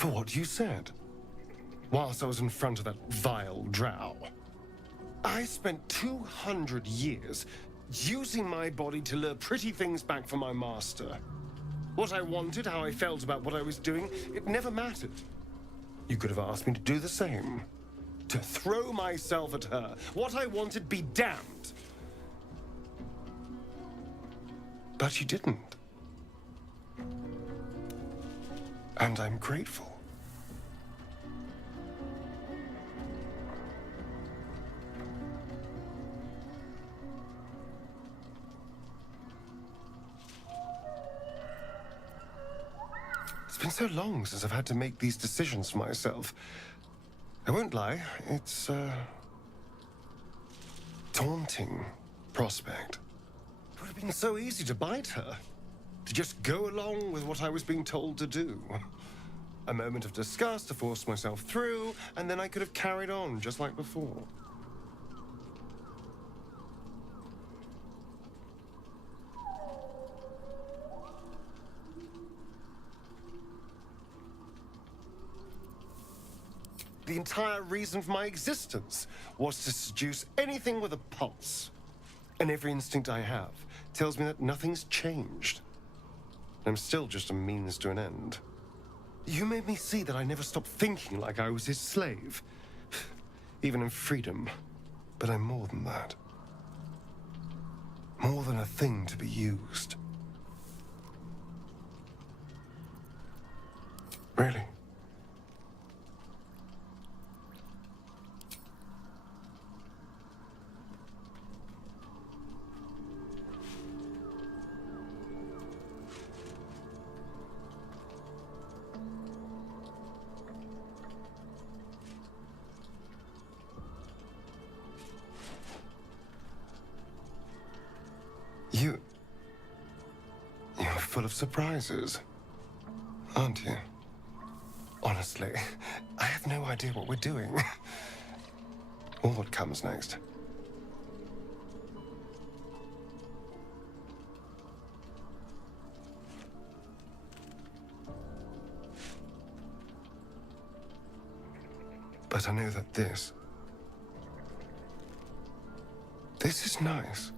For what you said. Whilst I was in front of that vile drow. I spent 200 years using my body to lure pretty things back from my master. What I wanted, how I felt about what I was doing, it never mattered. You could have asked me to do the same. To throw myself at her. What I wanted, be damned. But you didn't. And I'm grateful. It's been so long since I've had to make these decisions for myself. I won't lie, it's a daunting prospect. It would have been so easy to bite her. To just go along with what I was being told to do. A moment of disgust to force myself through, and then I could have carried on just like before. The entire reason for my existence was to seduce anything with a pulse. And every instinct I have tells me that nothing's changed. I'm still just a means to an end. You made me see that I never stopped thinking like I was his slave. Even in freedom. But I'm more than that. More than a thing to be used. Really? You're full of surprises, aren't you? Honestly, I have no idea what we're doing. Or what comes next. But I know that this is nice.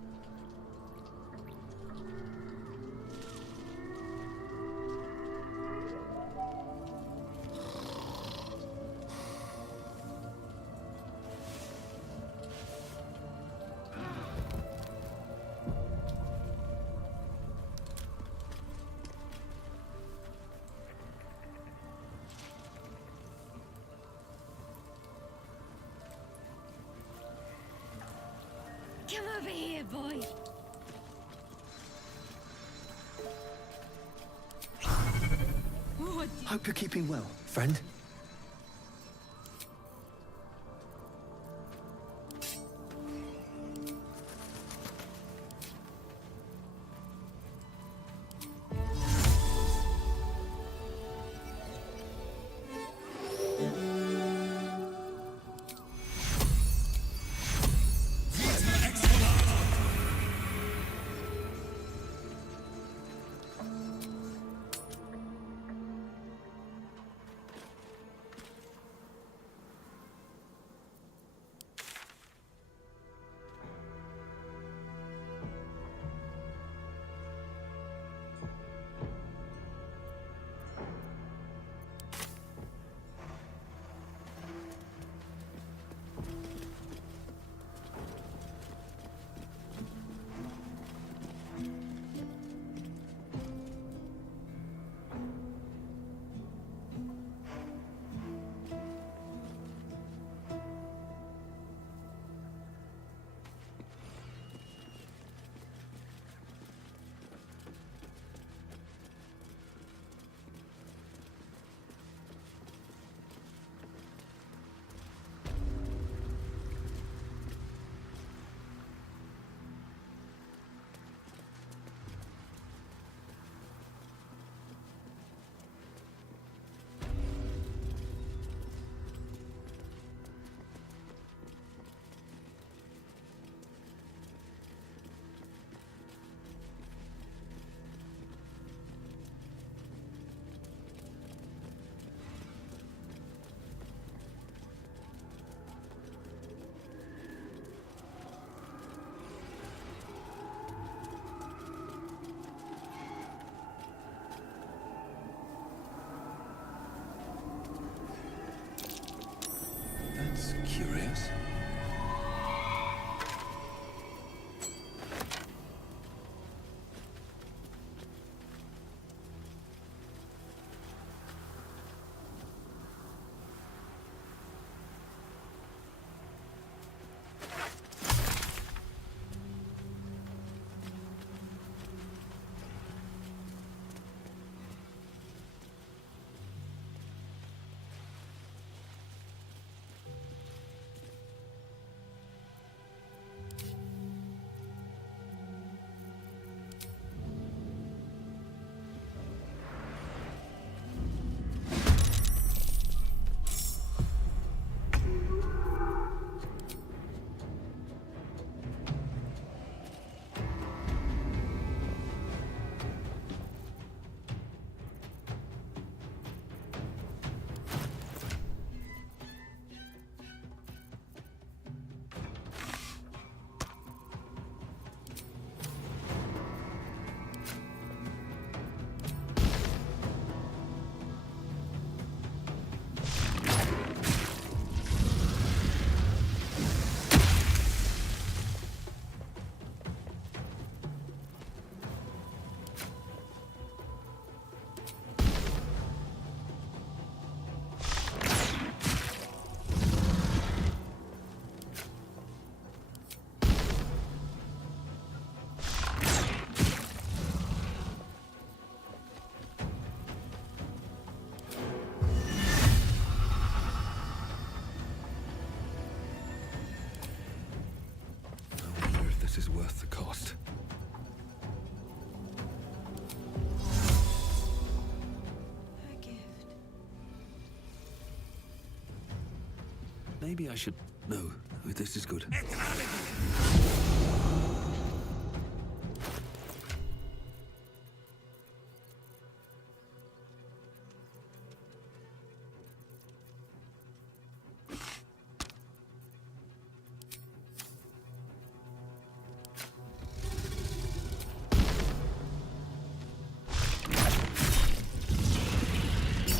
Come over here, boy. Hope you're keeping well, friend. This is worth the cost. A gift. Maybe I should... No, this is good.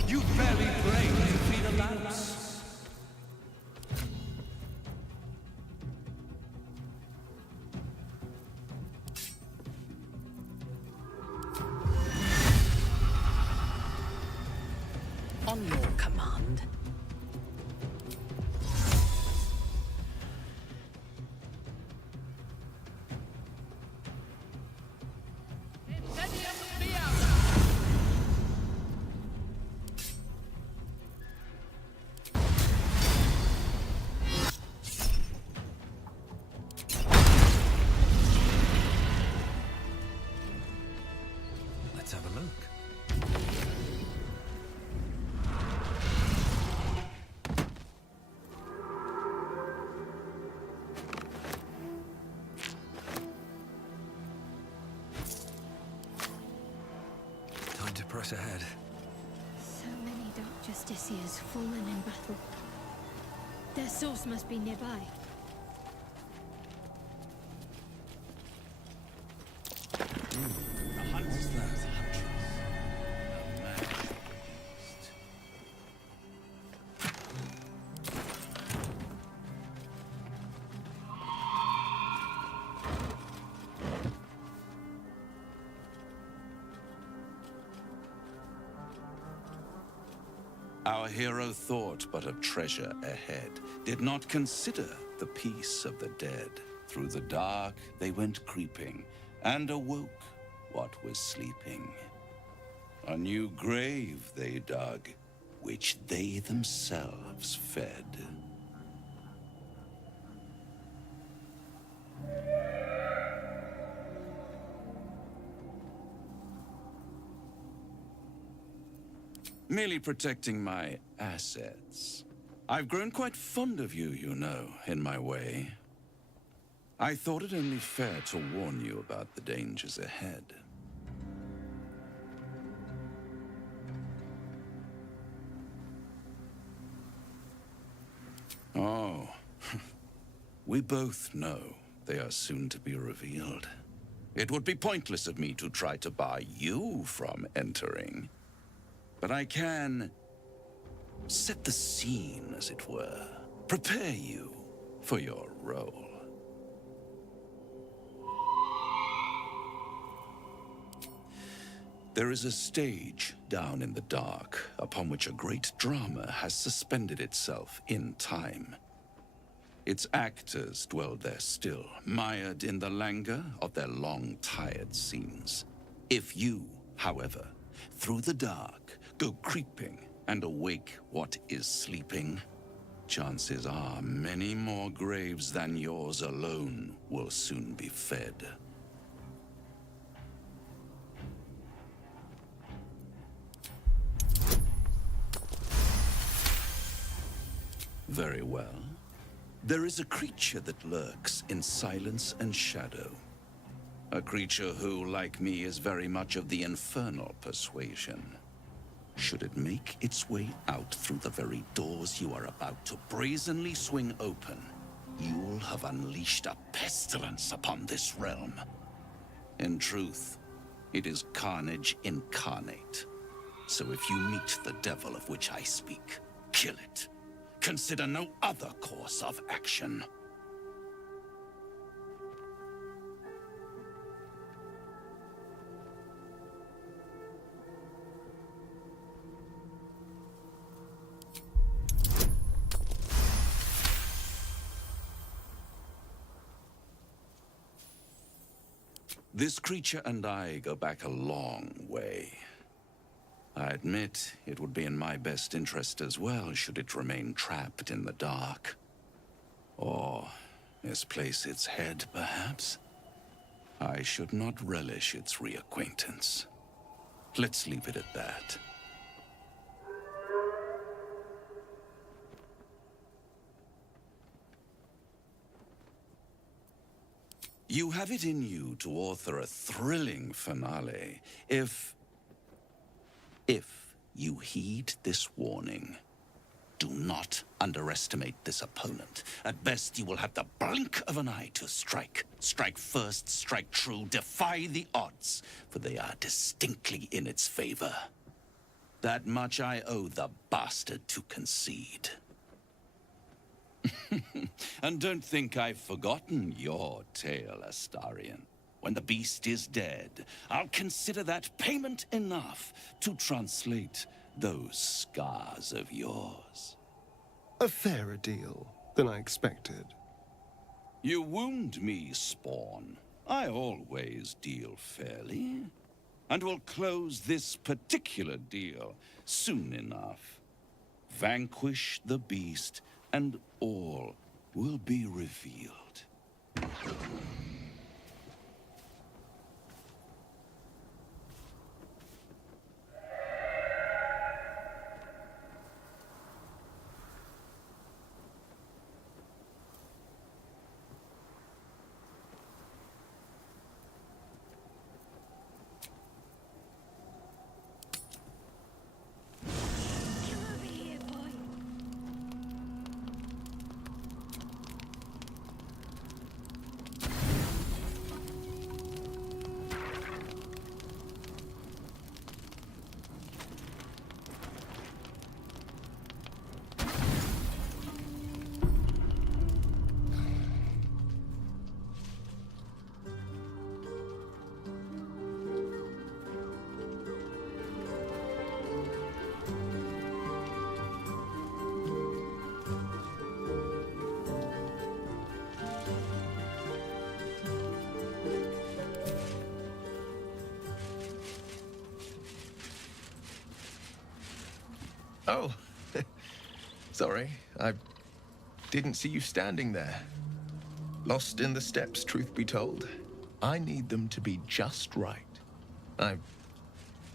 You barely break to feed a mouse. On your command. Let's have a look. Time to press ahead. So many Dark Justiciars fallen in battle. Their source must be nearby. What's that? Our hero thought but of treasure ahead, did not consider the peace of the dead. Through the dark they went creeping, and awoke what was sleeping. A new grave they dug, which they themselves fed. Merely protecting my assets. I've grown quite fond of you, you know, in my way. I thought it only fair to warn you about the dangers ahead. Oh, we both know they are soon to be revealed. It would be pointless of me to try to bar you from entering. But I can set the scene, as it were. Prepare you for your role. There is a stage down in the dark upon which a great drama has suspended itself in time. Its actors dwell there still, mired in the languor of their long-tired scenes. If you, however, through the dark, go creeping and awake what is sleeping, chances are many more graves than yours alone will soon be fed. Very well. There is a creature that lurks in silence and shadow. A creature who, like me, is very much of the infernal persuasion. Should it make its way out through the very doors you are about to brazenly swing open, you'll have unleashed a pestilence upon this realm. In truth, it is carnage incarnate. So if you meet the devil of which I speak, kill it. Consider no other course of action. This creature and I go back a long way. I admit it would be in my best interest as well should it remain trapped in the dark. Or Misplace its head, perhaps? I should not relish its reacquaintance. Let's leave it at that. You have it in you to author a thrilling finale if you heed this warning. Do not underestimate this opponent. At best, you will have the blink of an eye to strike. Strike first, strike true, defy the odds, for they are distinctly in its favor. That much I owe the bastard to concede. And don't think I've forgotten your tale, Astarion. When the beast is dead, I'll consider that payment enough to translate those scars of yours. A fairer deal than I expected. You wound me, Spawn. I always deal fairly. And will close this particular deal soon enough. Vanquish the beast, and all will be revealed. Come over here, boy. Oh, sorry. I didn't see you standing there. Lost in the steps, truth be told. I need them to be just right. I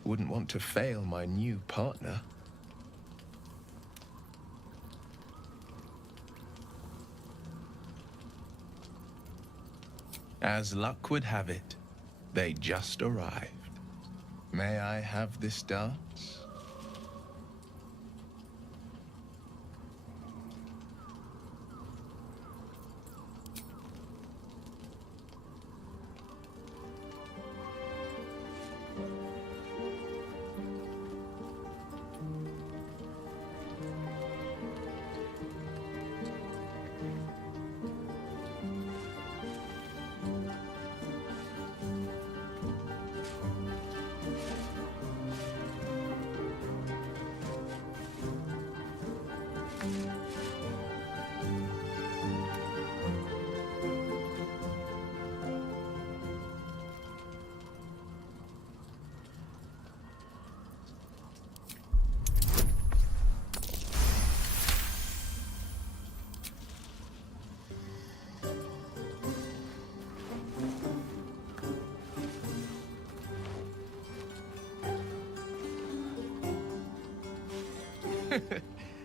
wouldn't want to fail my new partner. As luck would have it, they just arrived. May I have this dance?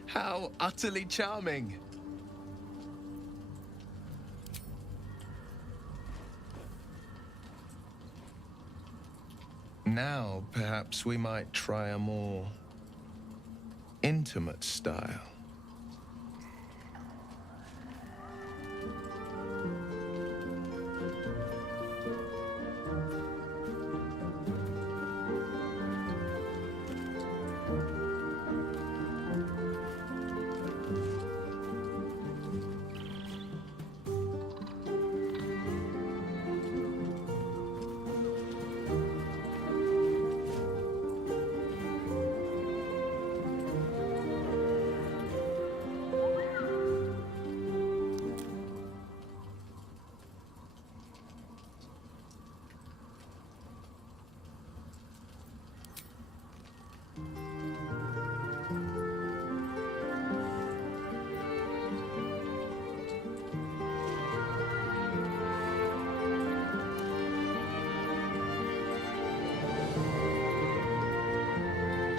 How utterly charming. Now, perhaps we might try a more intimate style.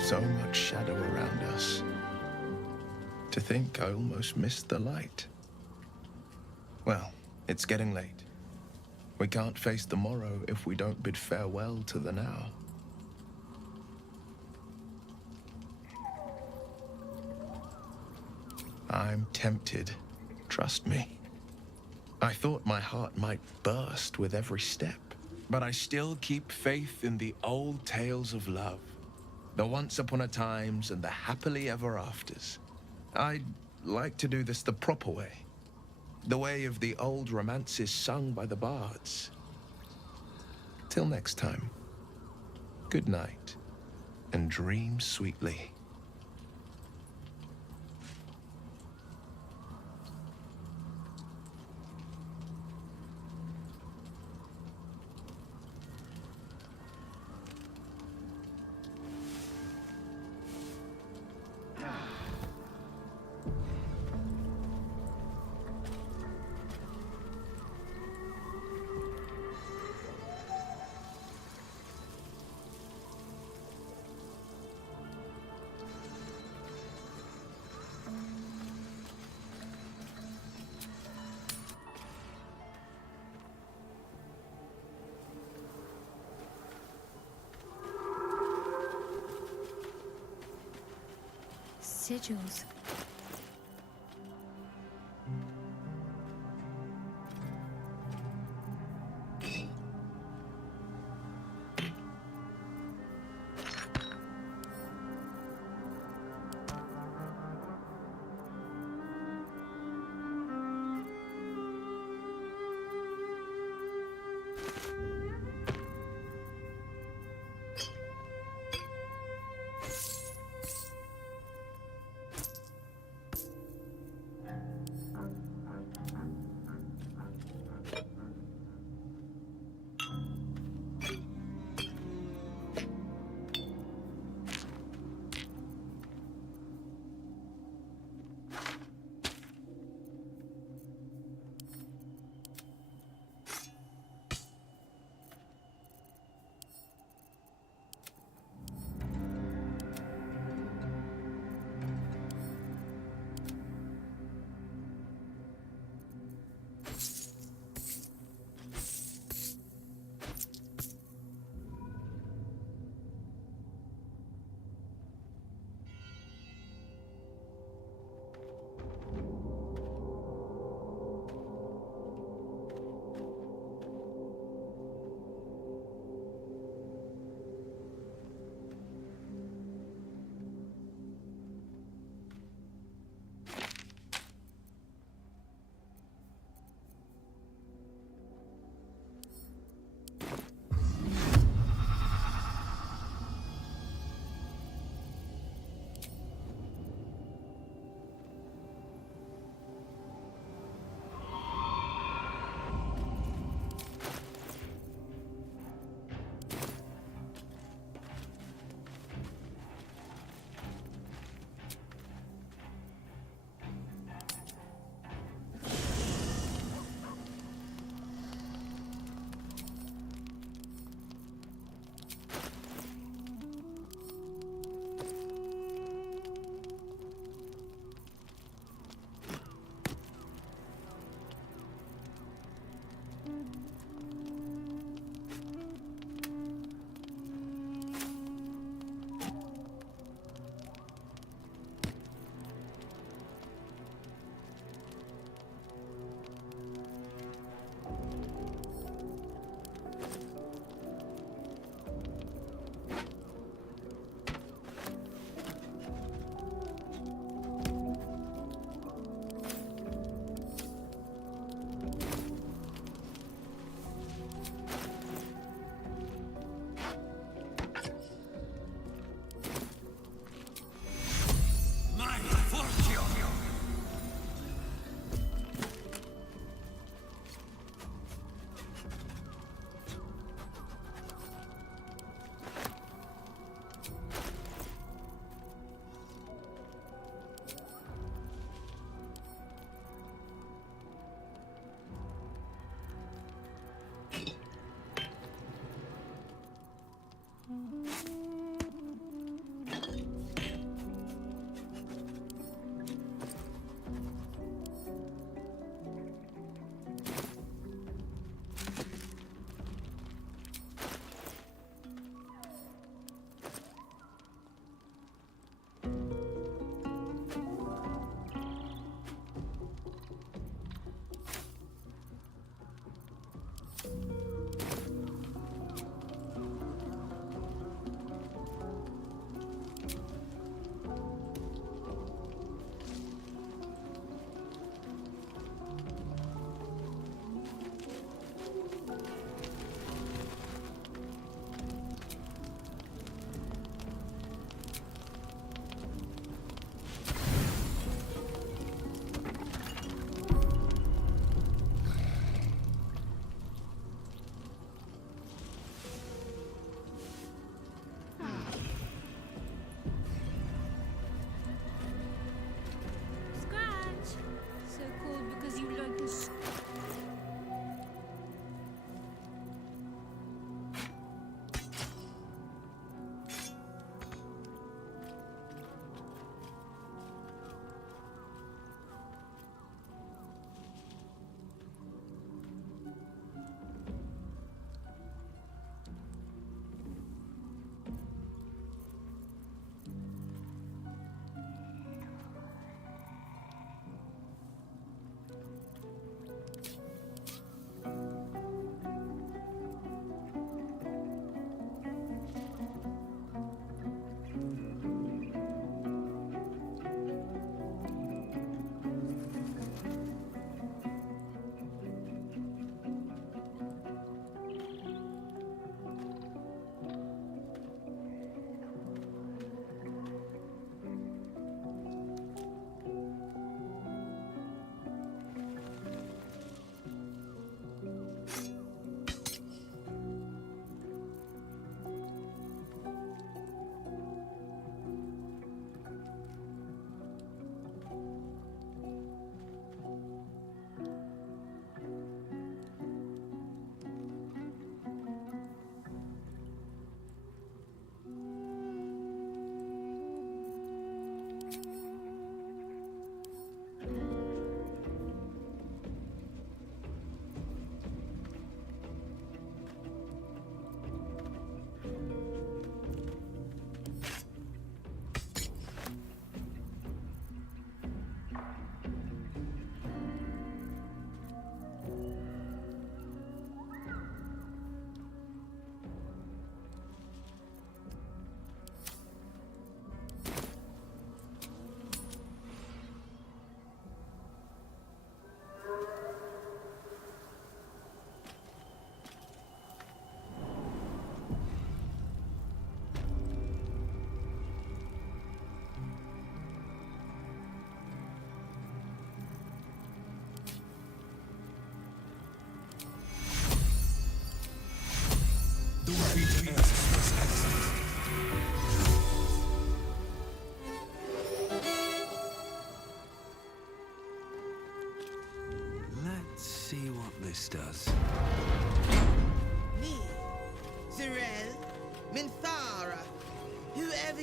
So much shadow around us. To think I almost missed the light. Well, it's getting late. We can't face the morrow if we don't bid farewell to the now. I'm tempted, trust me. I thought my heart might burst with every step, but I still keep faith in the old tales of love. The once upon a times and the happily ever afters. I'd like to do this the proper way. The way of the old romances sung by the bards. Till next time, good night, and dream sweetly. Sigils.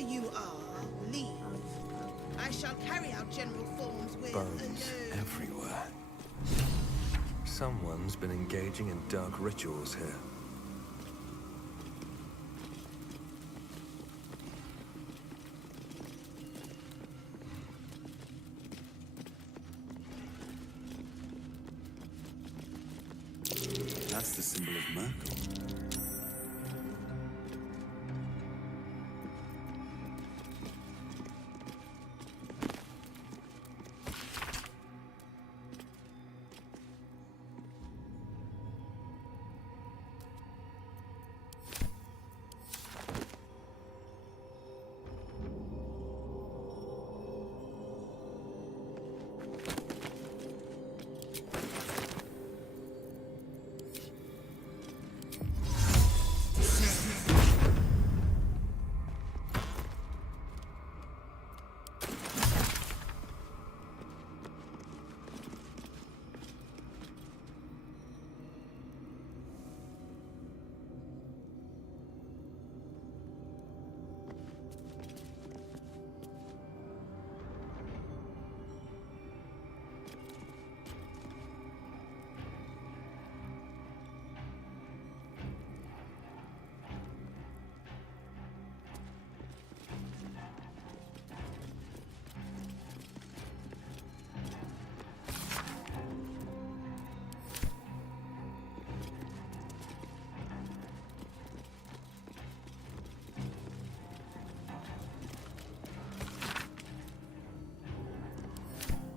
you are, leave. I shall carry out General Thorn's will Bones alone. everywhere. Someone's been engaging in dark rituals here. That's the symbol of Merkel.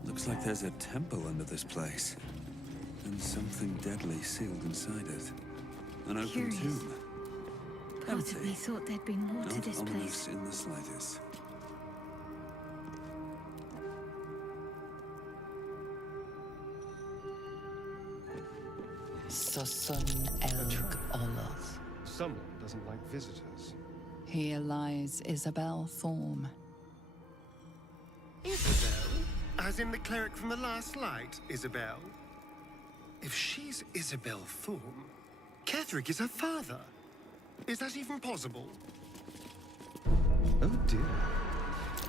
Looks like there's a temple under this place. And something deadly sealed inside it. An open Curious. tomb. Part of me thought there'd be more to Not this ominous place. in the slightest. Susun Elg Oloth. Someone doesn't like visitors. Here lies Isabel Thorm. Isabel? As in the cleric from the Last Light, Isabel? If she's Isabel Thorm, Ketherick is her father. Is that even possible? Oh dear.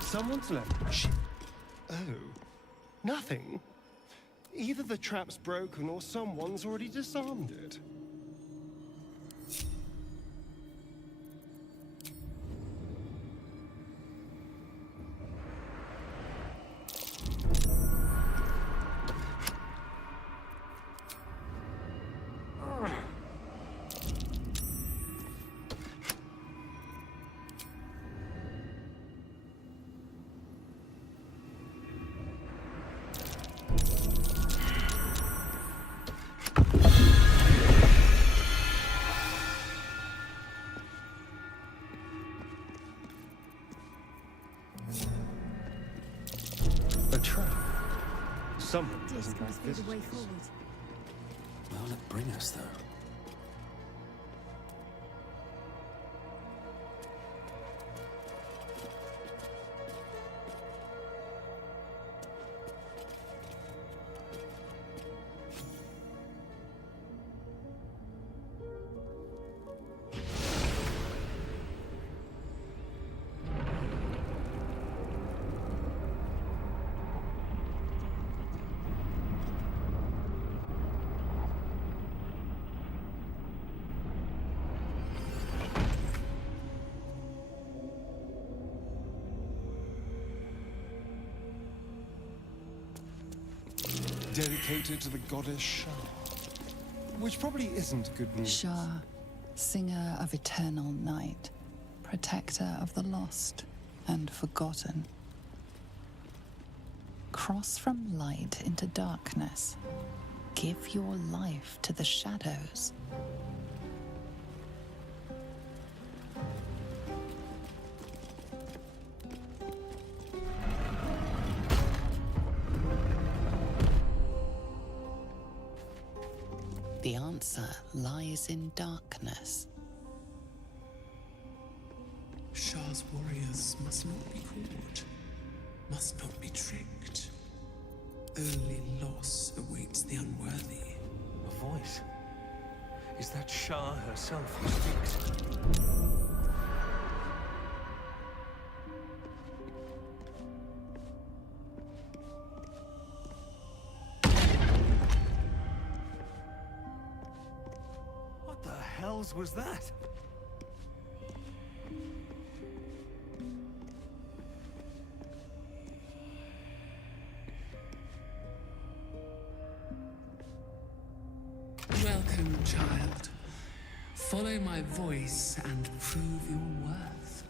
Someone's left. Oh. Nothing. Either the trap's broken or someone's already disarmed it. A trap. Someone This doesn't must like be the way visitors. forward. Where will it bring us, though? Dedicated to the goddess Shah. Which probably isn't good news. Shah, singer of eternal night, protector of the lost and forgotten. Cross from light into darkness. Give your life to the shadows. The answer lies in darkness. Shah's warriors must not be caught, must not be tricked. Only loss awaits the unworthy. A voice? Is that Shah herself who speaks? hells was that? Welcome, child. Follow my voice and prove your worth.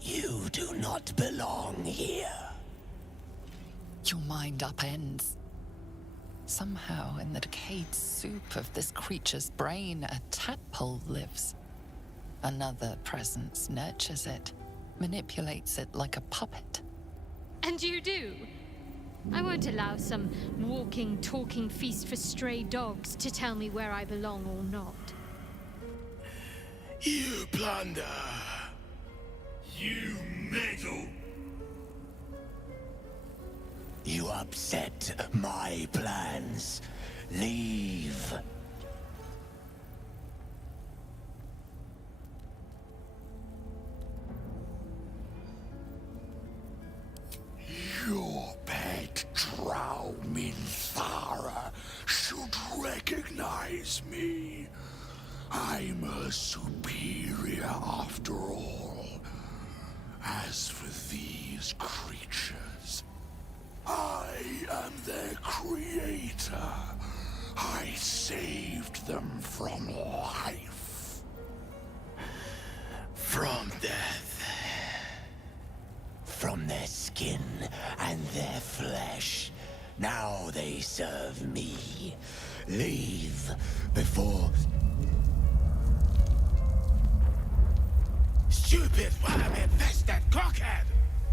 You do not belong here. Your mind upends. Somehow, in the decayed soup of this creature's brain, a tadpole lives. Another presence nurtures it, manipulates it like a puppet. And you do? I won't allow some walking, talking feast for stray dogs to tell me where I belong or not. You plunder. You meddle. You upset my plans. Leave. Your pet drow Minthara should recognize me. I'm a superior after all. As for these creatures, I am their creator. I saved them from life. From death. From their skin and their flesh. Now they serve me. Leave before... Stupid worm-infested cockhead!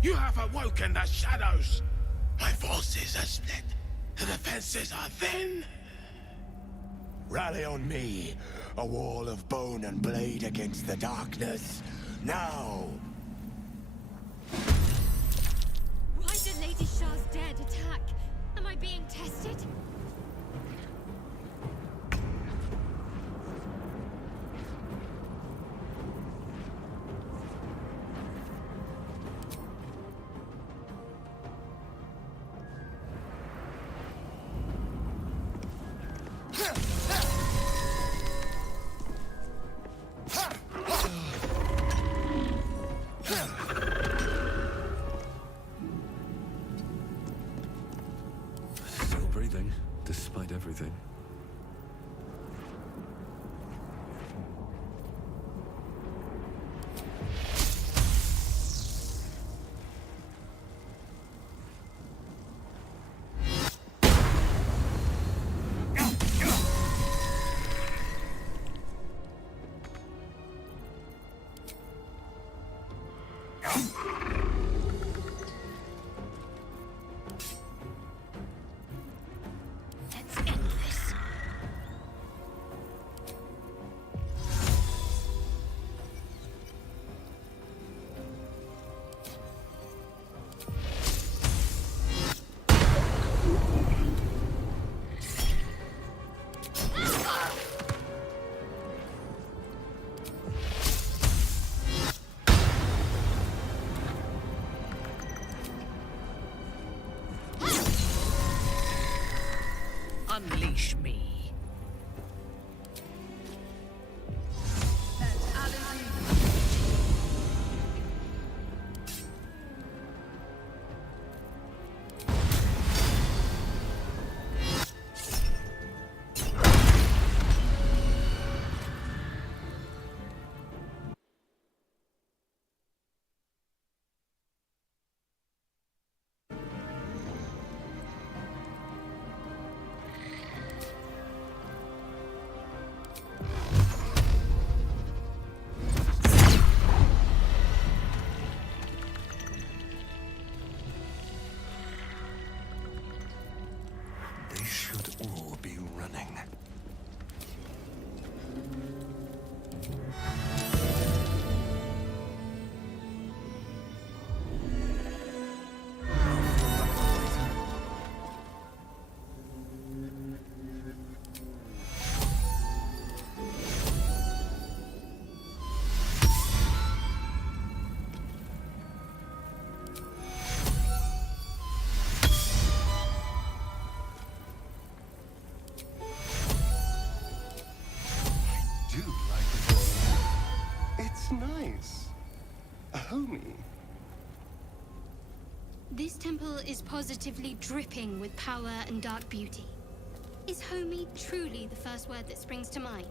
You have awoken the shadows! My forces are split. The defenses are thin. Rally on me. A wall of bone and blade against the darkness. Now! Why did Lady Shah's dead attack? Am I being tested? Still breathing, despite everything. Let's end this. This temple is positively dripping with power and dark beauty. Is homey truly the first word that springs to mind?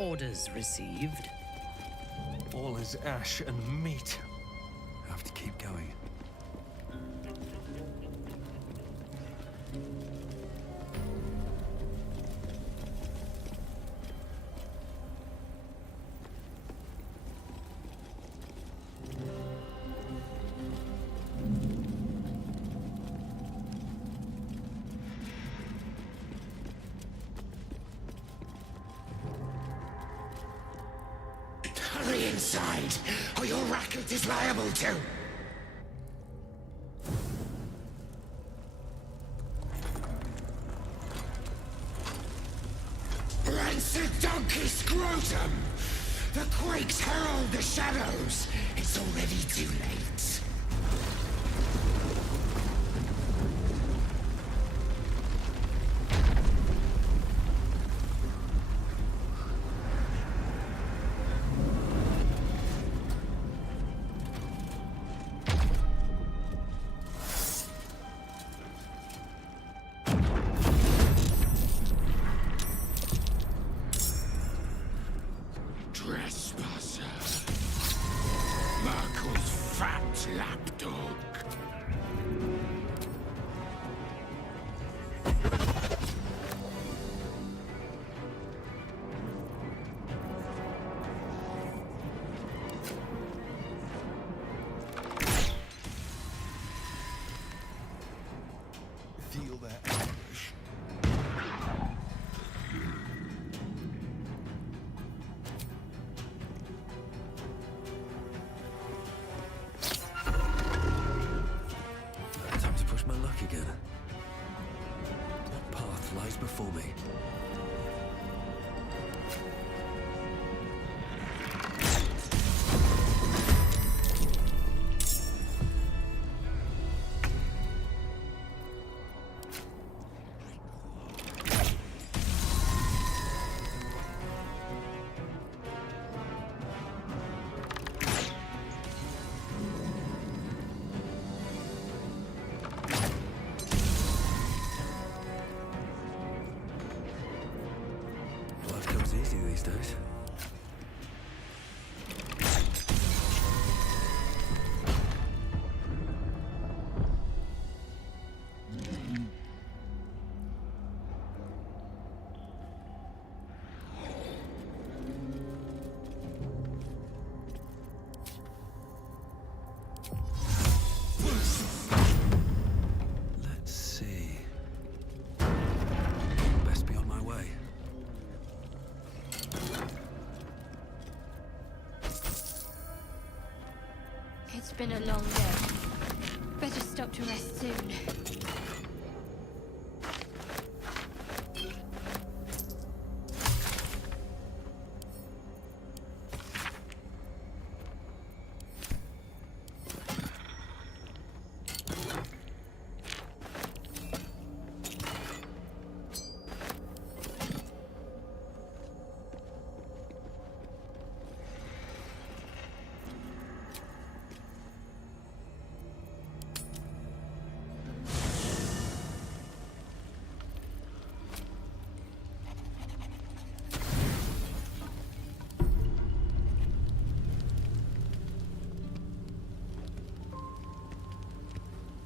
Orders received. All is ash and meat. Have to keep going. Hurry inside, or your racket is liable to. Rancid donkey scrotum! The quakes herald the shadows. It's already too late. Trespasser. Merkel's fat lapdog. Feel that anguish. Time to push my luck again. What path lies before me? Life comes easy these days. Let's see. Best be on my way. It's been a long day. Better stop to rest soon.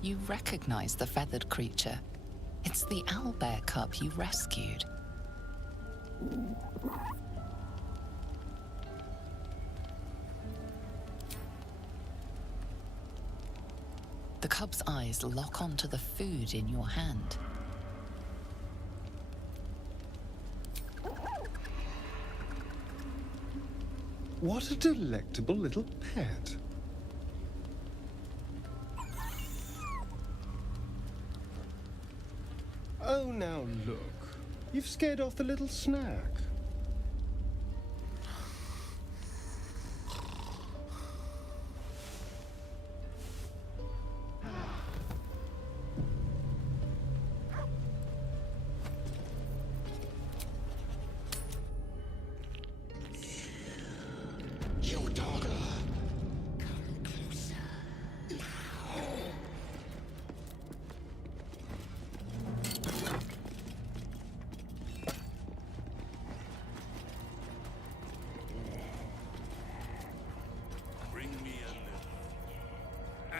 You recognize the feathered creature. It's the owlbear cub you rescued. The cub's eyes lock onto the food in your hand. What a delectable little pet. Oh, now look. You've scared off the little snack. Your daughter. Bring me a little.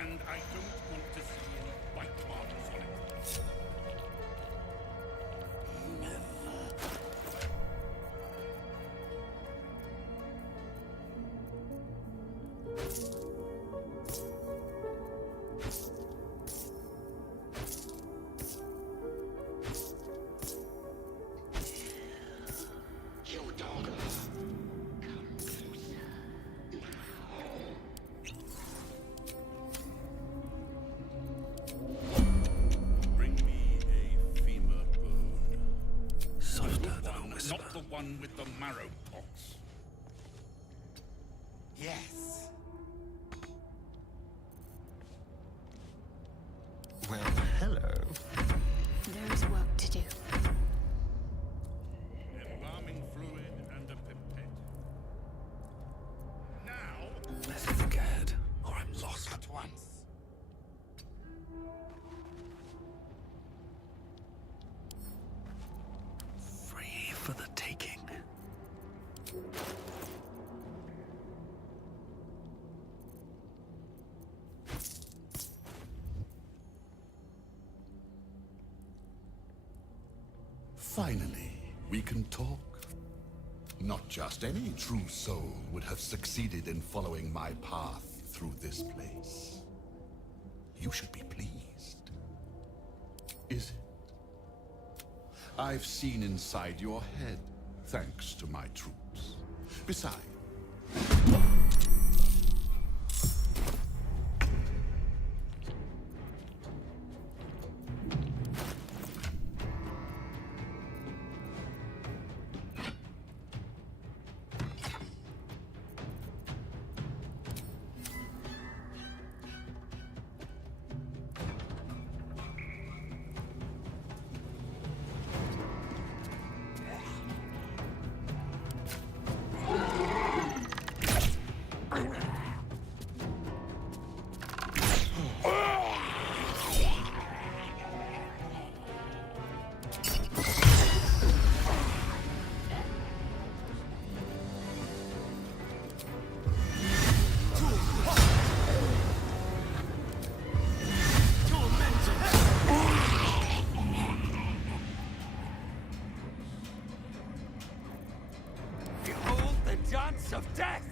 And I don't want to see any white marks on it. Your daughter. Bring me a femur bone. Softer than a whisper. Not the one with the marrow pox. Yes. Well, hello. There is work to do. Embalming fluid and a pipette. Now, Let's think ahead, or I'm lost. At once. Free for the taking. Finally, we can talk. Not just any true soul would have succeeded in following my path through this place. You should be pleased. Is it? I've seen inside your head, thanks to my troops. Besides, Behold the dance of death!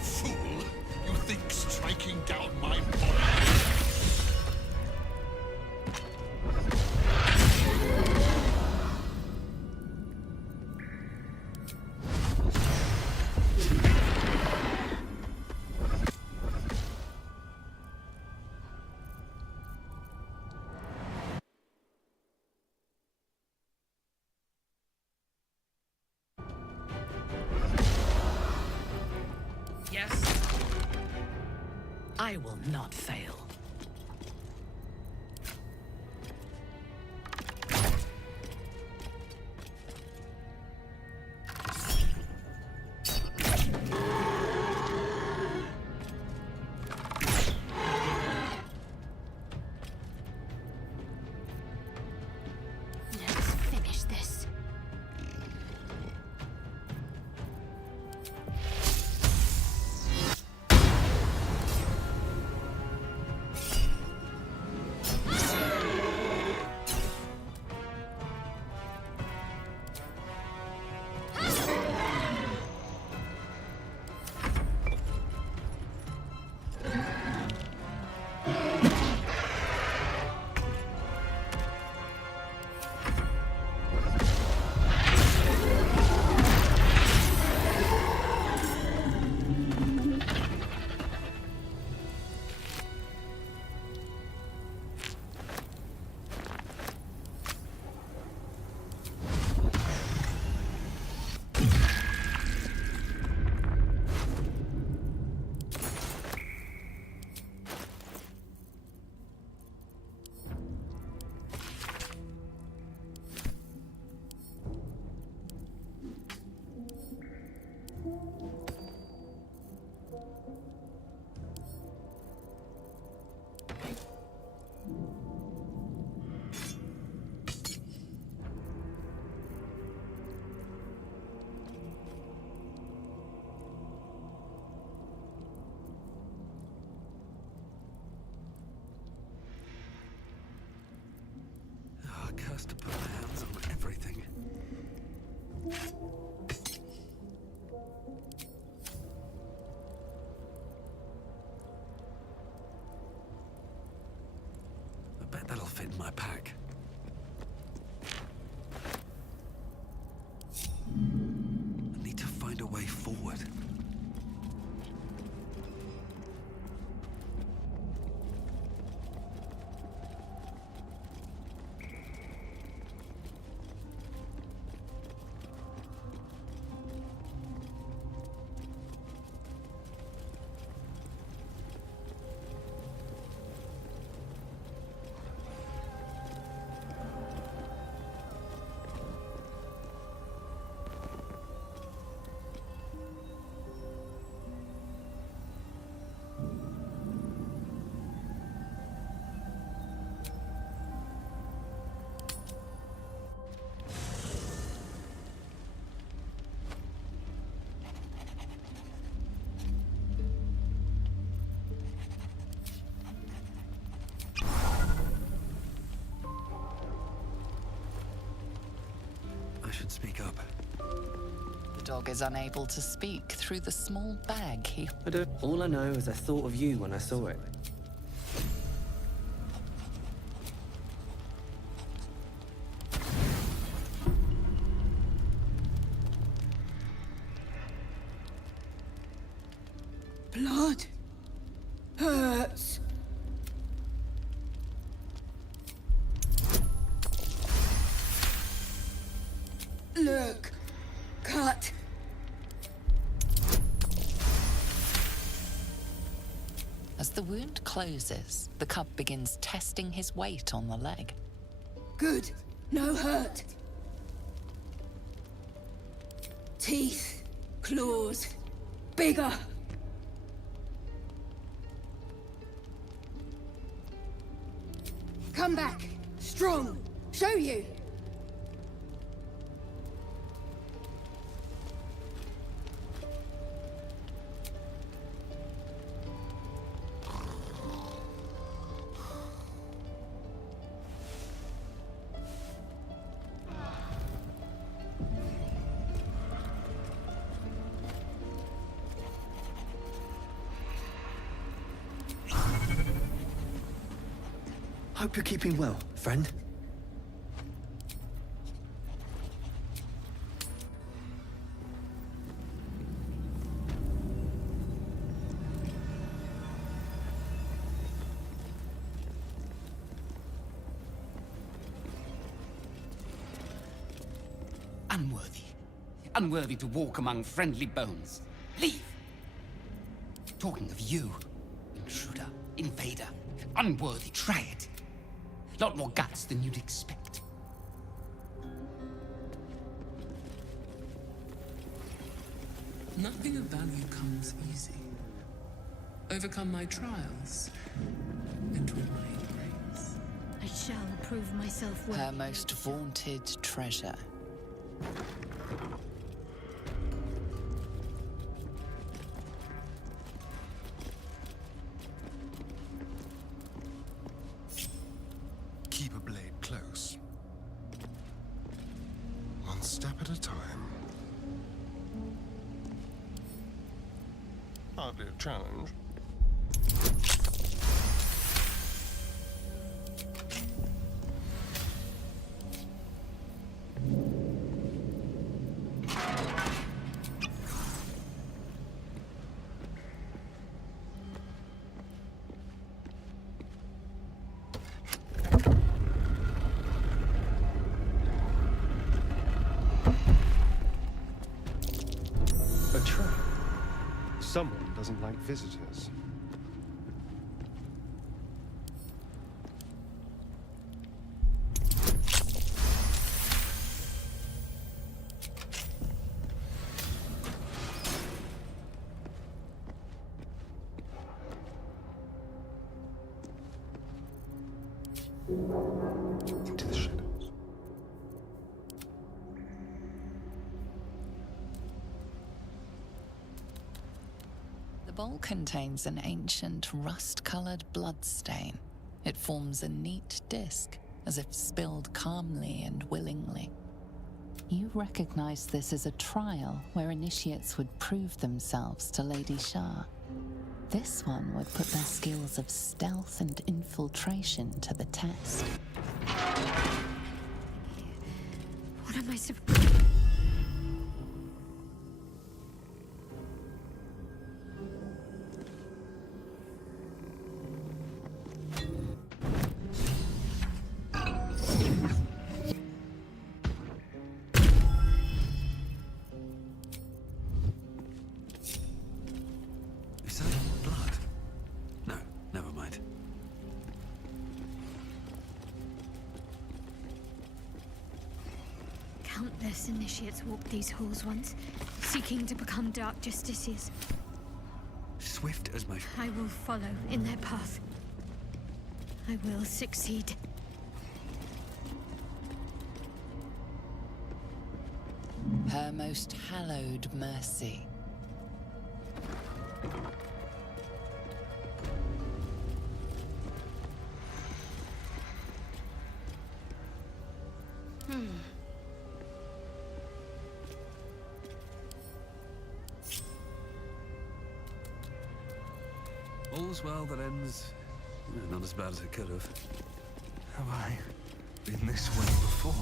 fool, you think striking down my body? Yes. I will not fail. Let's finish this. should speak up. The dog is unable to speak through the small bag he... All I know is I thought of you when I saw it. Blood hurts. Look, cut. As the wound closes, the cub begins testing his weight on the leg. Good, no hurt. Teeth, claws, bigger. Come back, strong. Show you. Hope you're keeping well, friend. Unworthy. Unworthy to walk among friendly bones. Leave! Talking of you, intruder, invader, unworthy, try it. Lot more guts than you'd expect. Nothing of value comes easy. Overcome my trials, and win my embrace. I shall prove myself worthy. Her most vaunted treasure. Keep a blade close. One step at a time. Hardly a challenge. A trap. Someone doesn't like visitors. Into the shadows. The bowl contains an ancient rust-colored bloodstain. It forms a neat disc, as if spilled calmly and willingly. You recognize this as a trial where initiates would prove themselves to Lady Shah. This one would put their skills of stealth and infiltration to the test. What am I supposed... Is that blood? No, never mind. Countless initiates walked these halls once, seeking to become dark justiciars. Swift as my... I will follow in their path. I will succeed. Her most hallowed mercy. All's well that ends not as bad as it could have. Have I been this way before?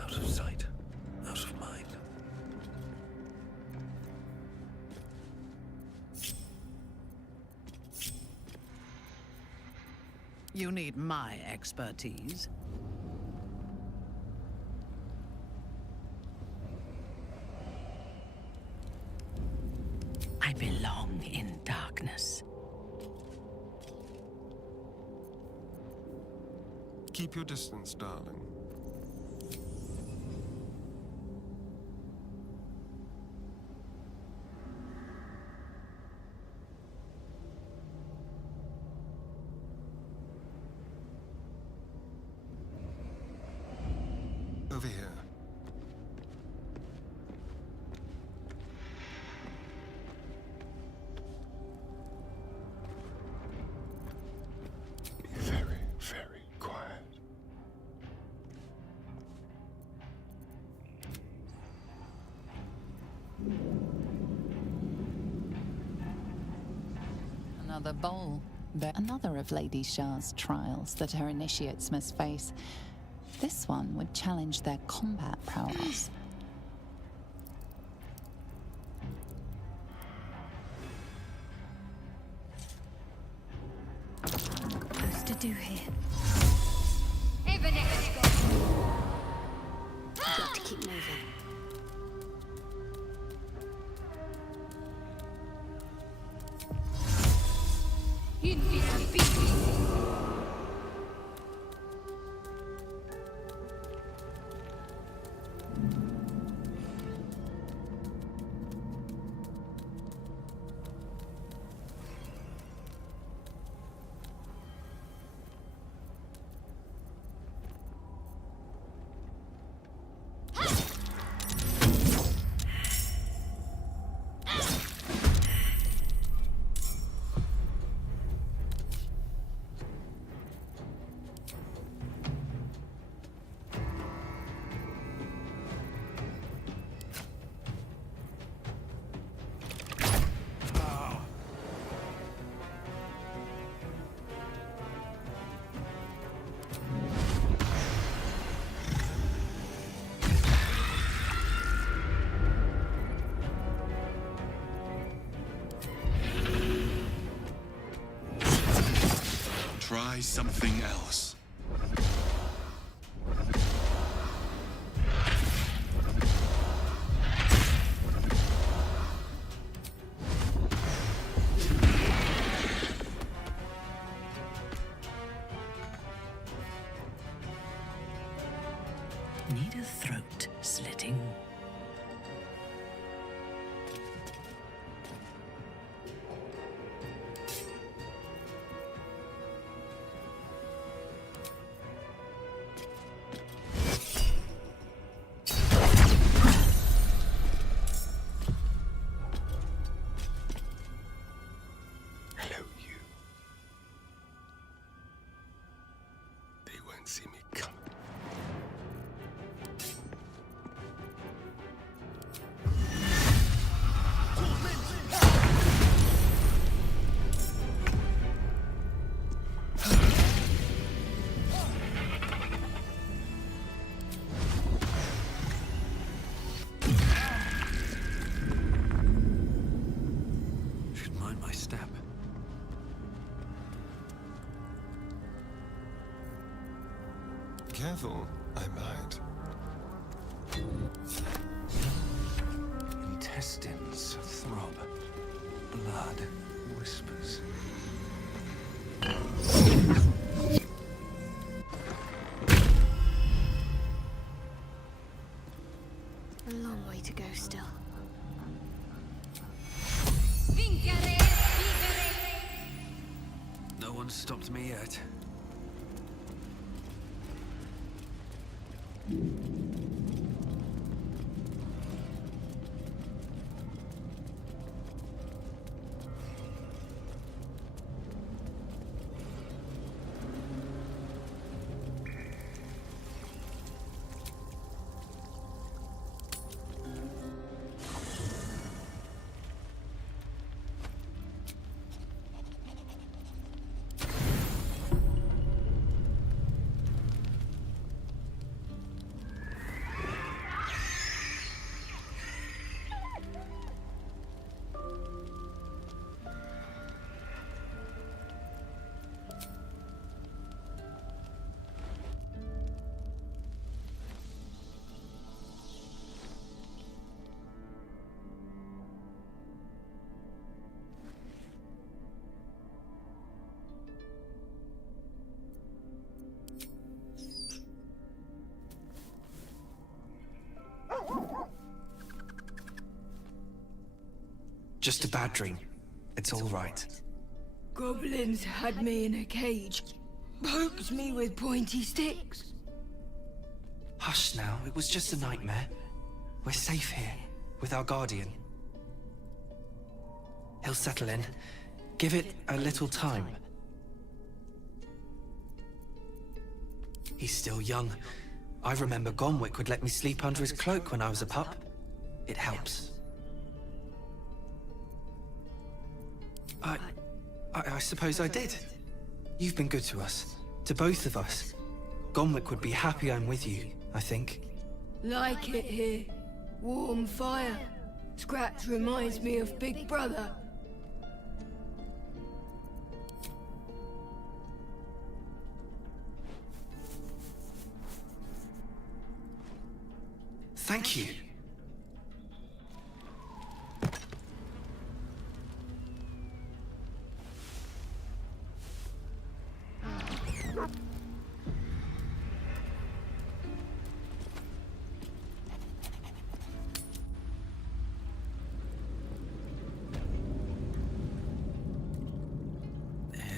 Out of sight, out of mind. You need my expertise. I belong in darkness. Keep your distance, darling. Over here. Be very, very quiet. Another bowl. Another of Lady Shah's trials that her initiates must face. This one would challenge their combat prowess. What's to do here? Got to keep moving. Try something else. Need a throat slitting. Hello, you. They won't see me coming. Should mind my step. Careful, I might. Intestines throb. Blood whispers. A long way to go still. No one's stopped me yet. just a bad dream. It's all right. Goblins had me in a cage. Poked me with pointy sticks. Hush now, it was just a nightmare. We're safe here, with our guardian. He'll settle in. Give it a little time. He's still young. I remember Gonwick would let me sleep under his cloak when I was a pup. It helps. I suppose I did. You've been good to us. To both of us. Gonwick would be happy I'm with you, I think. Like it here. Warm fire. Scratch reminds me of Big Brother. Thank you.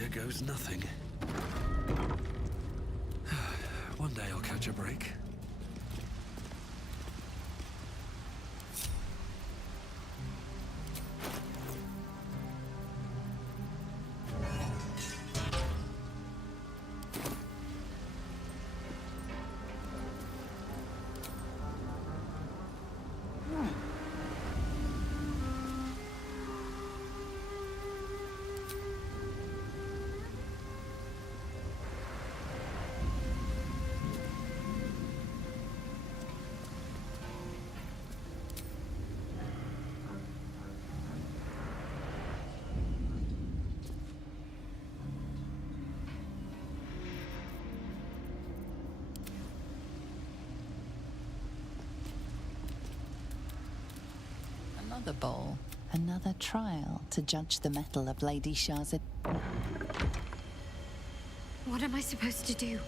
Here goes nothing. One day I'll catch a break. Another bowl, another trial to judge the mettle of Lady Shahzad. What am I supposed to do?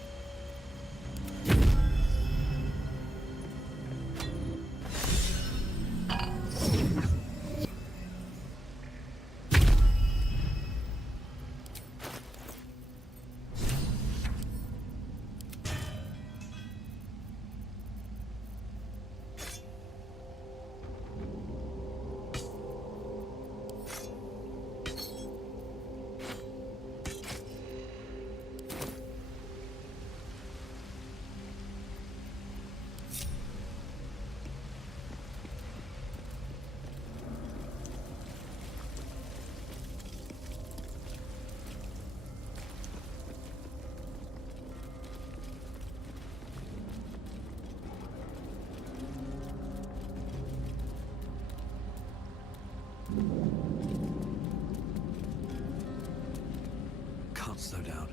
Can't slow down.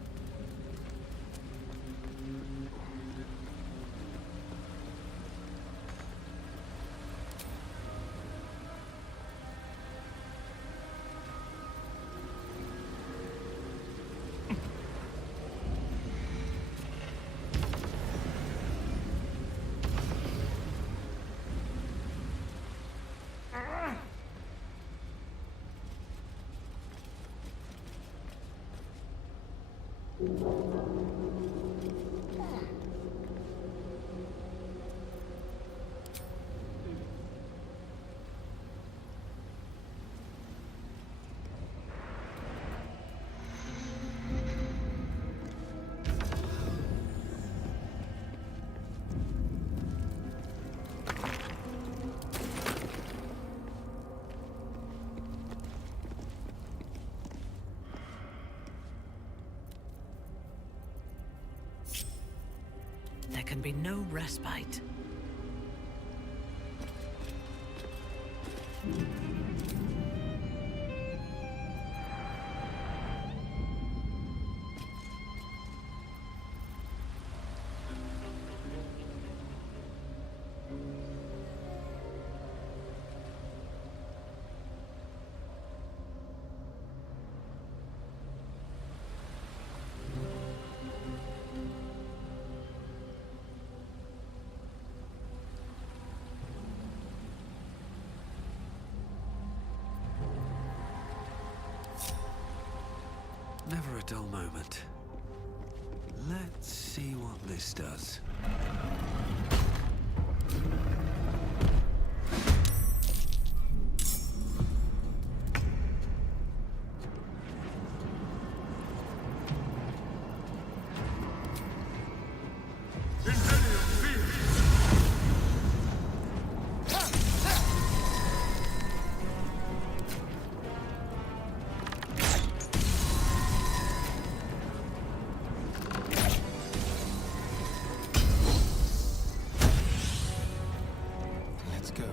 There can be no respite. Never a dull moment. Let's see what this does. Let's go.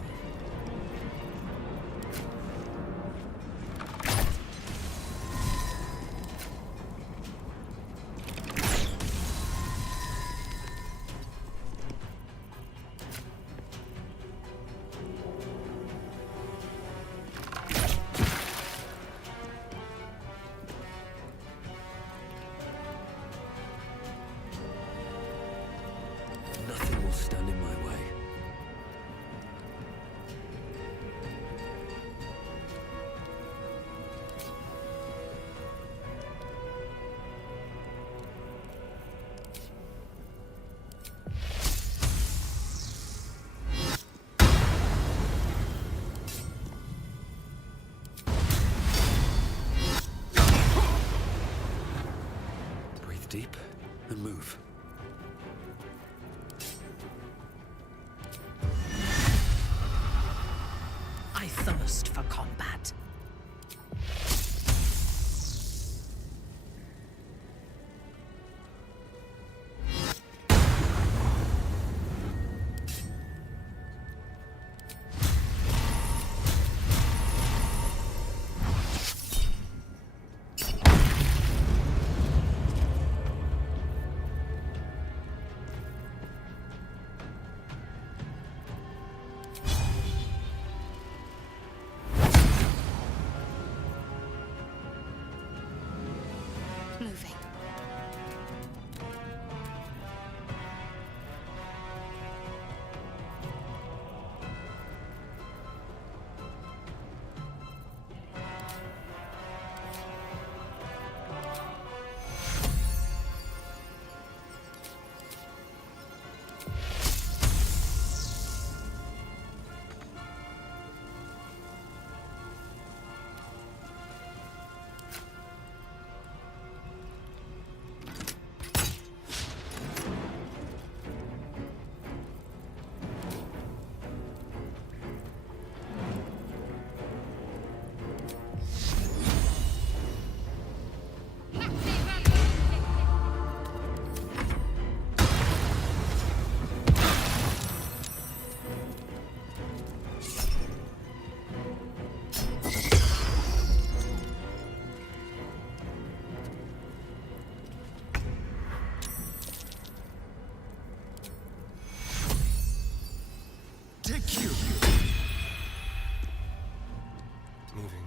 Nothing will stand in my way. Breathe deep and move. I thirst for combat. Moving. Moving.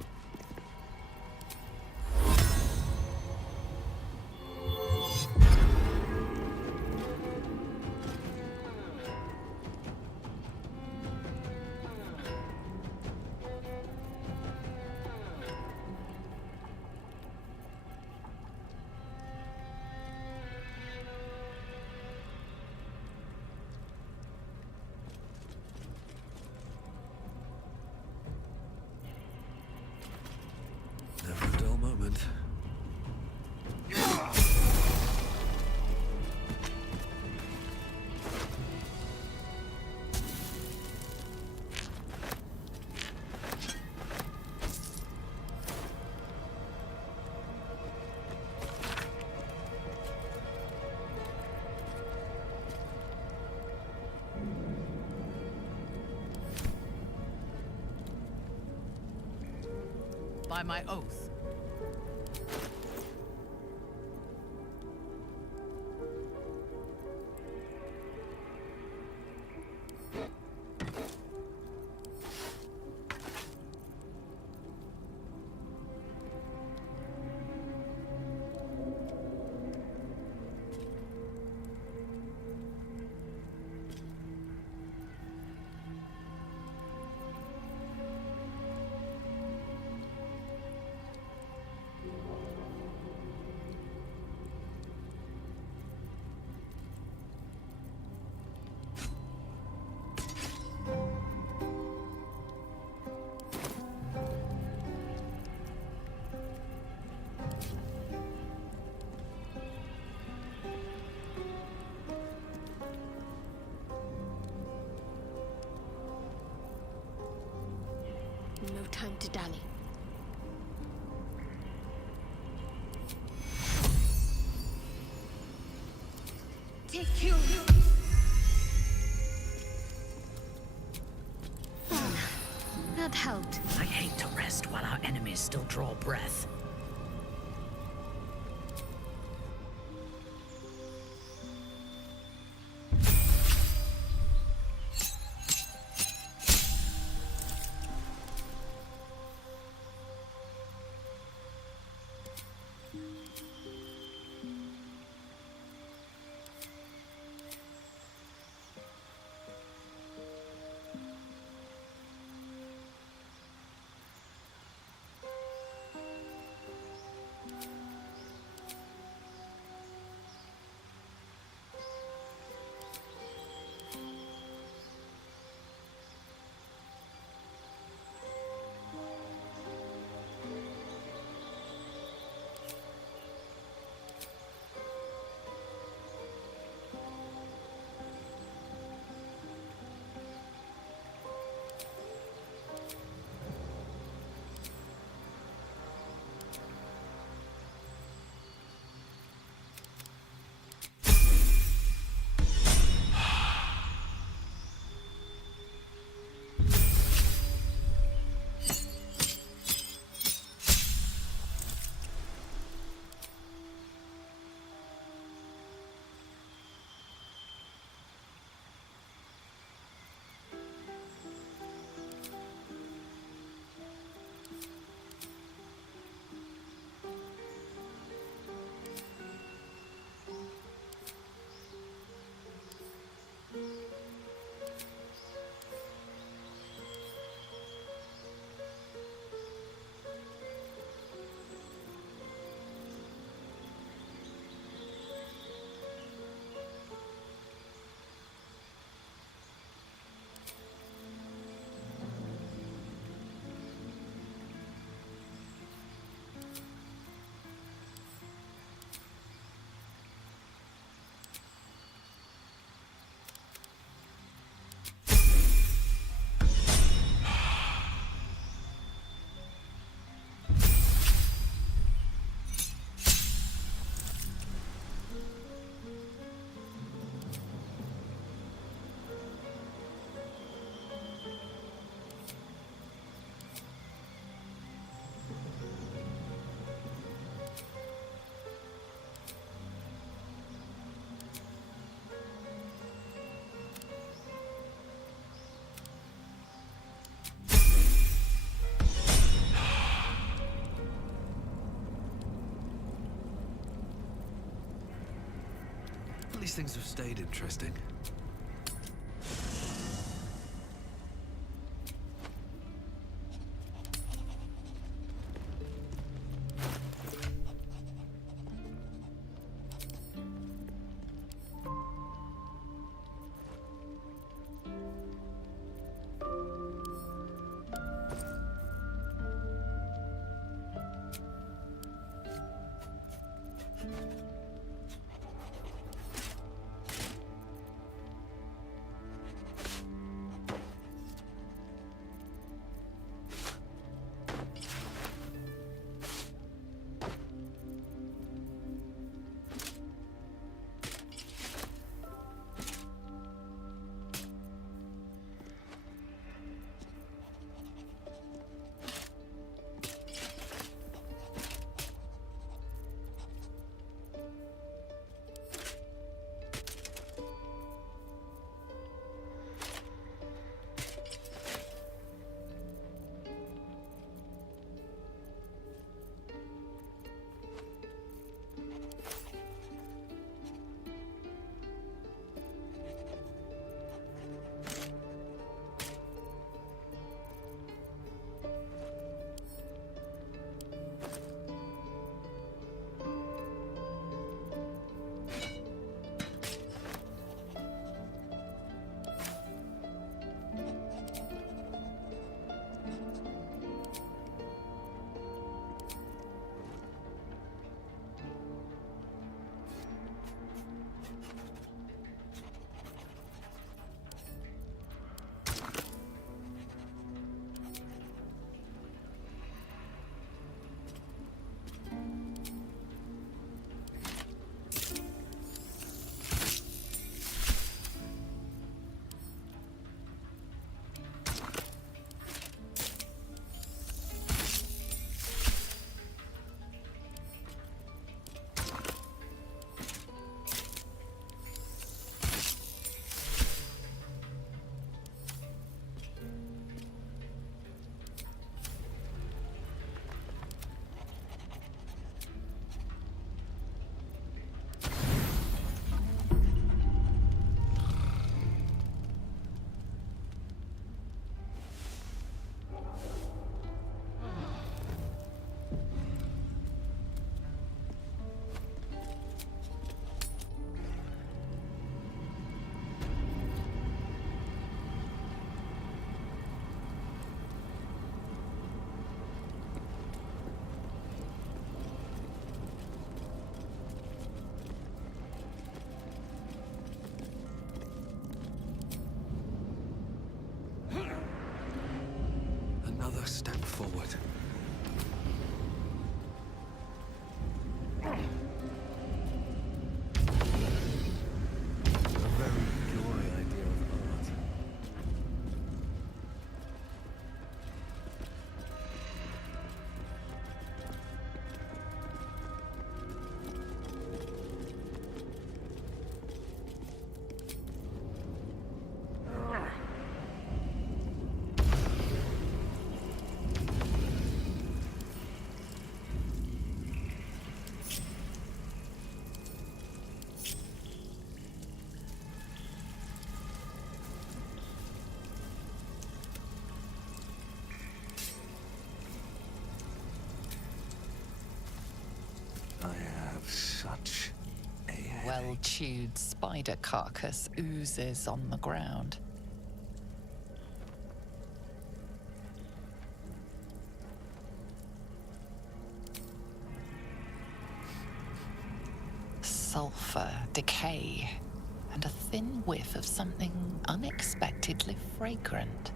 Never a dull moment. By my oath. to dally. Take you. That helped. I hate to rest while our enemies still draw breath. These things have stayed interesting. well-chewed spider carcass oozes on the ground. Sulfur, decay, and a thin whiff of something unexpectedly fragrant.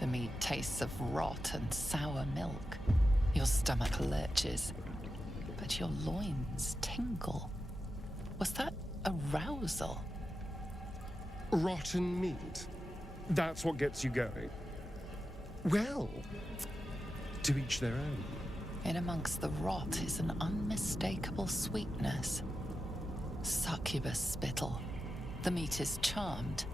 The meat tastes of rot and sour milk. Your stomach lurches, but your loins tingle. Was that arousal? Rotten meat. That's what gets you going. Well, to each their own. In amongst the rot is an unmistakable sweetness. Succubus spittle. The meat is charmed.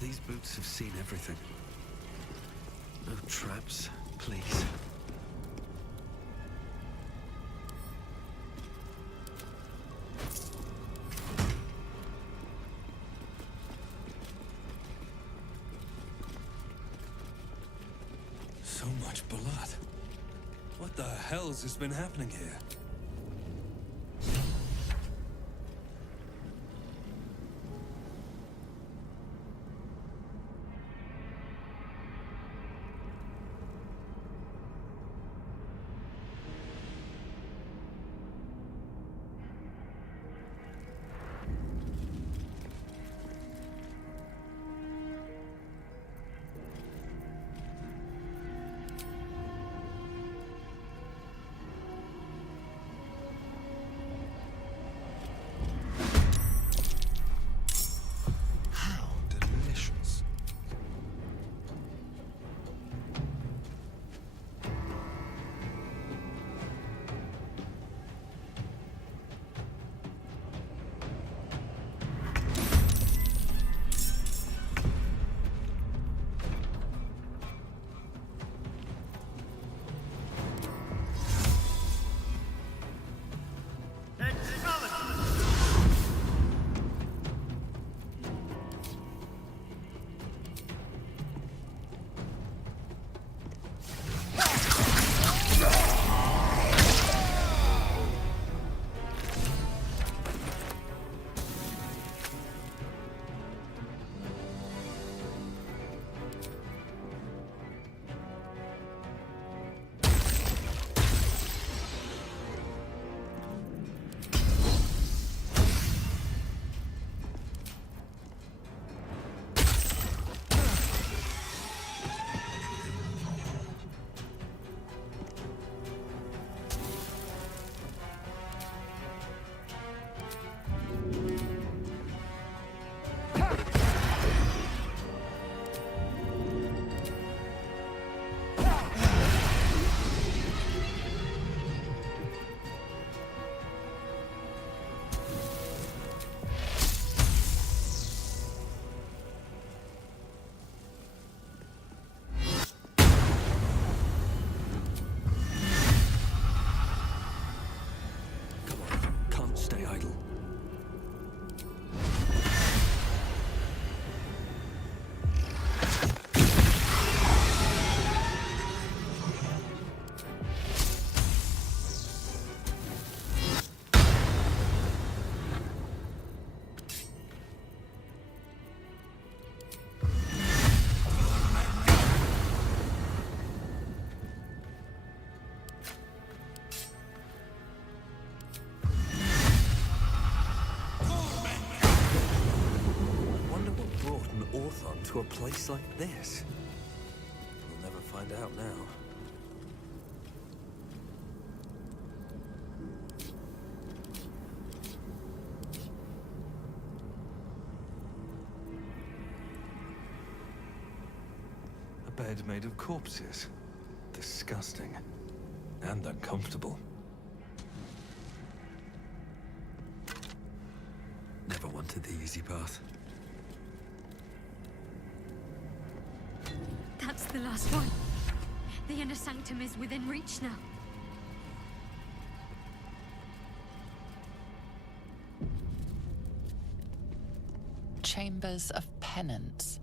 These boots have seen everything. No traps, please. So much blood. What the hell's has been happening here? To a place like this? We'll never find out now. A bed made of corpses. Disgusting. And uncomfortable. Never wanted the easy path. That's the last one. The inner sanctum is within reach now. Chambers of Penance.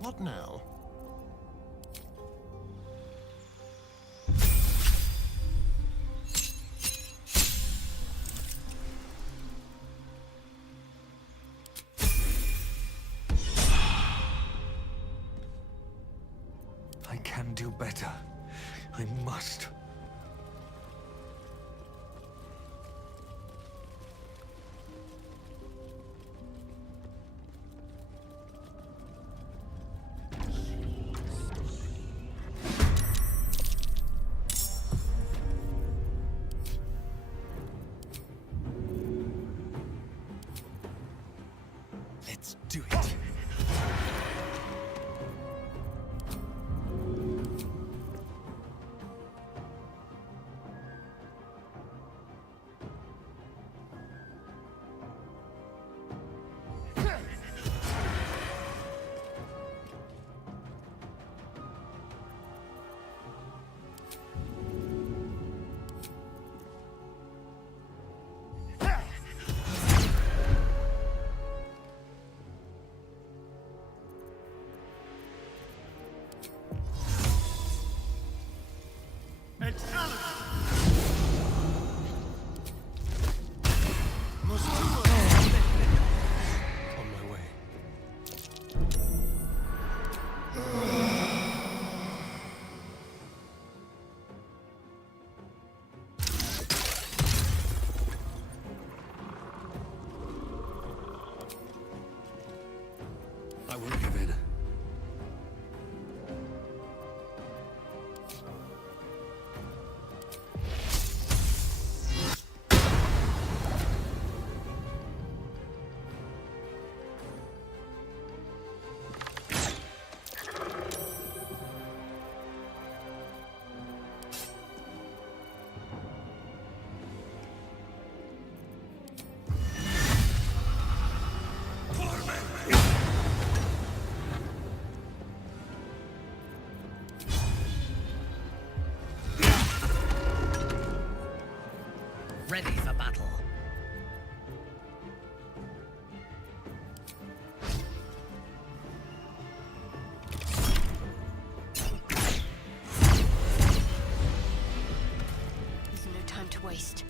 What now? I can do better. I must. Let's do it. On my way. I won't give in. Ready for battle. There's no time to waste.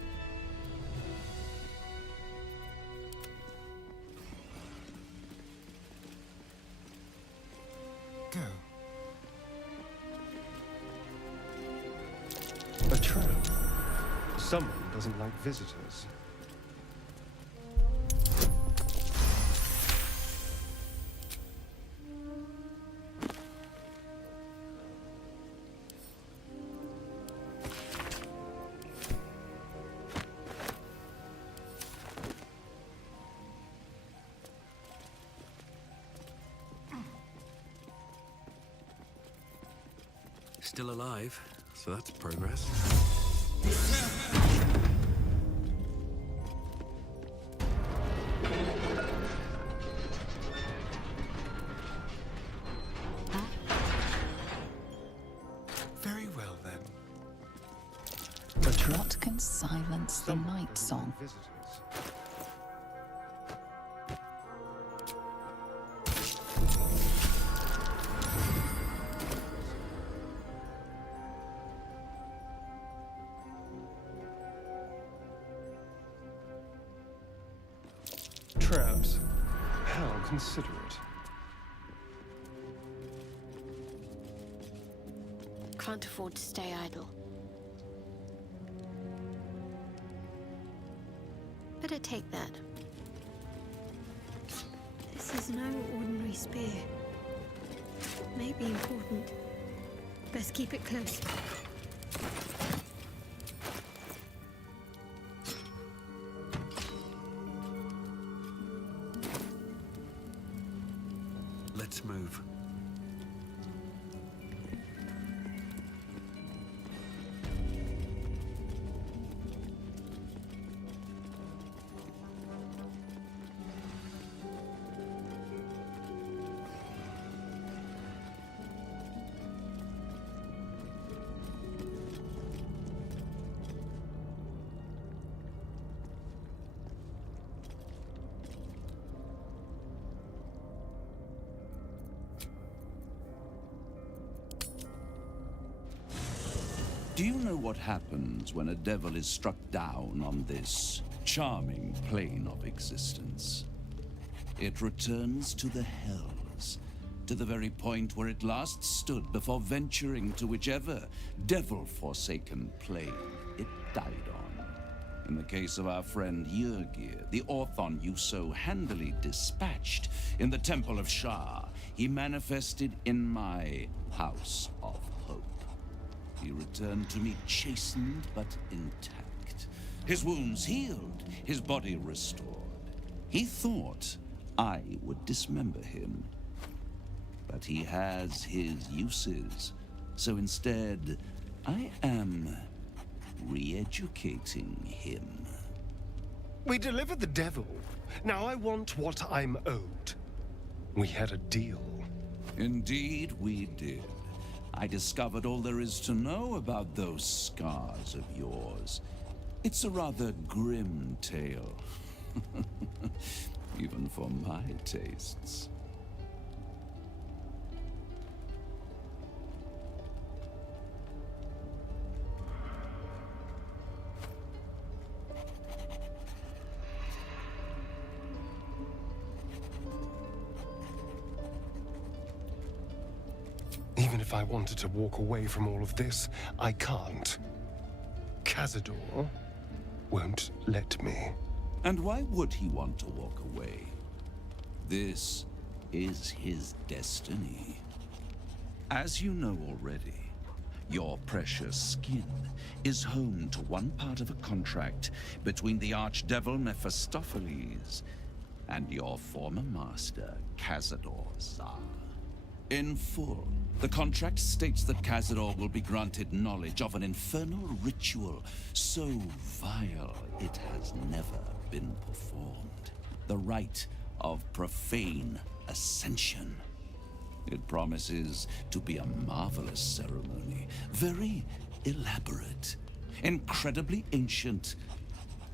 Go. A trap. Someone doesn't like visitors. Still alive, so that's progress. silence the night song. Traps. How considerate. Can't afford to stay idle. Better take that. This is no ordinary spear. May be important. Best keep it close. Let's move. Do you know what happens when a devil is struck down on this charming plane of existence? It returns to the hells, to the very point where it last stood before venturing to whichever devil-forsaken plane it died on. In the case of our friend Yrgir, the Orthon you so handily dispatched in the Temple of Shah, he manifested in my House of Hope. He returned to me chastened but intact. His wounds healed, his body restored. He thought I would dismember him. But he has his uses. So instead, I am re-educating him. We delivered the devil. Now I want what I'm owed. We had a deal. Indeed, we did. I discovered all there is to know about those scars of yours. It's a rather grim tale. Even for my tastes. Even if I wanted to walk away from all of this, I can't. Cazador won't let me. And why would he want to walk away? This is his destiny. As you know already, your precious skin is home to one part of a contract between the archdevil Mephistopheles and your former master, Cazador Zar. In full, the contract states that Cazador will be granted knowledge of an infernal ritual so vile it has never been performed. The rite of profane ascension. It promises to be a marvelous ceremony, very elaborate, incredibly ancient,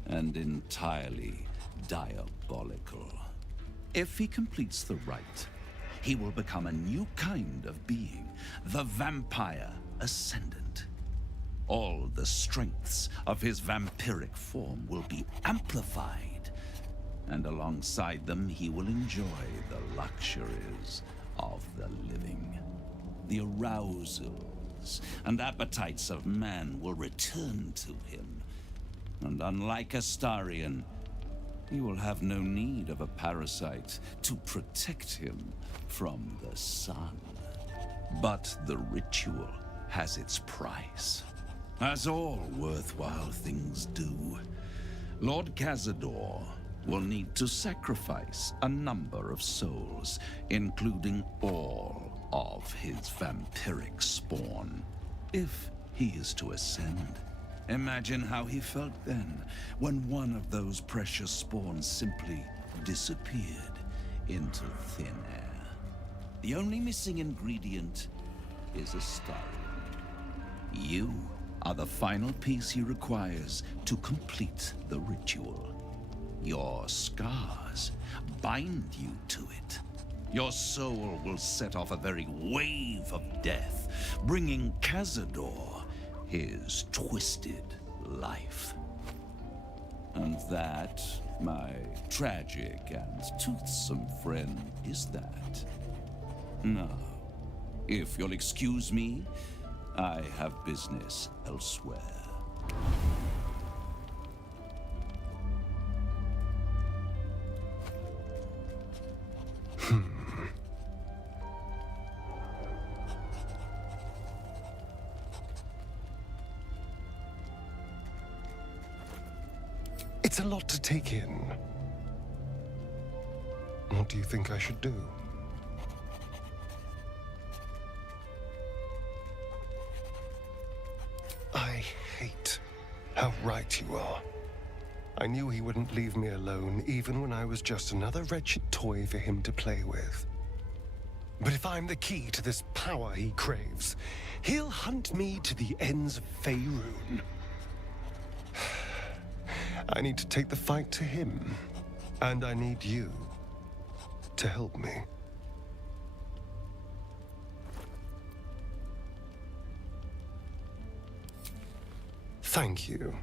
and entirely diabolical. If he completes the rite, he will become a new kind of being, the Vampire Ascendant. All the strengths of his vampiric form will be amplified, and alongside them he will enjoy the luxuries of the living. The arousals and appetites of man will return to him, and unlike Astarion, he will have no need of a parasite to protect him from the sun. But the ritual has its price, as all worthwhile things do. Lord Cazador will need to sacrifice a number of souls, including all of his vampiric spawn, if he is to ascend. Imagine how he felt then, when one of those precious spawns simply disappeared into thin air. The only missing ingredient is Astarion. You are the final piece he requires to complete the ritual. Your scars bind you to it. Your soul will set off a very wave of death, bringing Cazador his twisted life. And that, my tragic and toothsome friend, is that. Now, if you'll excuse me, I have business elsewhere. It's a lot to take in. What do you think I should do? I hate how right you are. I knew he wouldn't leave me alone, even when I was just another wretched toy for him to play with. But if I'm the key to this power he craves, he'll hunt me to the ends of Faerun. I need to take the fight to him, and I need you to help me. Thank you.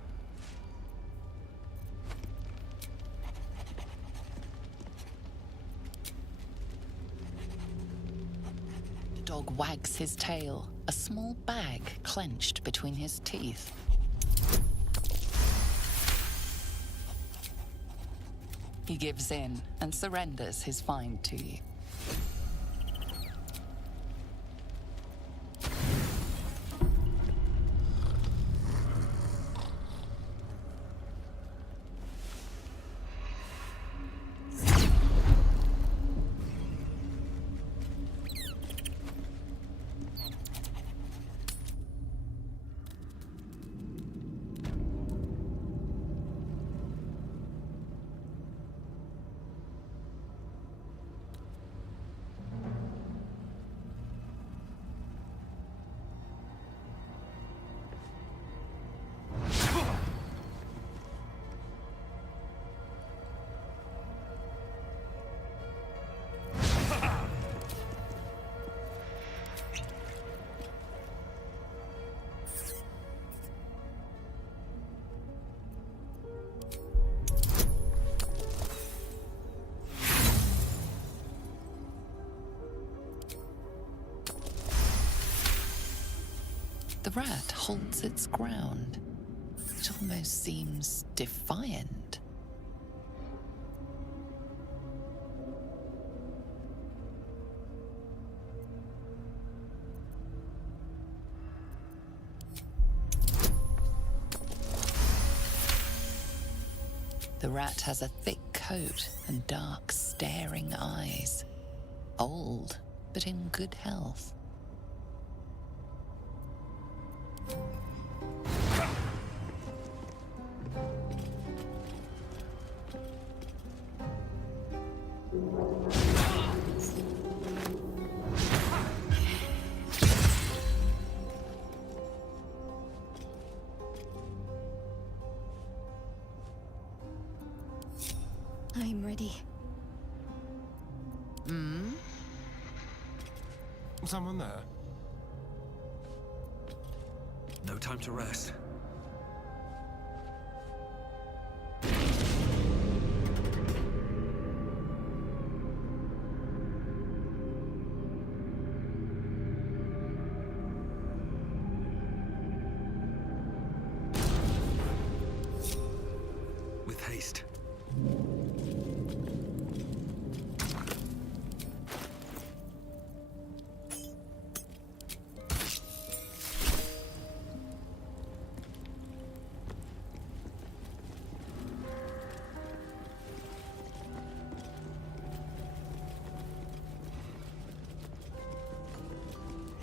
The dog wags his tail, a small bag clenched between his teeth. He gives in and surrenders his find to you. The rat holds its ground. It almost seems defiant. The rat has a thick coat and dark, staring eyes. Old, but in good health. I'm ready. Someone there? No time to rest. With haste.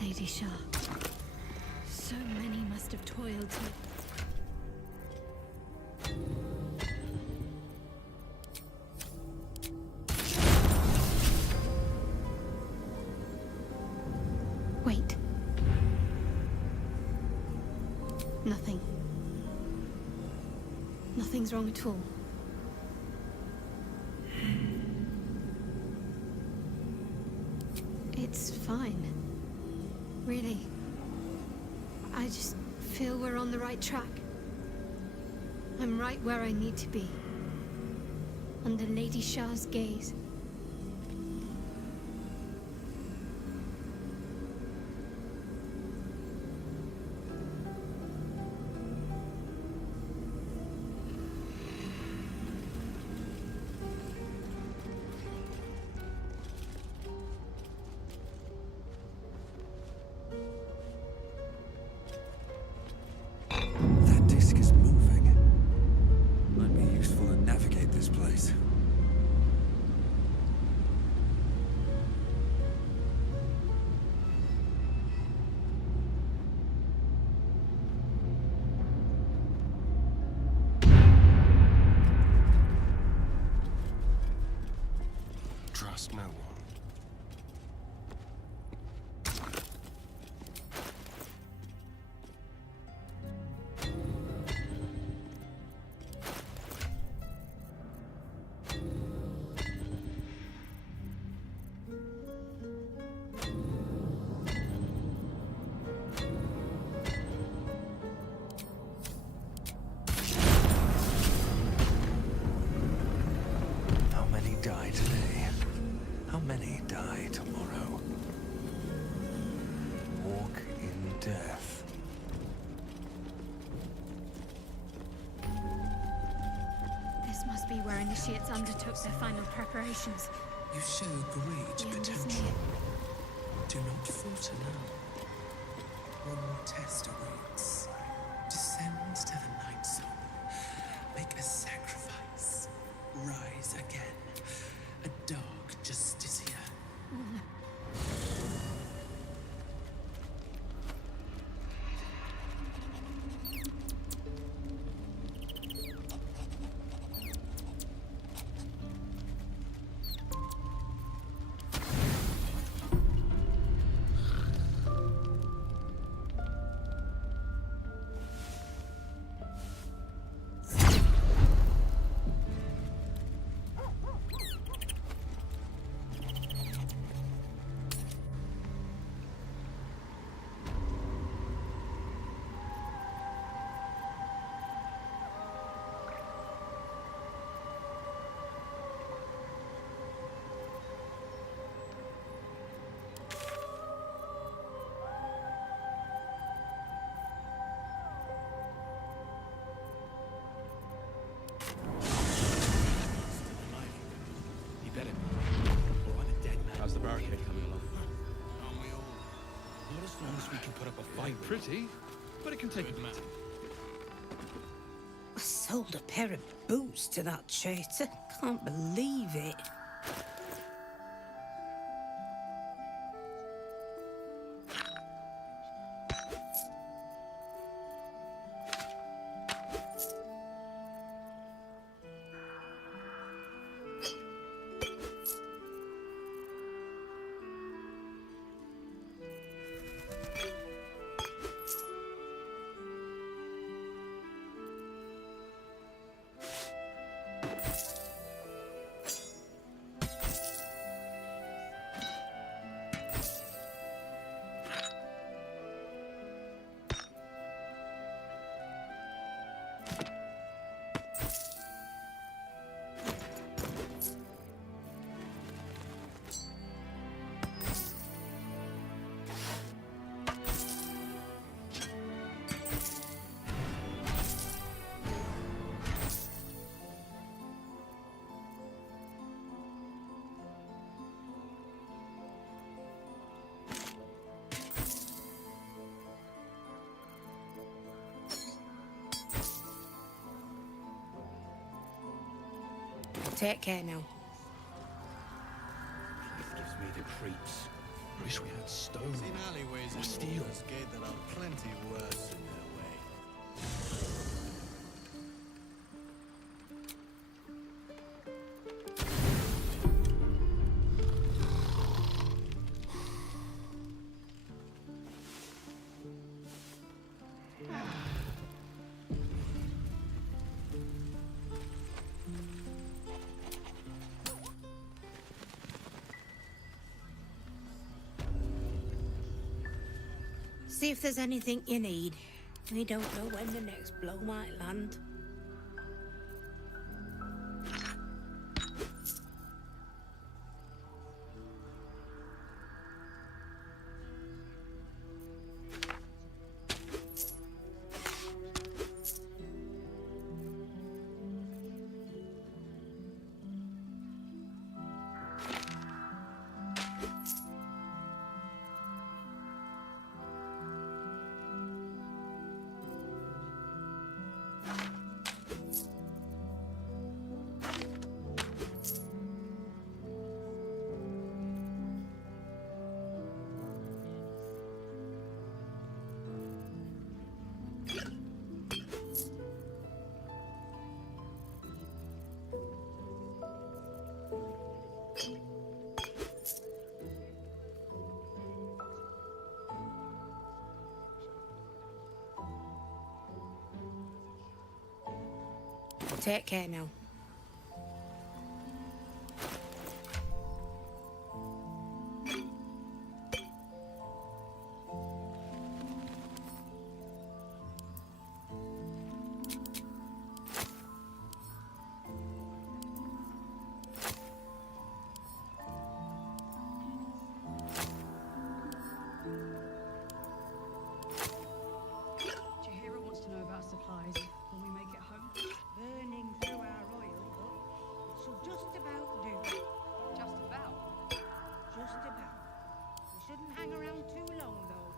Lady Shah. So many must have toiled to... Wait. Nothing. Nothing's wrong at all. It's fine. Really. I just feel we're on the right track. I'm right where I need to be. Under Lady Shah's gaze. That disc is moving. Might be useful to navigate this place. Trust no one. How many die today? How many die tomorrow? Walk in death. This must be where initiates undertook their final preparations. You show great The end is potential. near. Do not falter now. One more test awaits. Descend to the night zone. Make a sacrifice. Rise again. A dark justiciar. You better be. Or I'm a dead man. How's the barricade coming along? Not as long as we can put up a fight. Pretty, but it can take a minute. I sold a pair of boots to that traitor. Can't believe it. Take care now. It gives me the creeps. Wish we had stone. Seen alleyways or steel. Gate that are plenty worse in their way. See if there's anything you need. We don't know when the next blow might land. Take care now. Chihiro wants to know about supplies when we make it home. Burning through our oil, but it should just about do. Just about. Just about. We shouldn't hang around too long, though.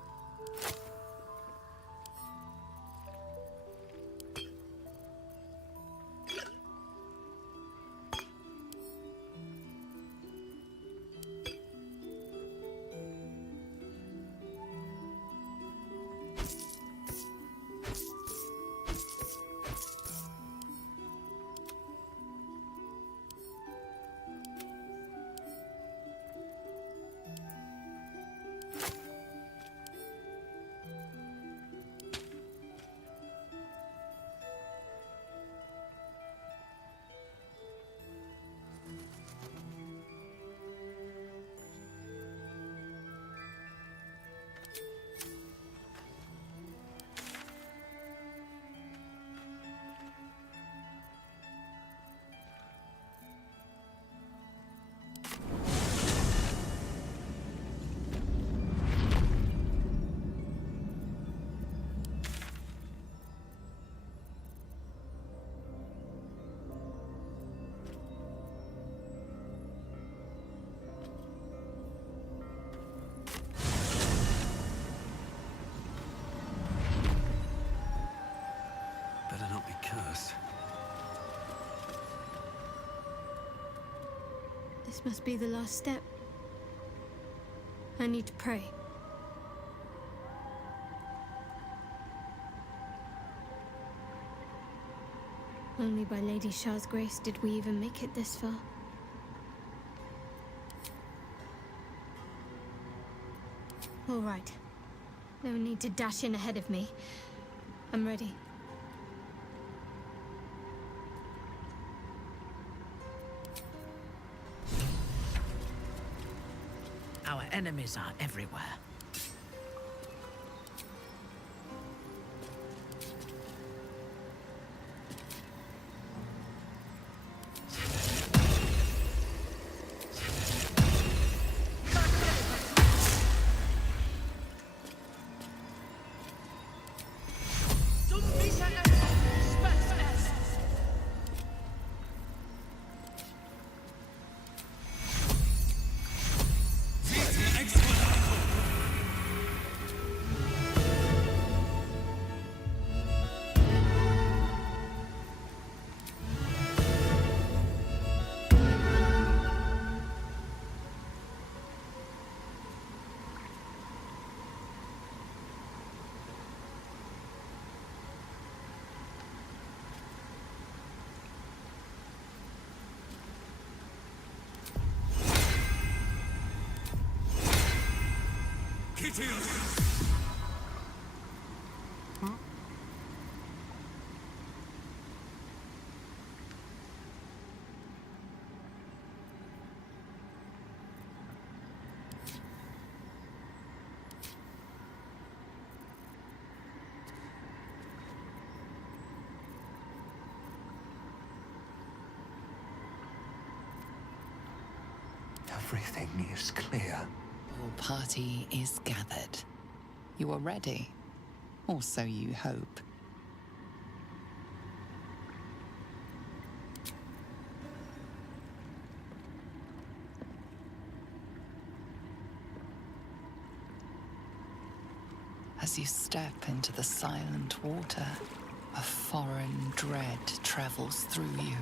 Better not be cursed. This must be the last step. I need to pray. Only by Lady Shah's grace did we even make it this far. All right. No need to dash in ahead of me. I'm ready. Our enemies are everywhere. Everything is clear. Your party is gathered. You are ready, or so you hope. As you step into the silent water, a foreign dread travels through you.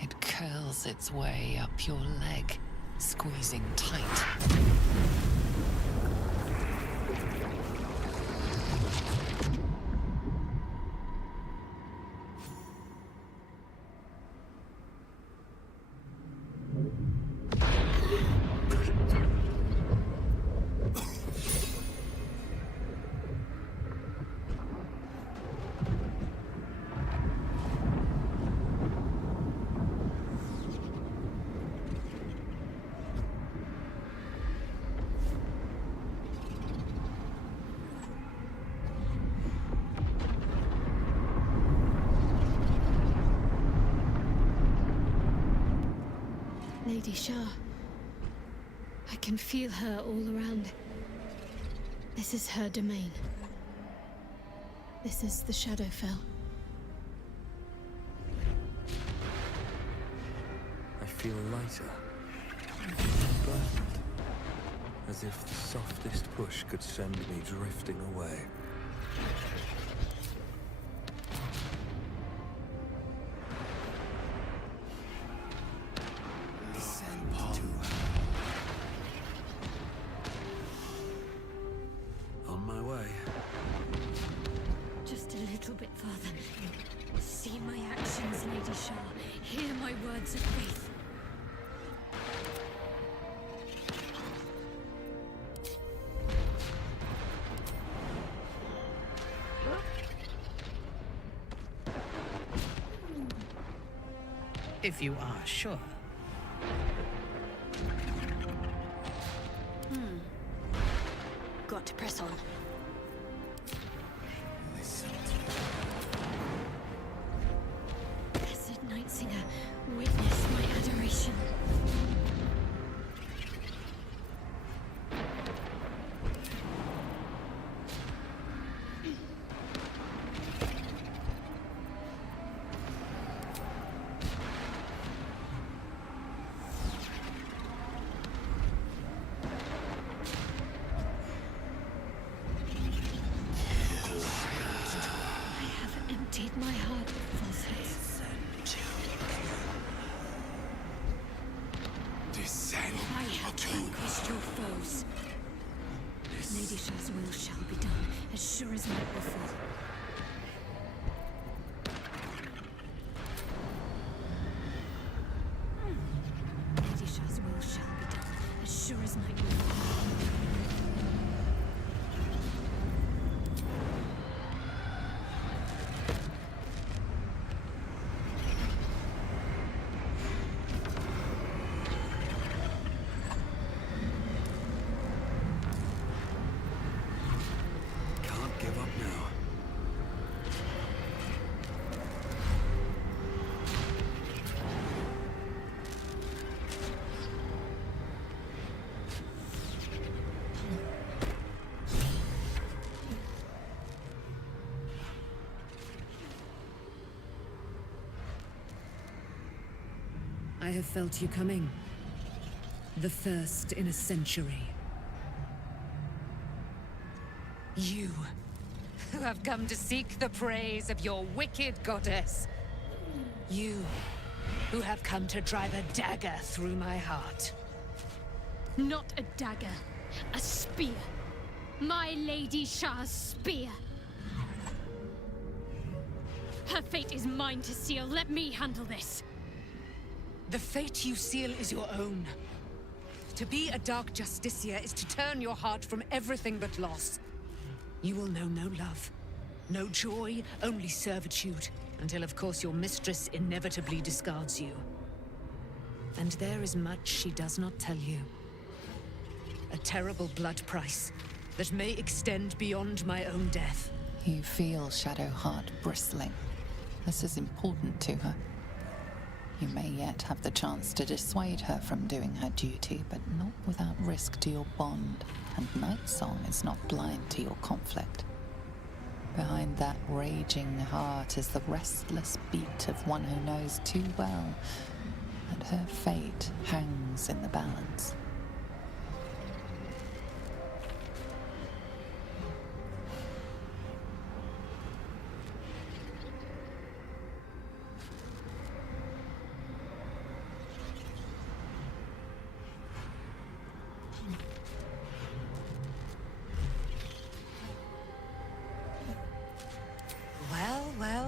It curls its way up your leg, squeezing tight. Lady Shah. I can feel her all around. This is her domain. This is the Shadowfell. I feel lighter. Burdened. As if the softest push could send me drifting away. On my way. Just a little bit further. See my actions, Lady Shah. Hear my words of faith. If you are sure. Got to press on. Blessed Night Singer, witness my adoration. Emptied my heart of falsehoods. Descend. I have vanquished your foes. Lady Shah's will shall be done, as sure as night will fall. Lady Shah's will shall be done, as sure as night will fall. Can't give up now. I have felt you coming. The first in a century. You, who have come to seek the praise of your wicked goddess. You, who have come to drive a dagger through my heart. Not a dagger, a spear. My Lady Shah's spear. Her fate is mine to seal. Let me handle this. The fate you seal is your own. To be a Dark Justiciar is to turn your heart from everything but loss. You will know no love, no joy, only servitude, until of course your mistress inevitably discards you. And there is much she does not tell you. A terrible blood price that may extend beyond my own death. You feel Shadowheart bristling. This is important to her. You may yet have the chance to dissuade her from doing her duty, but not without risk to your bond, and Nightsong is not blind to your conflict. Behind that raging heart is the restless beat of one who knows too well that her fate hangs in the balance.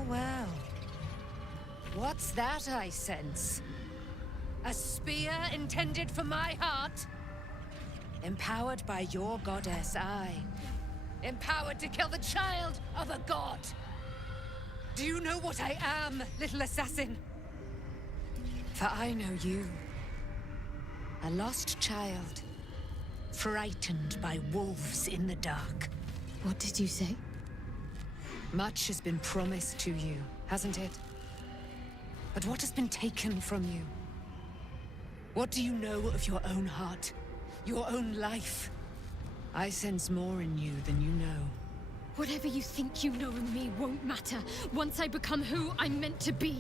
Well. What's that I sense? A spear intended for my heart? Empowered by your goddess, empowered to kill the child of a god. Do you know what I am, little assassin? For I know you. A lost child, frightened by wolves in the dark. What did you say? Much has been promised to you, hasn't it? But what has been taken from you? What do you know of your own heart? Your own life? I sense more in you than you know. Whatever you think you know of me won't matter once I become who I'm meant to be.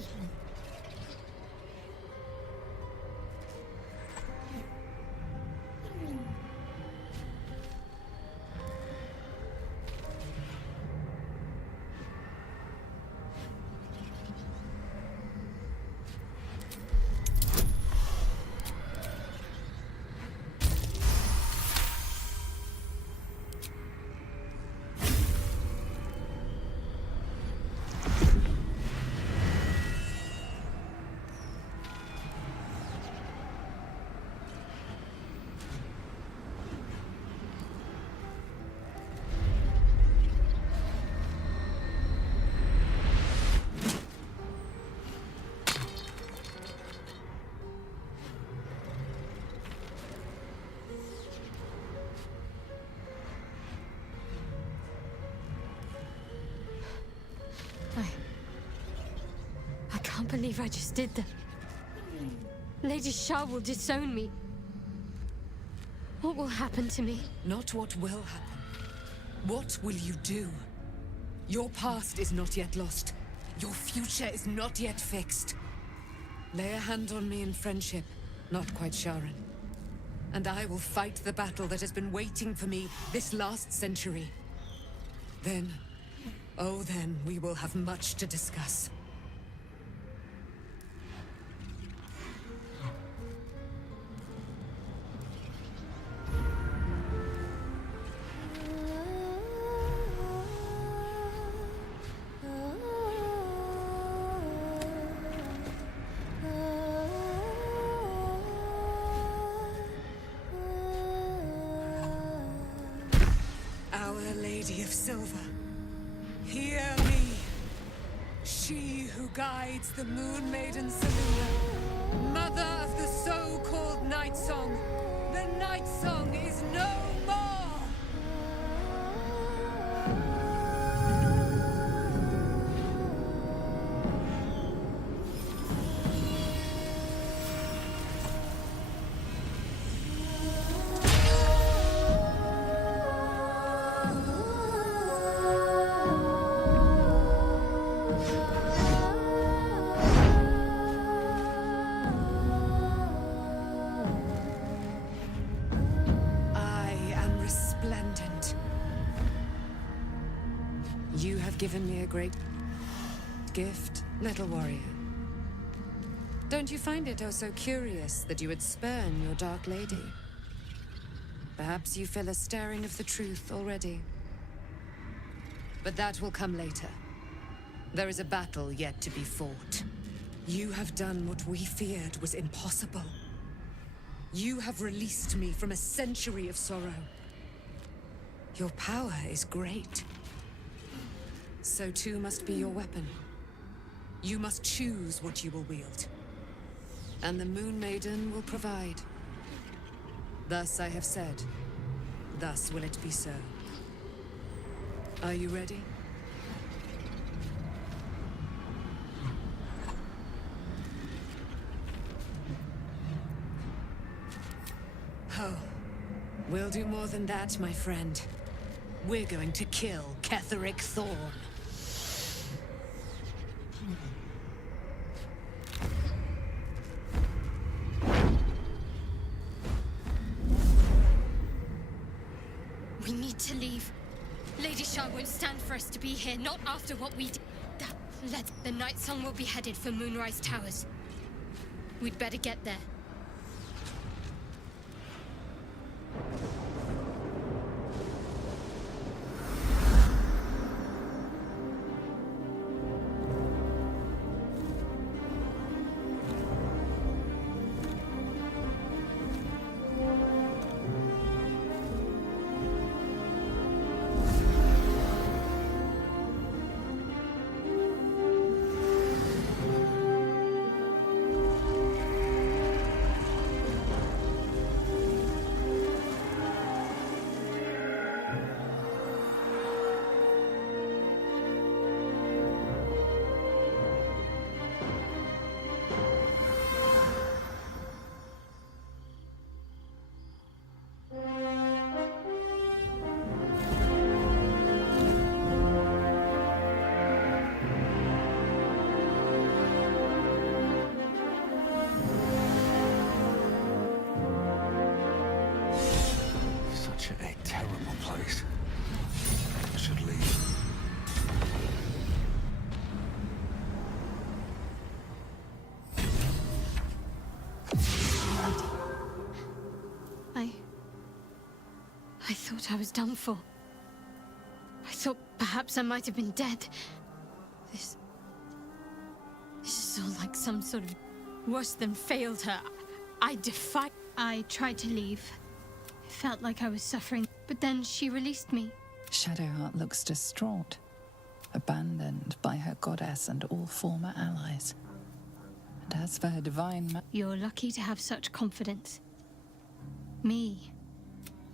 I can't believe I just did that. Lady Shah will disown me. What will happen to me? Not what will happen. What will you do? Your past is not yet lost. Your future is not yet fixed. Lay a hand on me in friendship, not quite Sharon. And I will fight the battle that has been waiting for me this last century. Then, oh then, we will have much to discuss. Our Lady of Silver, hear me. She who guides the Moon Maiden Seluna, mother of the so-called Night Song. The Night Song is no more! You have given me a great gift, little warrior. Don't you find it oh so curious that you would spurn your Dark Lady? Perhaps you feel a stirring of the truth already. But that will come later. There is a battle yet to be fought. You have done what we feared was impossible. You have released me from a century of sorrow. Your power is great. So too must be your weapon. You must choose what you will wield. And the Moon Maiden will provide. Thus I have said. Thus will it be so. Are you ready? Oh, we'll do more than that, my friend. We're going to kill Ketherick Thorn. We need to leave. Lady Shah won't stand for us to be here, not after what we did. The Night Song will be headed for Moonrise Towers. We'd better get there. Such a terrible place. I should leave. I thought I was done for. I thought perhaps I might have been dead. This is all like some sort of worse than failed her. I tried to leave. It felt like I was suffering, but then she released me. Shadowheart looks distraught, abandoned by her goddess and all former allies. And as for her divine You're lucky to have such confidence. Me.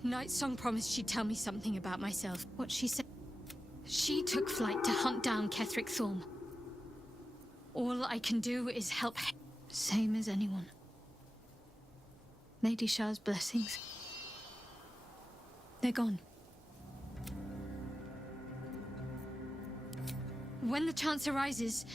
Night Song promised she'd tell me something about myself. What she said. She took flight to hunt down Ketherick Thorn. All I can do is help. Same as anyone. Lady Shah's blessings. They're gone. When the chance arises,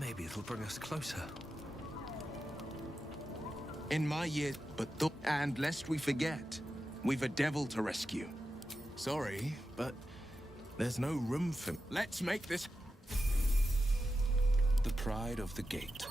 Maybe it'll bring us closer. In my year, and lest we forget, we've a devil to rescue. Sorry, but there's no room for... Let's make this... The pride of the gate.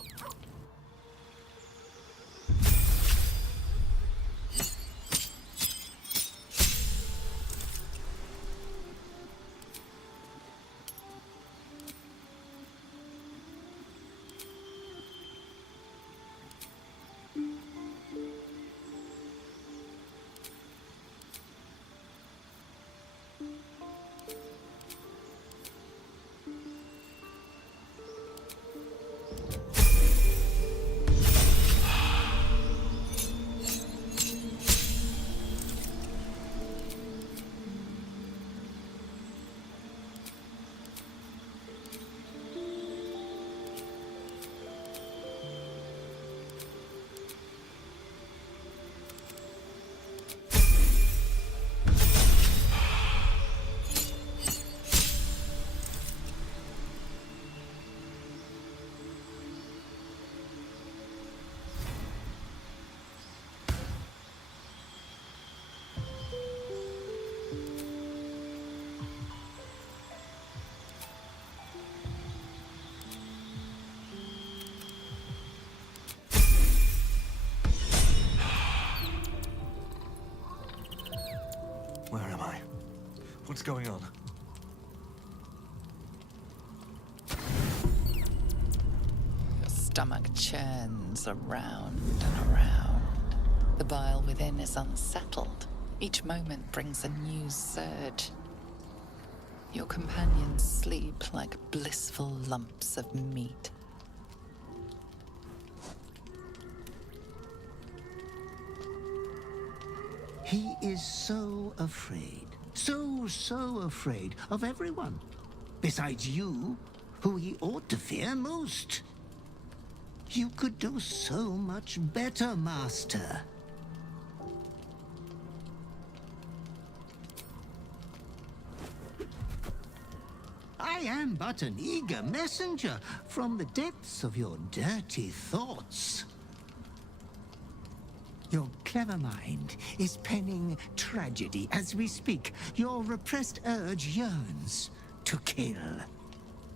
What's going on? Your stomach churns around and around. The bile within is unsettled. Each moment brings a new surge. Your companions sleep like blissful lumps of meat. He is so afraid, so afraid of everyone. Besides you, who he ought to fear most. You could do so much better, Master. I am but an eager messenger from the depths of your dirty thoughts. Your clever mind is penning tragedy as we speak. Your repressed urge yearns to kill.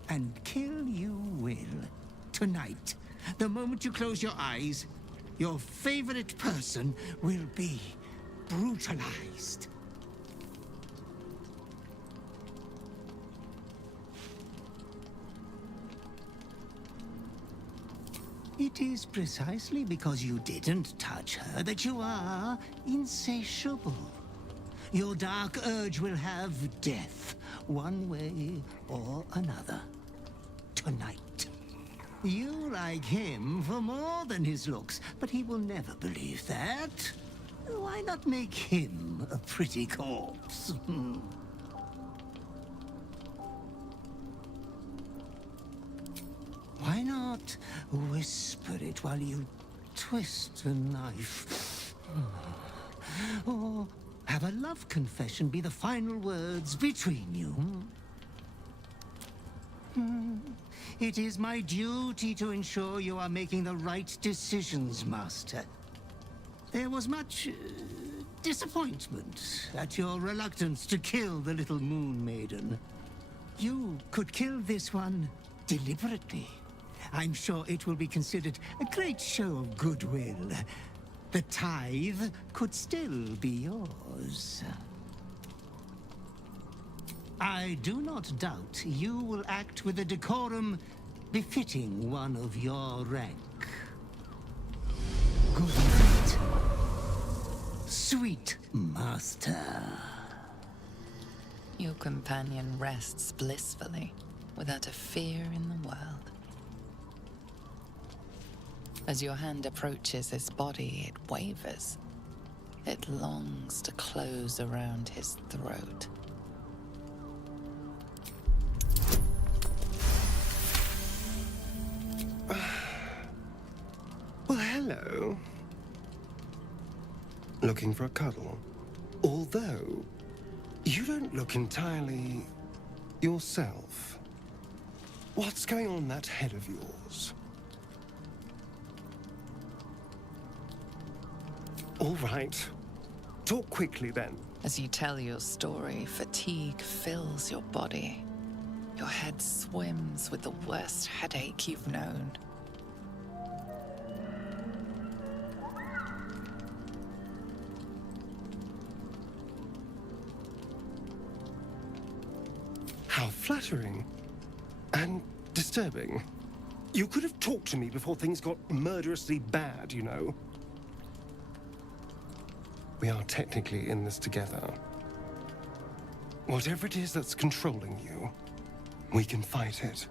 And kill you will. Tonight, the moment you close your eyes, your favorite person will be brutalized. It is precisely because you didn't touch her that you are insatiable. Your dark urge will have death, one way or another. Tonight. You like him for more than his looks, but he will never believe that. Why not make him a pretty corpse? Why not whisper it while you twist a knife? Or have a love confession be the final words between you? It is my duty to ensure you are making the right decisions, Master. There was much disappointment at your reluctance to kill the little moon maiden. You could kill this one deliberately. I'm sure it will be considered a great show of goodwill. The tithe could still be yours. I do not doubt you will act with a decorum befitting one of your rank. Good night, sweet master. Your companion rests blissfully, without a fear in the world. As your hand approaches his body, it wavers. It longs to close around his throat. Well, hello. Looking for a cuddle? Although, you don't look entirely yourself. What's going on in that head of yours? All right. Talk quickly, then. As you tell your story, fatigue fills your body. Your head swims with the worst headache you've known. How flattering. And disturbing. You could have talked to me before things got murderously bad, you know. We are technically in this together. Whatever it is that's controlling you, we can fight it.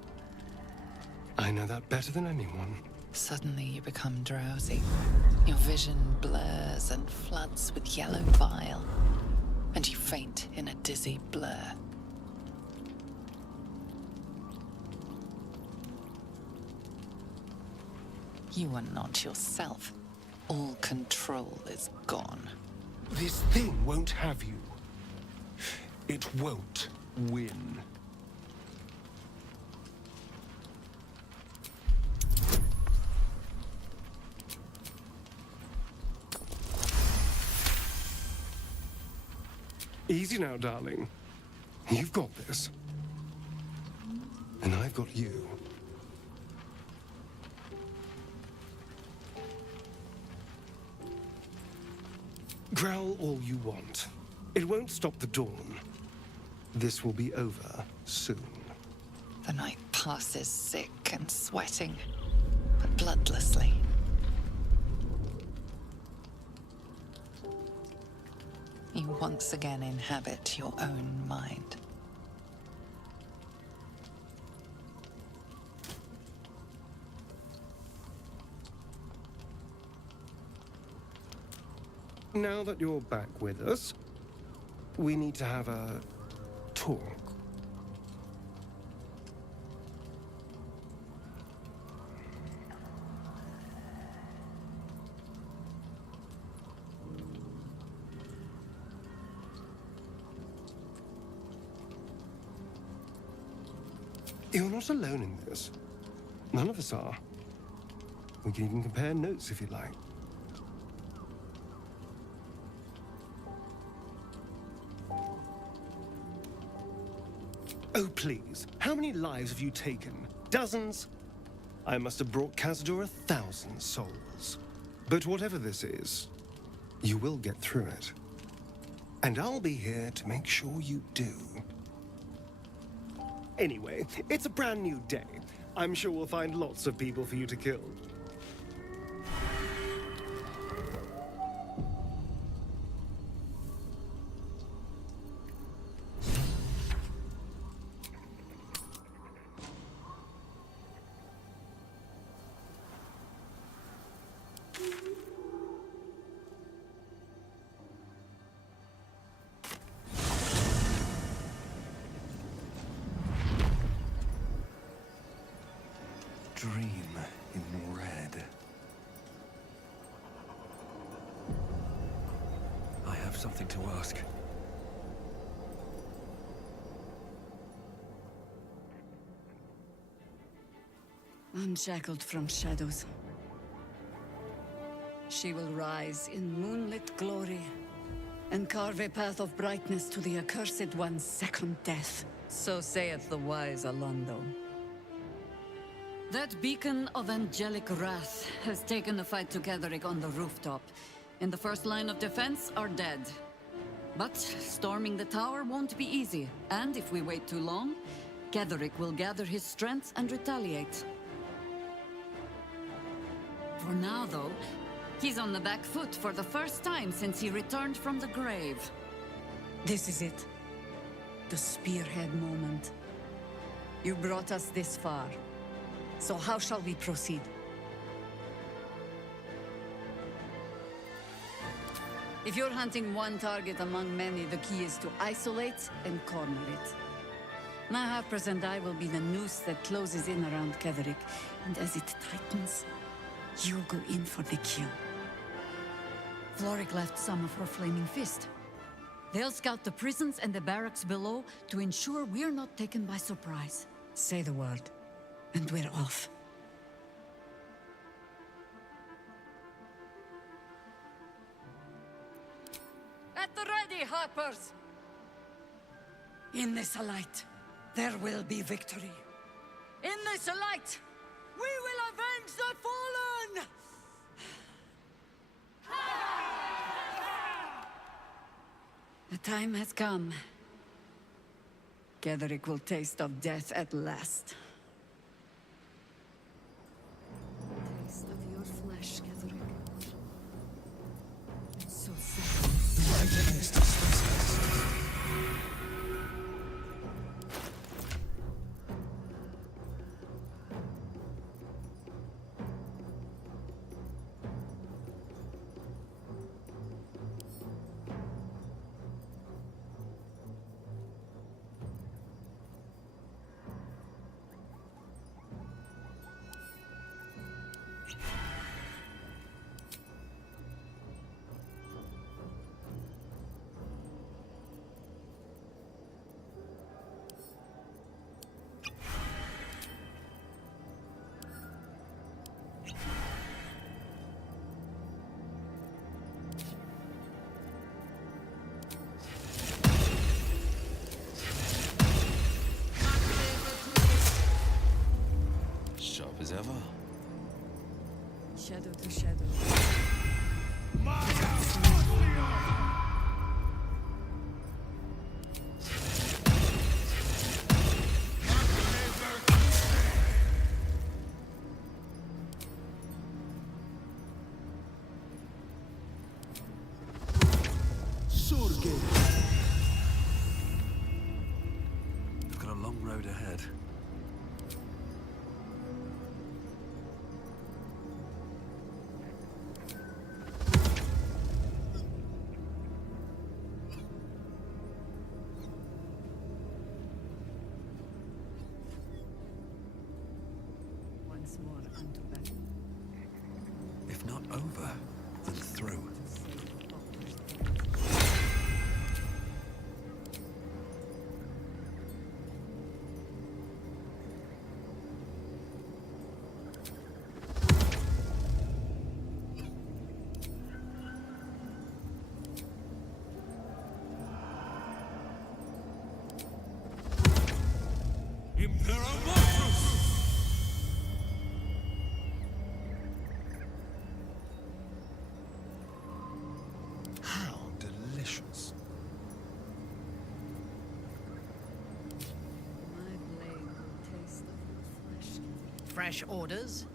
I know that better than anyone. Suddenly you become drowsy. Your vision blurs and floods with yellow bile, and you faint in a dizzy blur. You are not yourself. All control is gone. This thing won't have you. It won't win. Easy now, darling. You've got this. And I've got you. Growl all you want. It won't stop the dawn. This will be over soon. The night passes sick and sweating, but bloodlessly. You once again inhabit your own mind. Now that you're back with us, we need to have a talk. You're not alone in this. None of us are. We can even compare notes if you like. Oh, please. How many lives have you taken? Dozens? I must have brought Cazador 1,000 souls. But whatever this is, you will get through it. And I'll be here to make sure you do. Anyway, it's a brand new day. I'm sure we'll find lots of people for you to kill. Dream in red. I have something to ask. Unshackled from shadows, she will rise in moonlit glory and carve a path of brightness to the accursed one's second death. So saith the wise Alondo. That beacon of angelic wrath has taken the fight to Ketheric on the rooftop. In the first line of defense are dead. But storming the tower won't be easy, and if we wait too long, Ketheric will gather his strength and retaliate. For now, though, he's on the back foot for the first time since he returned from the grave. This is it. The spearhead moment. You brought us this far. So how shall we proceed? If you're hunting one target among many, the key is to isolate and corner it. My half-breed and I will be the noose that closes in around Ketheric, and as it tightens, you'll go in for the kill. Floric left some of her flaming fist. They'll scout the prisons and the barracks below to ensure we're not taken by surprise. Say the word, and we're off. At the ready, Harpers! In this light, there will be victory. In this light, we will avenge the fallen! The time has come. Ketheric will taste of death at last. Taste of your flesh, Ketheric. It's so sad. Sharp as ever. Shadow to shadow. once more unto battle. If not over, then through. How delicious. My blade will taste of your flesh. Fresh orders?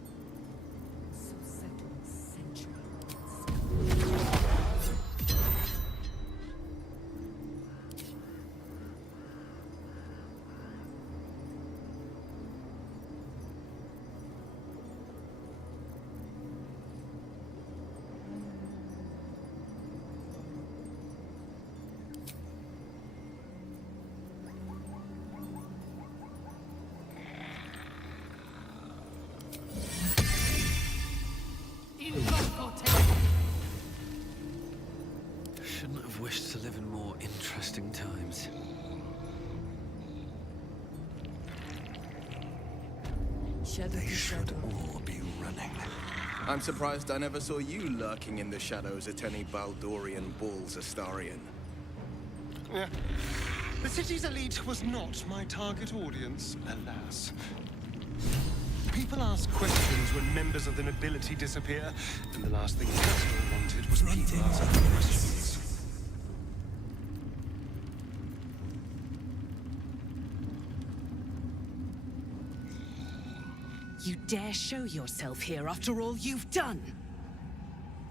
So settled century. Shouldn't have wished to live in more interesting times. Shadow They to should shadow. all be running. I'm surprised I never saw you lurking in the shadows at any Baldorian Bulls Astarian. Yeah. The city's elite was not my target audience, alas. People ask questions when members of the nobility disappear, and the last thing Castor wanted was people asking questions. You dare show yourself here after all you've done?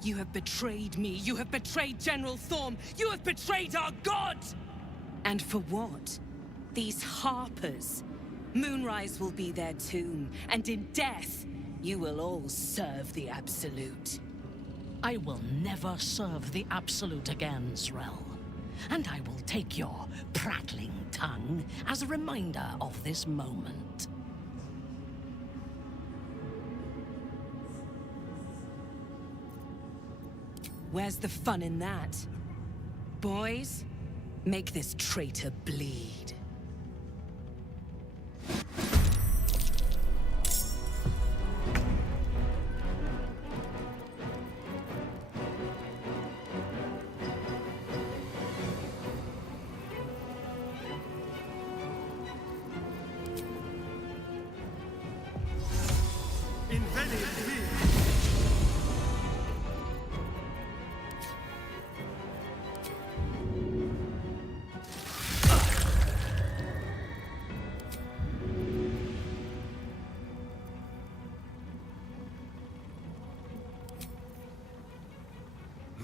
You have betrayed me. You have betrayed General Thorm. You have betrayed our god! And for what? These harpers. Moonrise will be their tomb, and in death, you will all serve the Absolute. I will never serve the Absolute again, Zrel. And I will take your prattling tongue as a reminder of this moment. Where's the fun in that? Boys, make this traitor bleed.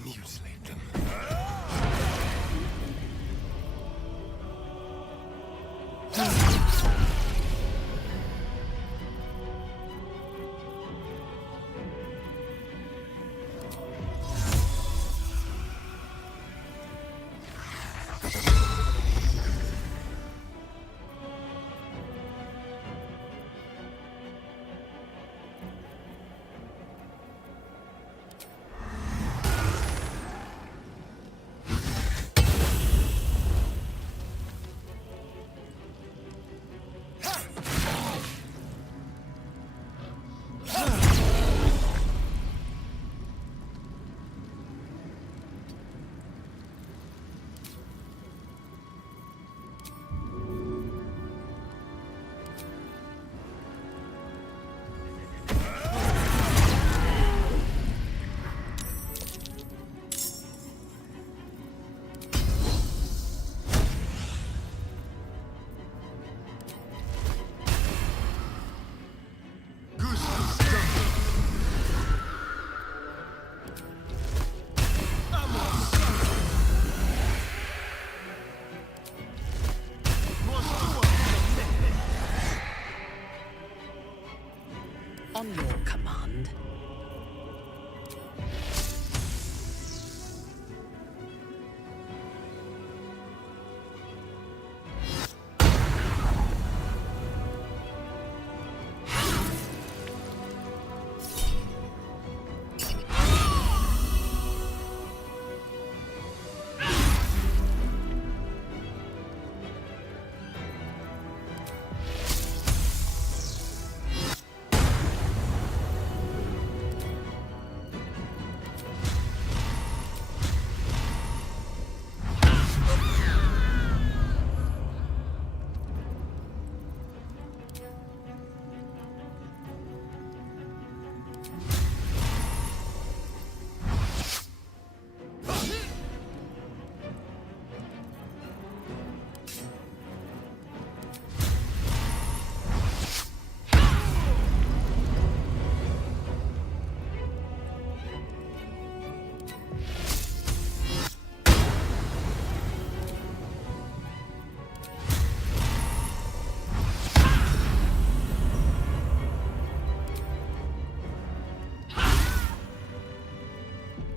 Mutilate them. On your command.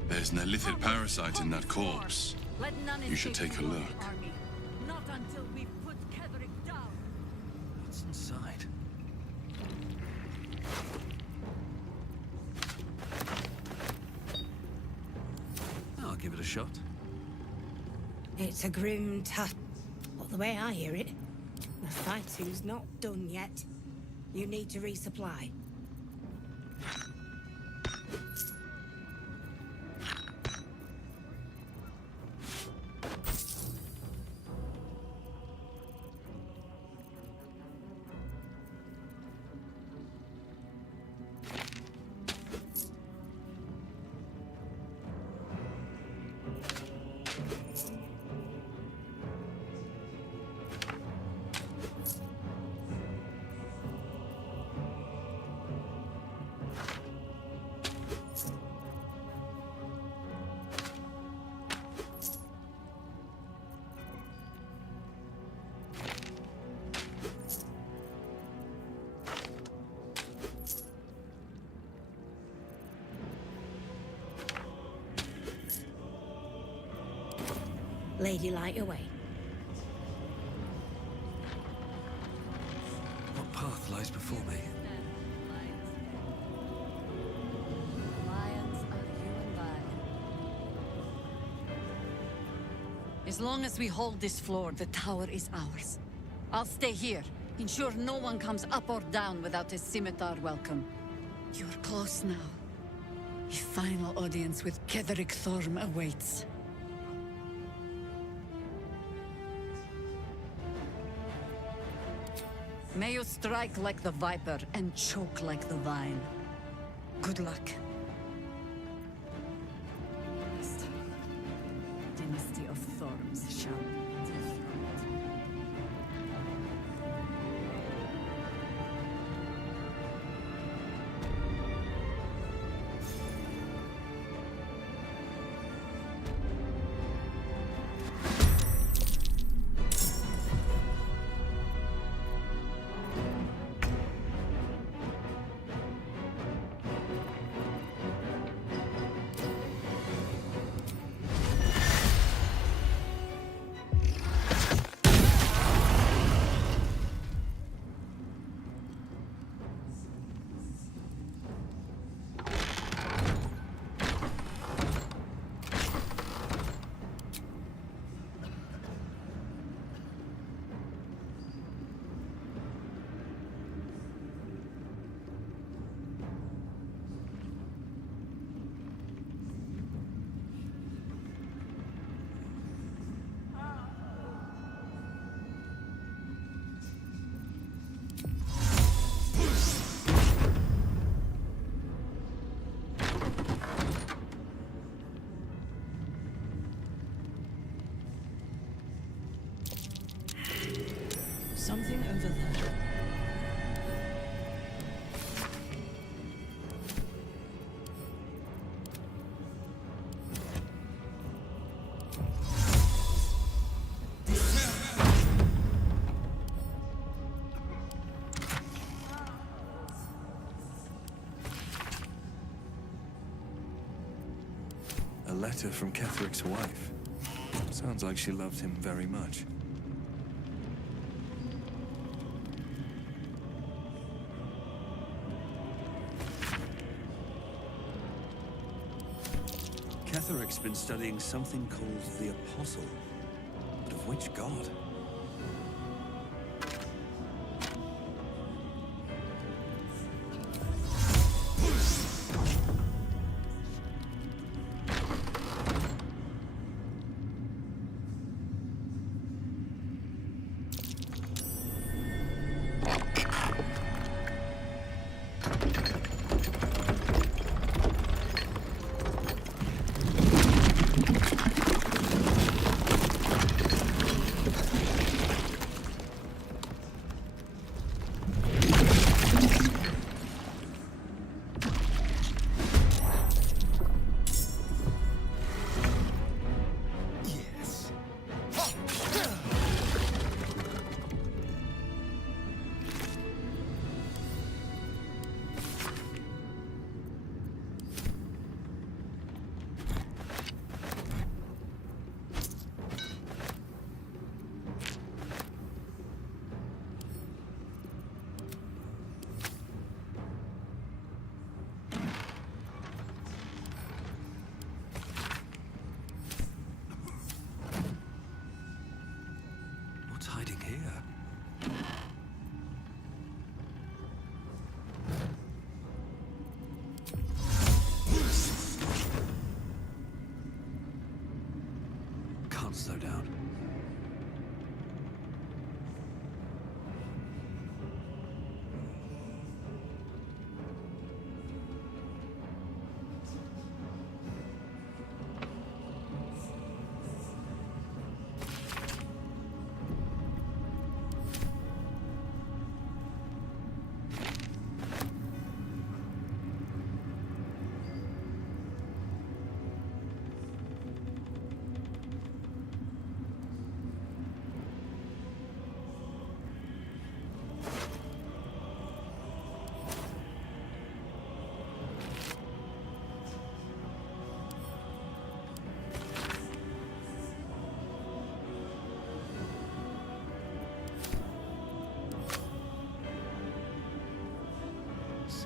There's an illithid parasite in that corpse. You should take a look. Not until we've put Ketheric down. What's inside? I'll give it a shot. It's a grim tough. Well, the way I hear it, the fight's not done yet. You need to resupply. Lady, light away. What path lies before me? Lions are you and I. As long as we hold this floor, the tower is ours. I'll stay here. Ensure no one comes up or down without a scimitar welcome. You're close now. A final audience with Ketheric Thorm awaits. May you strike like the viper and choke like the vine. Good luck. Dynasty of Thorns shall be dethroned. Something over there. A letter from Ketheric's wife. Sounds like she loved him very much. Ketheric's been studying something called the Apostle. But of which god?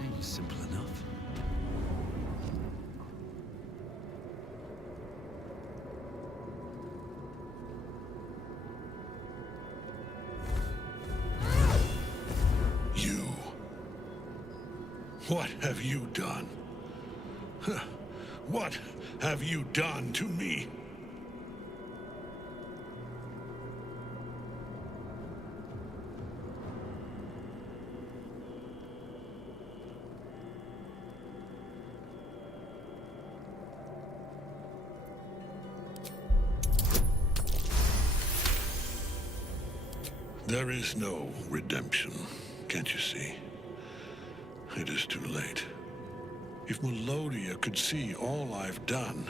Seems simple enough. You. What have you done? Huh. What have you done to me? There is no redemption, can't you see? It is too late. If Melodia could see all I've done,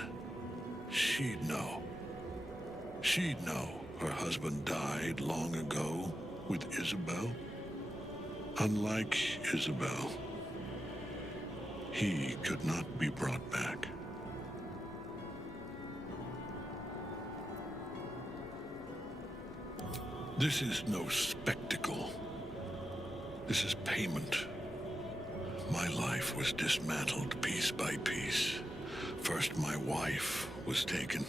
she'd know. She'd know her husband died long ago with Isabel. Unlike Isabel, he could not be brought back. This is no spectacle. This is payment. My life was dismantled piece by piece. First, my wife was taken.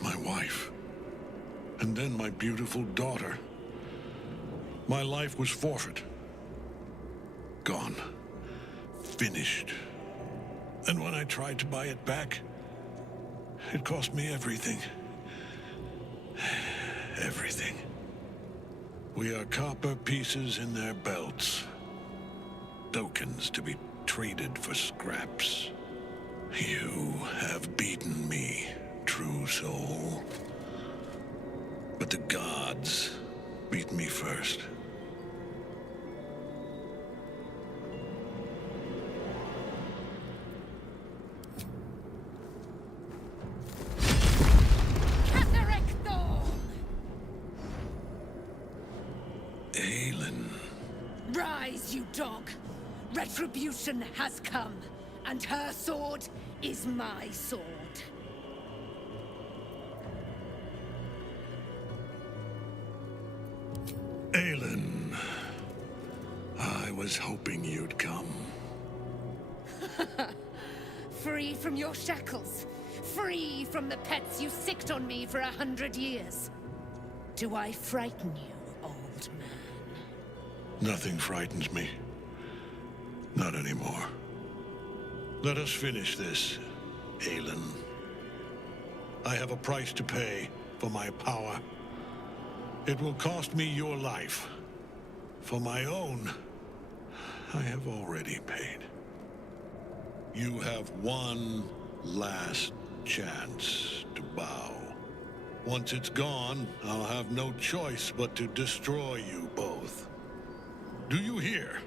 My wife. And then my beautiful daughter. My life was forfeit. Gone. Finished. And when I tried to buy it back, it cost me everything. Everything. We are copper pieces in their belts. Tokens to be traded for scraps. You have beaten me, true soul. But the gods beat me first. Aelin. Rise, you dog! Retribution has come, and her sword is my sword. Aelin. I was hoping you'd come. Free from your shackles. Free from the pets you sicked on me for 100 years. Do I frighten you, old man? Nothing frightens me. Not anymore. Let us finish this, Aelin. I have a price to pay for my power. It will cost me your life. For my own, I have already paid. You have one last chance to bow. Once it's gone, I'll have no choice but to destroy you both. Do you hear?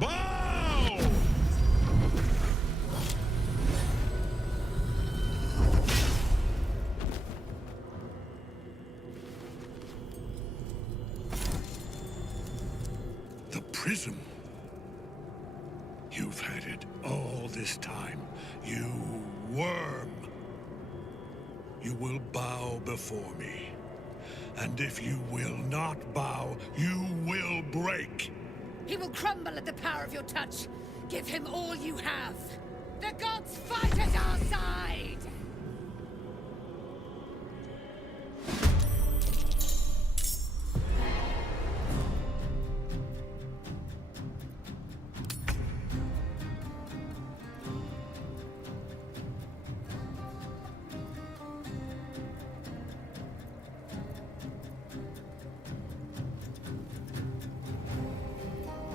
Bow! The prism. You've had it all this time, you worm. You will bow before me. And if you will not bow, you will break. He will crumble at the power of your touch. Give him all you have. The gods fight at our side!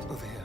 Over here.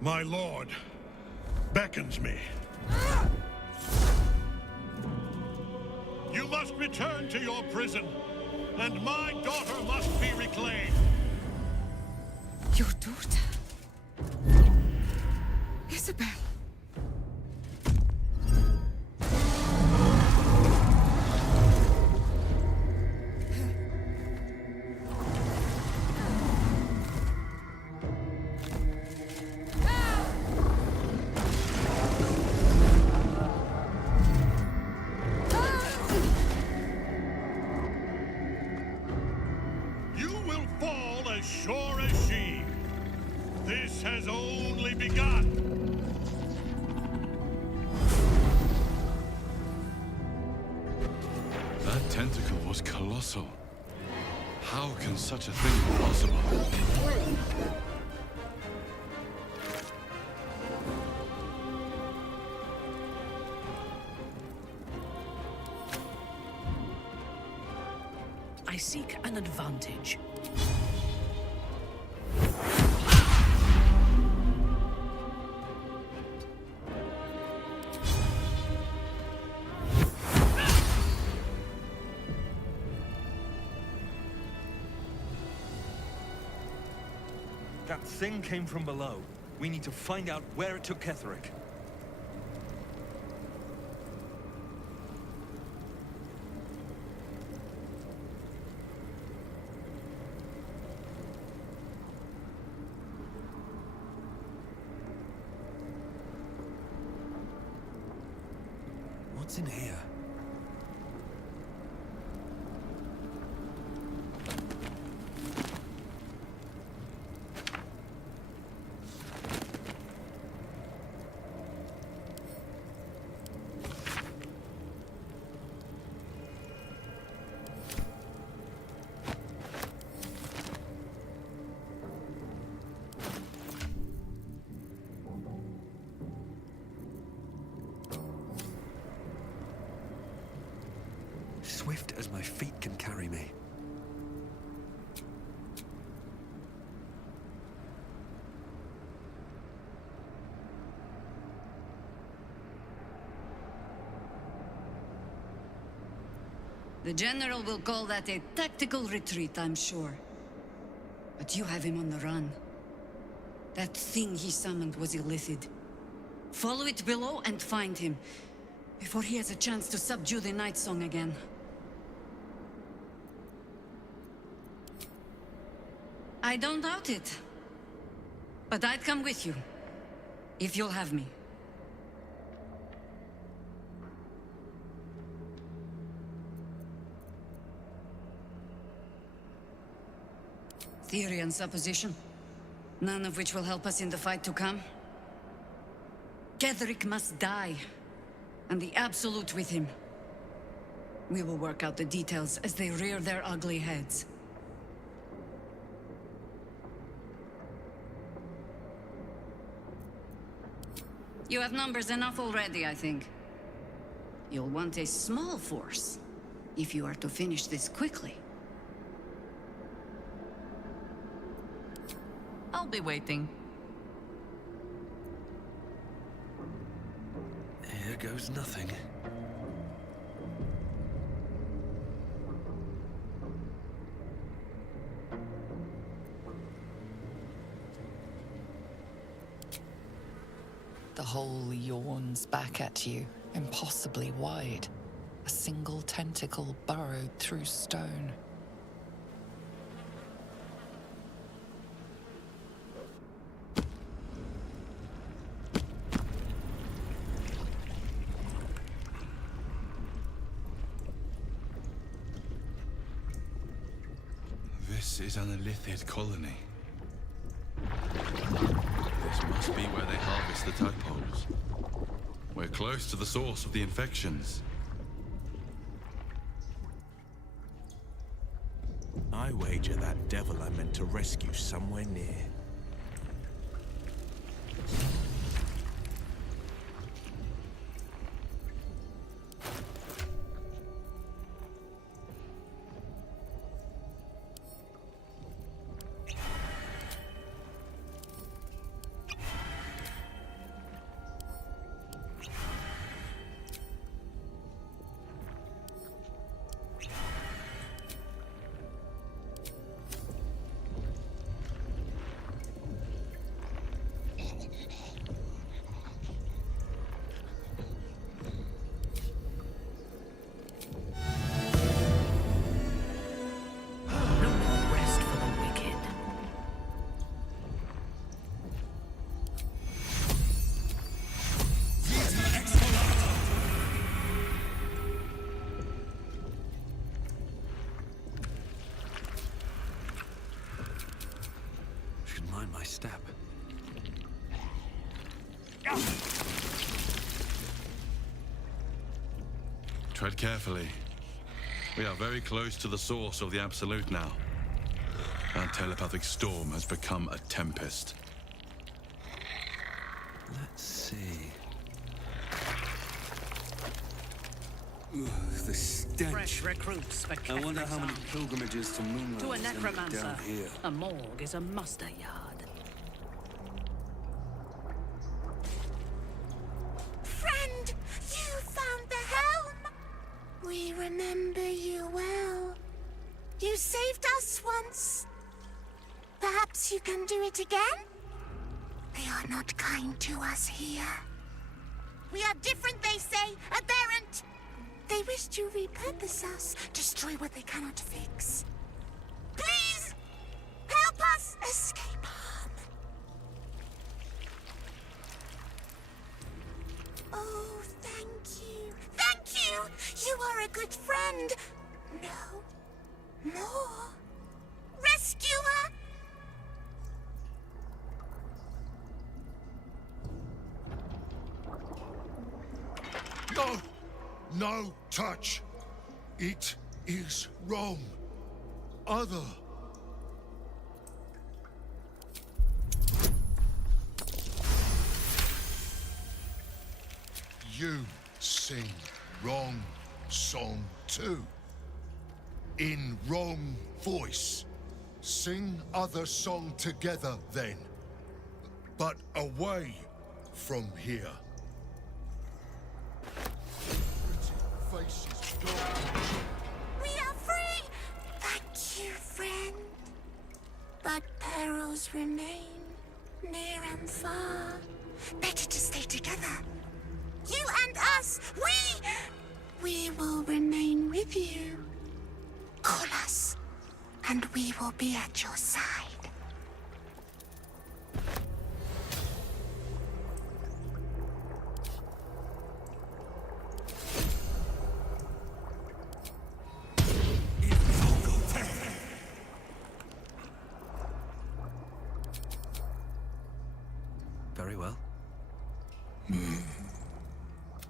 My lord beckons me. You must return to your prison, and my daughter must be reclaimed. Your daughter? Isabel. You will fall as sure as she. This has only begun. That tentacle was colossal. How can such a thing be possible? I seek an advantage. That thing came from below. We need to find out where it took Ketherick. What's in here? Swift as my feet can carry me. The General will call that a tactical retreat, I'm sure. But you have him on the run. That thing he summoned was illithid. Follow it below and find him, before he has a chance to subdue the Night Song again. I don't doubt it. But I'd come with you, if you'll have me. Theory and supposition, none of which will help us in the fight to come. Ketherick must die, and the Absolute with him. We will work out the details as they rear their ugly heads. You have numbers enough already, I think. You'll want a small force, if you are to finish this quickly. I'll be waiting. Here goes nothing. The hole yawns back at you, impossibly wide. A single tentacle burrowed through stone. This is an illithid colony. This must be where they harvest the tadpoles. We're close to the source of the infections. I wager that devil I meant to rescue somewhere near. find my step. Tread carefully. We are very close to the source of the Absolute now. Our telepathic storm has become a tempest. Let's see. Ugh, the stench. Fresh recruits for I wonder how many Ketherick's pilgrimages to Moonlight To a ended necromancer, down here. a morgue is a muster yard. Friend, you found the helm! We remember you well. You saved us once. Perhaps you can do it again? They are not kind to us here. We are different, they say, aberrant! They wish to repurpose us, destroy what they cannot fix. Please, help us escape harm. Oh, thank you. Thank you! You are a good friend. No. More. Rescuer! No! No touch! It is wrong. Other. You sing wrong song too. In wrong voice. Sing other song together then. But away from here. Faces gone. We are free! Thank you, friend. But perils remain, near and far. Better to stay together. You and us, we will remain with you. Call us, and we will be at your side. Very well.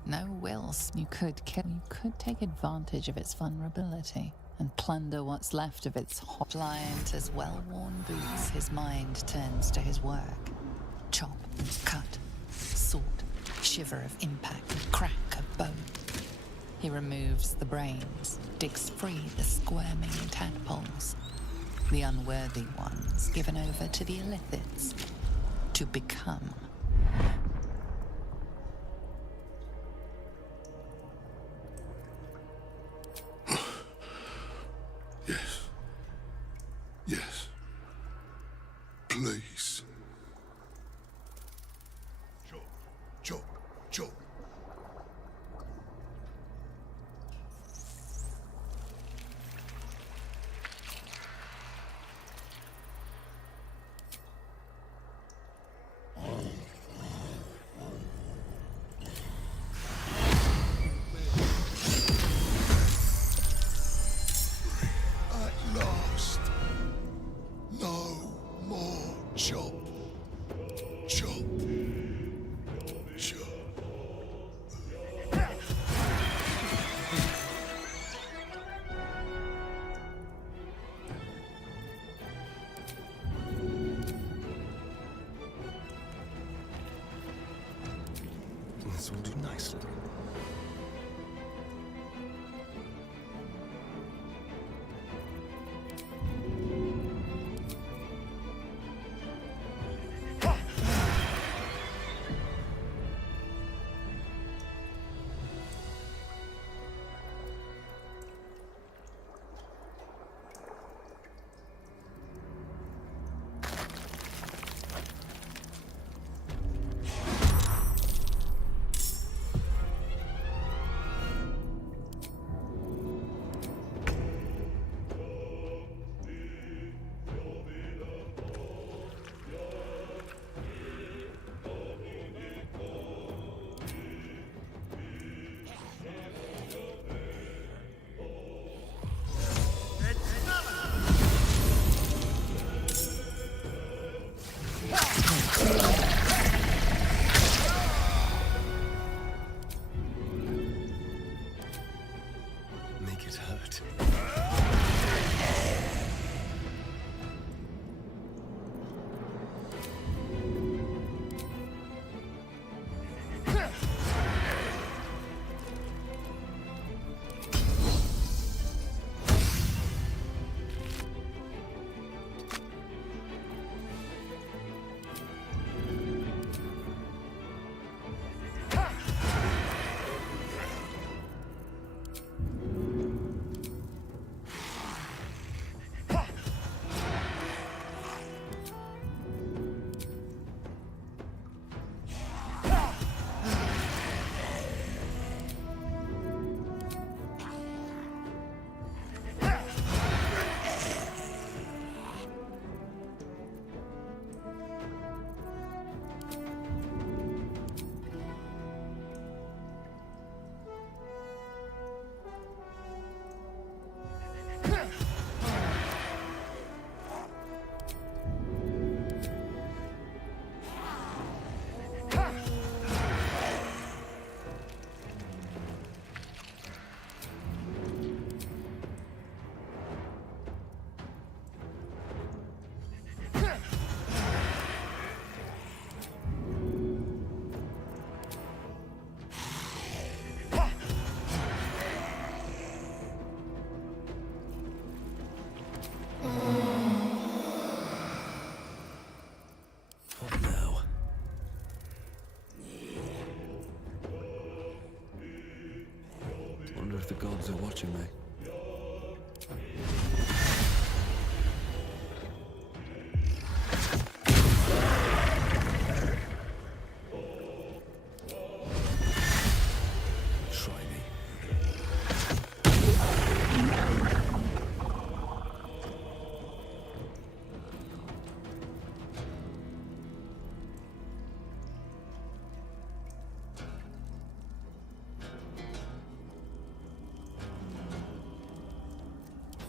No wills. You could kill. You could take advantage of its vulnerability and plunder what's left of its pliant as well-worn boots. His mind turns to his work. Chop, cut, sword, shiver of impact, crack of bone. He removes the brains, digs free the squirming tadpoles, the unworthy ones given over to the illithids to become. Yes. Yes. Please. Chop, chop, chop. At last. No more chop. Chop. Chop. This will do nicely. if the gods are watching me. Try me.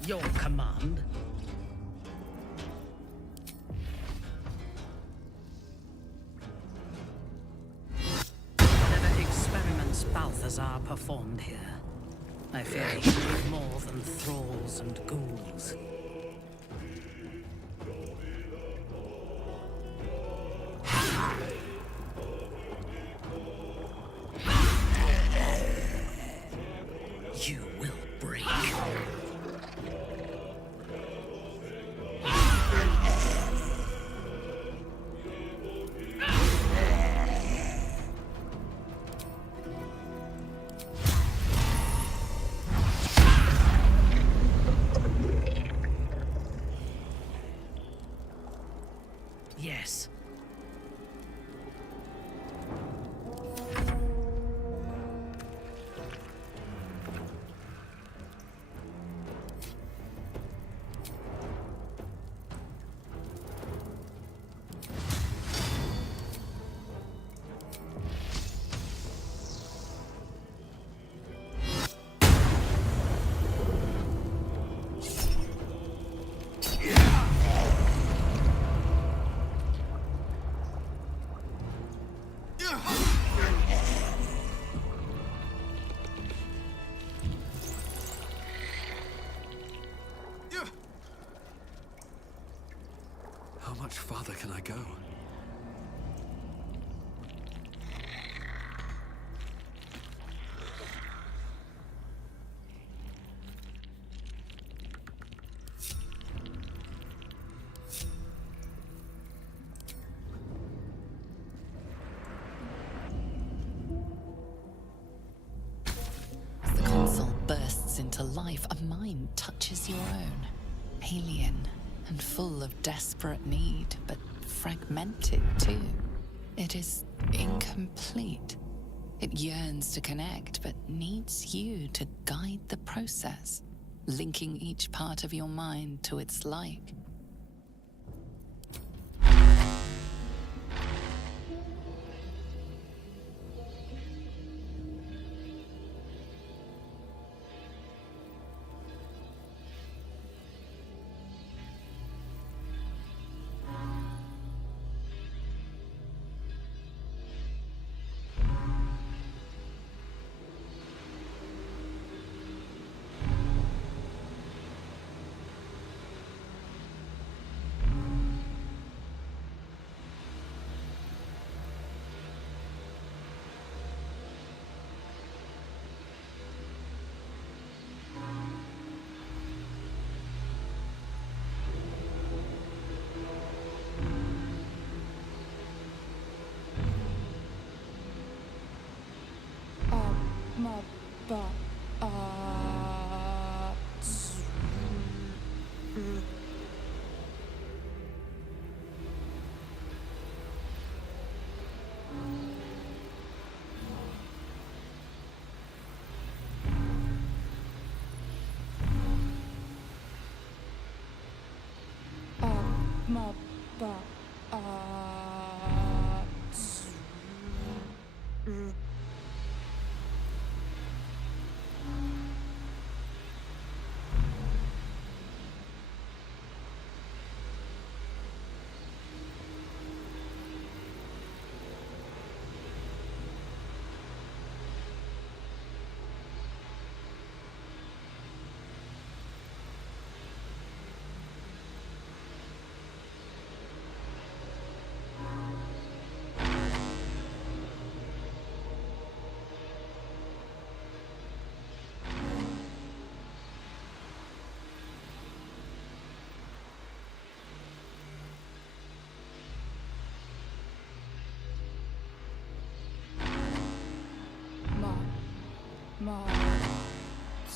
Your command. Whatever experiments Balthazar performed here, I fear he was more than thralls and ghouls. You will break. Yes. How much farther can I go? As the console bursts into life, a mind touches your own. Alien and full of desperate need, but fragmented too. It is incomplete. It yearns to connect, but needs you to guide the process, linking each part of your mind to its like.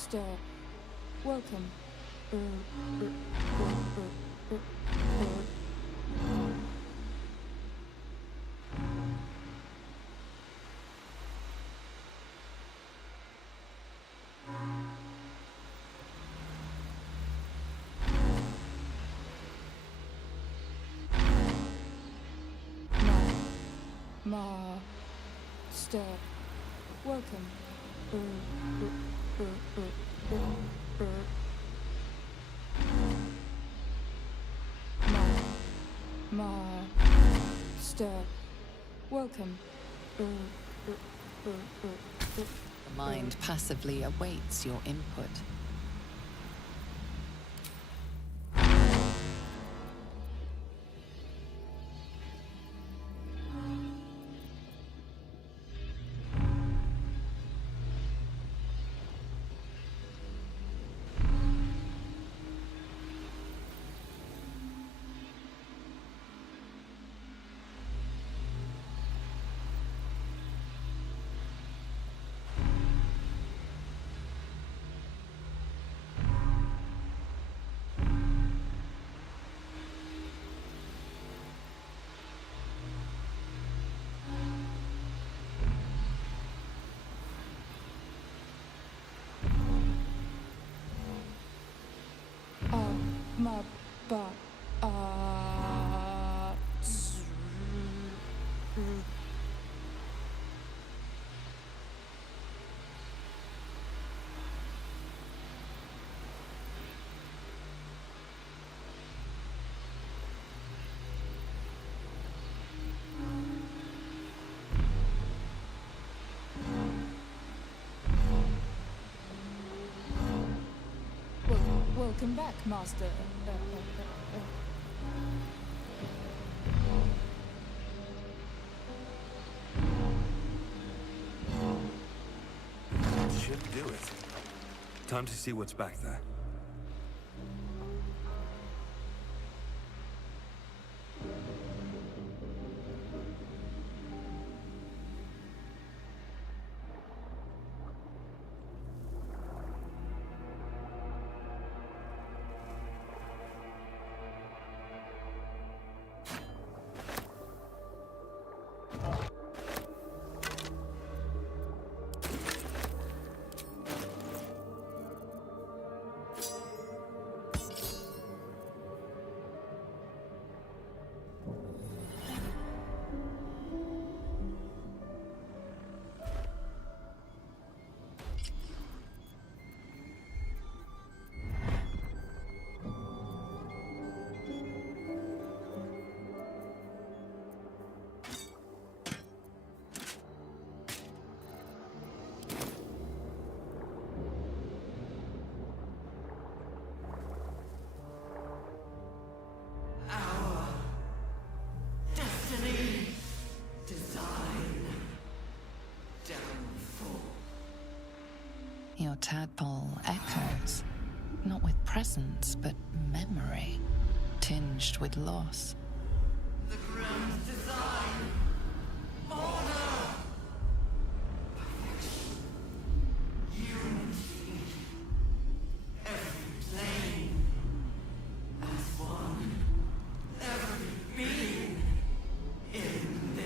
Stop. Welcome. Stop. Welcome. Stop. Welcome. The mind passively awaits your input. Welcome back, Master. Should do it. Time to see what's back there. Your tadpole echoes, not with presence, but memory, tinged with loss. The grand design. Order. Perfection. Unity. Every plane. As one. Every being. In their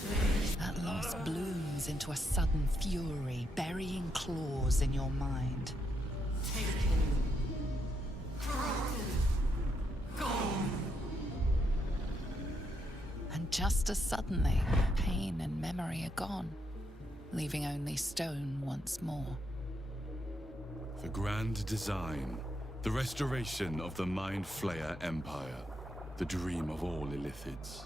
place. That loss blooms into a sudden fury, burying claws in your mind. Taken. Corrupted. Gone. And just as suddenly, pain and memory are gone, leaving only stone once more. The grand design. The restoration of the Mind Flayer Empire. The dream of all Illithids.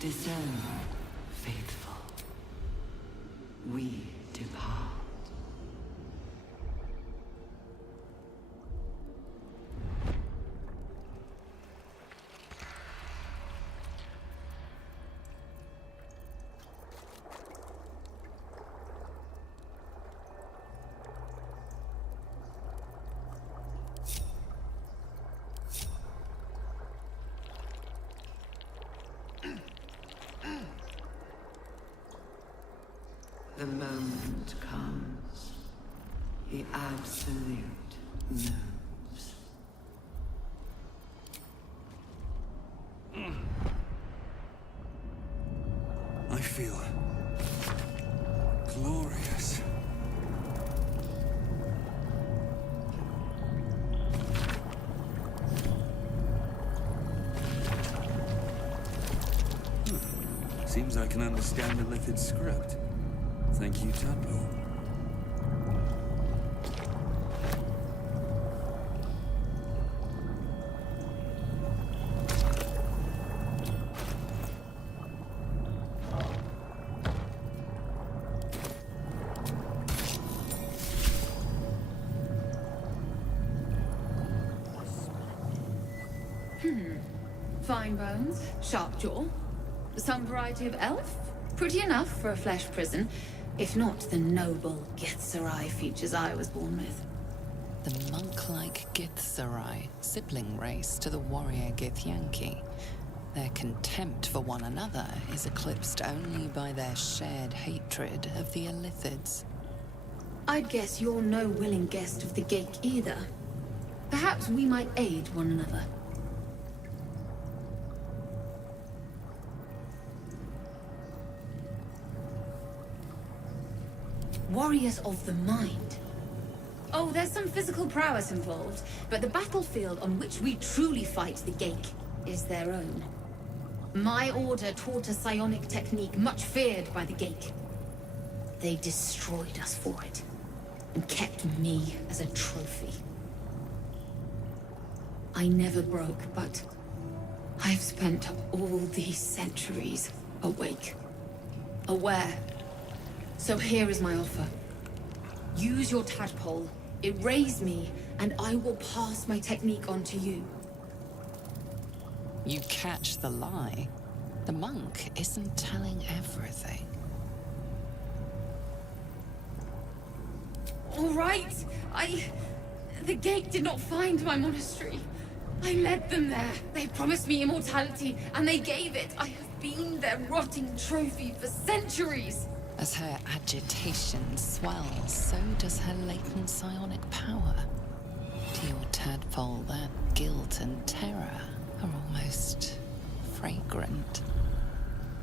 Discern, faithful. We depart. The moment comes. The absolute moves. I feel glorious. Seems I can understand the Lithid script. Thank you, Tadpole. Fine bones, sharp jaw. Some variety of elf? Pretty enough for a flesh prison, if not the noble Githzerai features I was born with. The monk-like Githzerai, sibling race to the warrior Githyanki. Their contempt for one another is eclipsed only by their shared hatred of the Illithids. I'd guess you're no willing guest of the Gate either. Perhaps we might aid one another. Warriors of the mind. Oh, there's some physical prowess involved, but the battlefield on which we truly fight the Gate is their own. My order taught a psionic technique much feared by the Gate. They destroyed us for it, and kept me as a trophy. I never broke, but I've spent all these centuries awake, aware. So here is my offer. Use your tadpole, erase me, and I will pass my technique on to you. You catch the lie. The monk isn't telling everything. All right, the Gate did not find my monastery. I led them there. They promised me immortality, and they gave it. I have been their rotting trophy for centuries. As her agitation swells, so does her latent psionic power. To your tadpole, that guilt and terror are almost fragrant.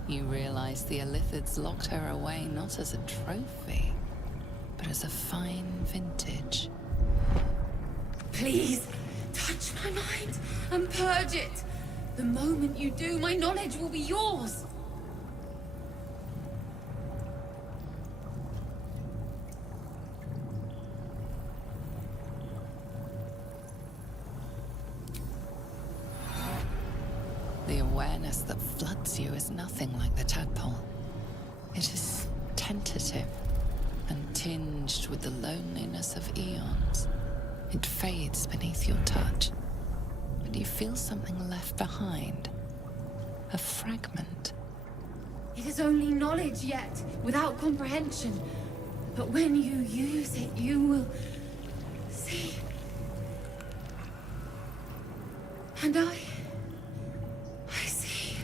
You realize the Illithids locked her away not as a trophy, but as a fine vintage. Please, touch my mind and purge it. The moment you do, my knowledge will be yours. The awareness that floods you is nothing like the tadpole. It is tentative and tinged with the loneliness of eons. It fades beneath your touch, but you feel something left behind. A fragment. It is only knowledge yet, without comprehension. But when you use it, you will see. And I see.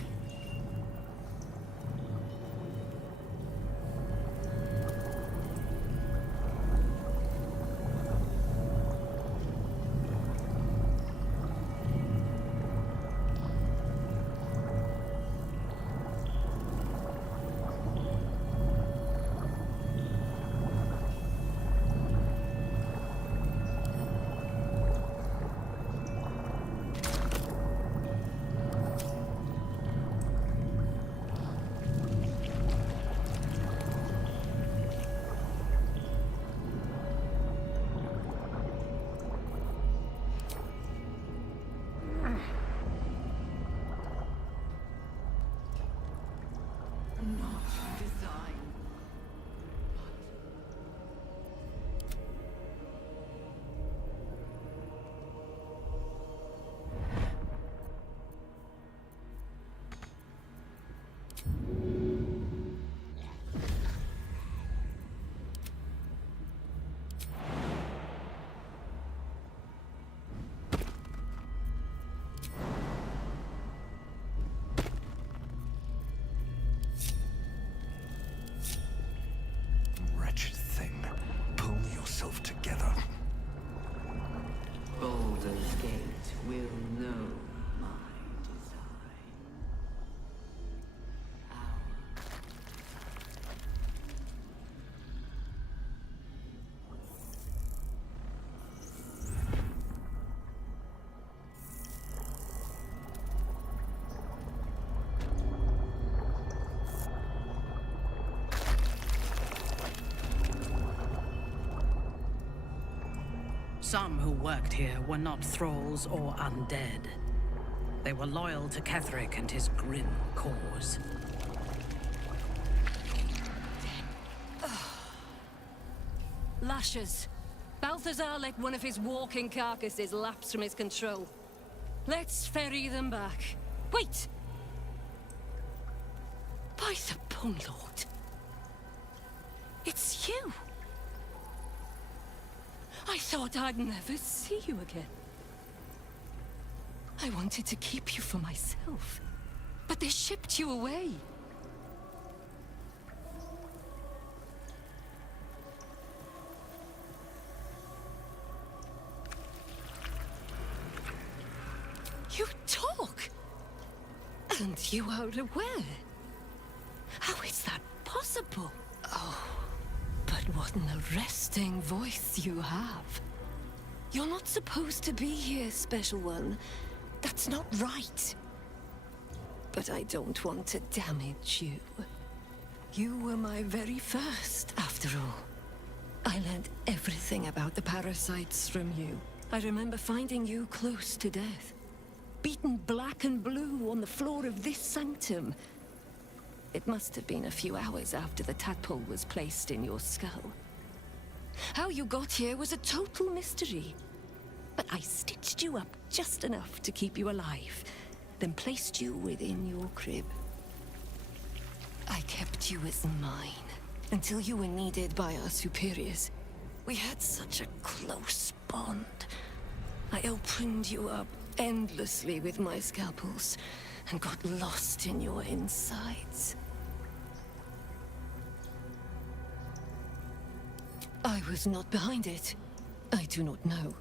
wretched thing. Pull yourself together. Baldur's Gate will know my design. Some who worked here were not thralls or undead. They were loyal to Ketherick and his grim cause. Lashes. Balthazar let one of his walking carcasses lapse from his control. Let's ferry them back. Wait! By the Bone Lord. It's you! I thought I'd never see you again. I wanted to keep you for myself, but they shipped you away. You talk! And you are aware. How is that possible? Oh, but what an arresting voice you have. You're not supposed to be here, Special One. That's not right. But I don't want to damage you. You were my very first, after all. I learned everything about the parasites from you. I remember finding you close to death. Beaten black and blue on the floor of this sanctum. It must have been a few hours after the tadpole was placed in your skull. How you got here was a total mystery. But I stitched you up just enough to keep you alive, then placed you within your crib. I kept you as mine, until you were needed by our superiors. We had such a close bond. I opened you up endlessly with my scalpels, and got lost in your insides. I was not behind it. I do not know.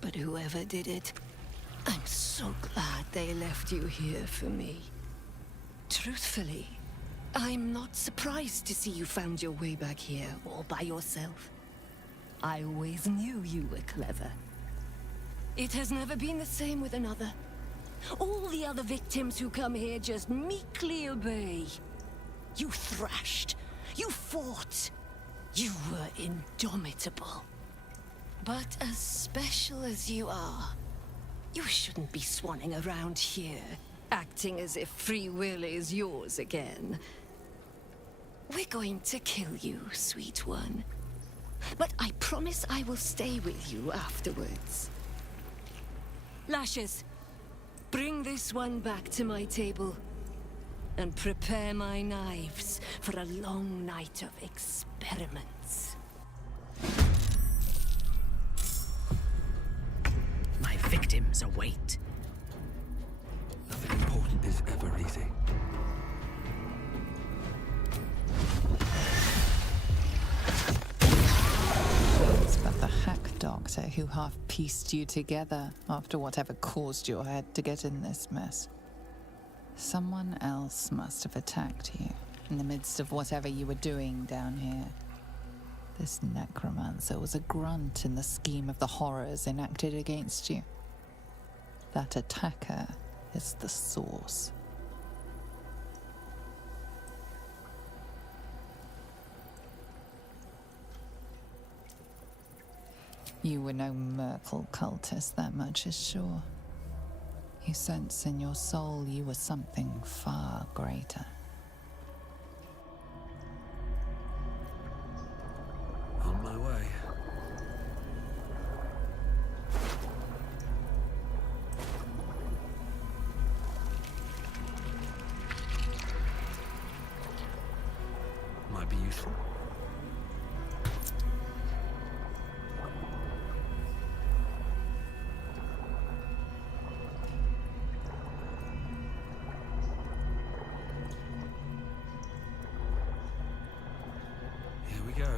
But whoever did it, I'm so glad they left you here for me. Truthfully, I'm not surprised to see you found your way back here all by yourself. I always knew you were clever. It has never been the same with another. All the other victims who come here just meekly obey. You thrashed. You fought. You were indomitable. But as special as you are, you shouldn't be swanning around here, acting as if free will is yours again. We're going to kill you, sweet one. But I promise I will stay with you afterwards. Lashes, bring this one back to my table. And prepare my knives for a long night of experiments. My victims await. Nothing important is ever easy. It's but the hack doctor who half pieced you together after whatever caused your head to get in this mess. Someone else must have attacked you in the midst of whatever you were doing down here. This necromancer was a grunt in the scheme of the horrors enacted against you. That attacker is the source. You were no Merkel cultist, that much is sure. You sense in your soul you were something far greater. On my way. Might be useful. Here we go.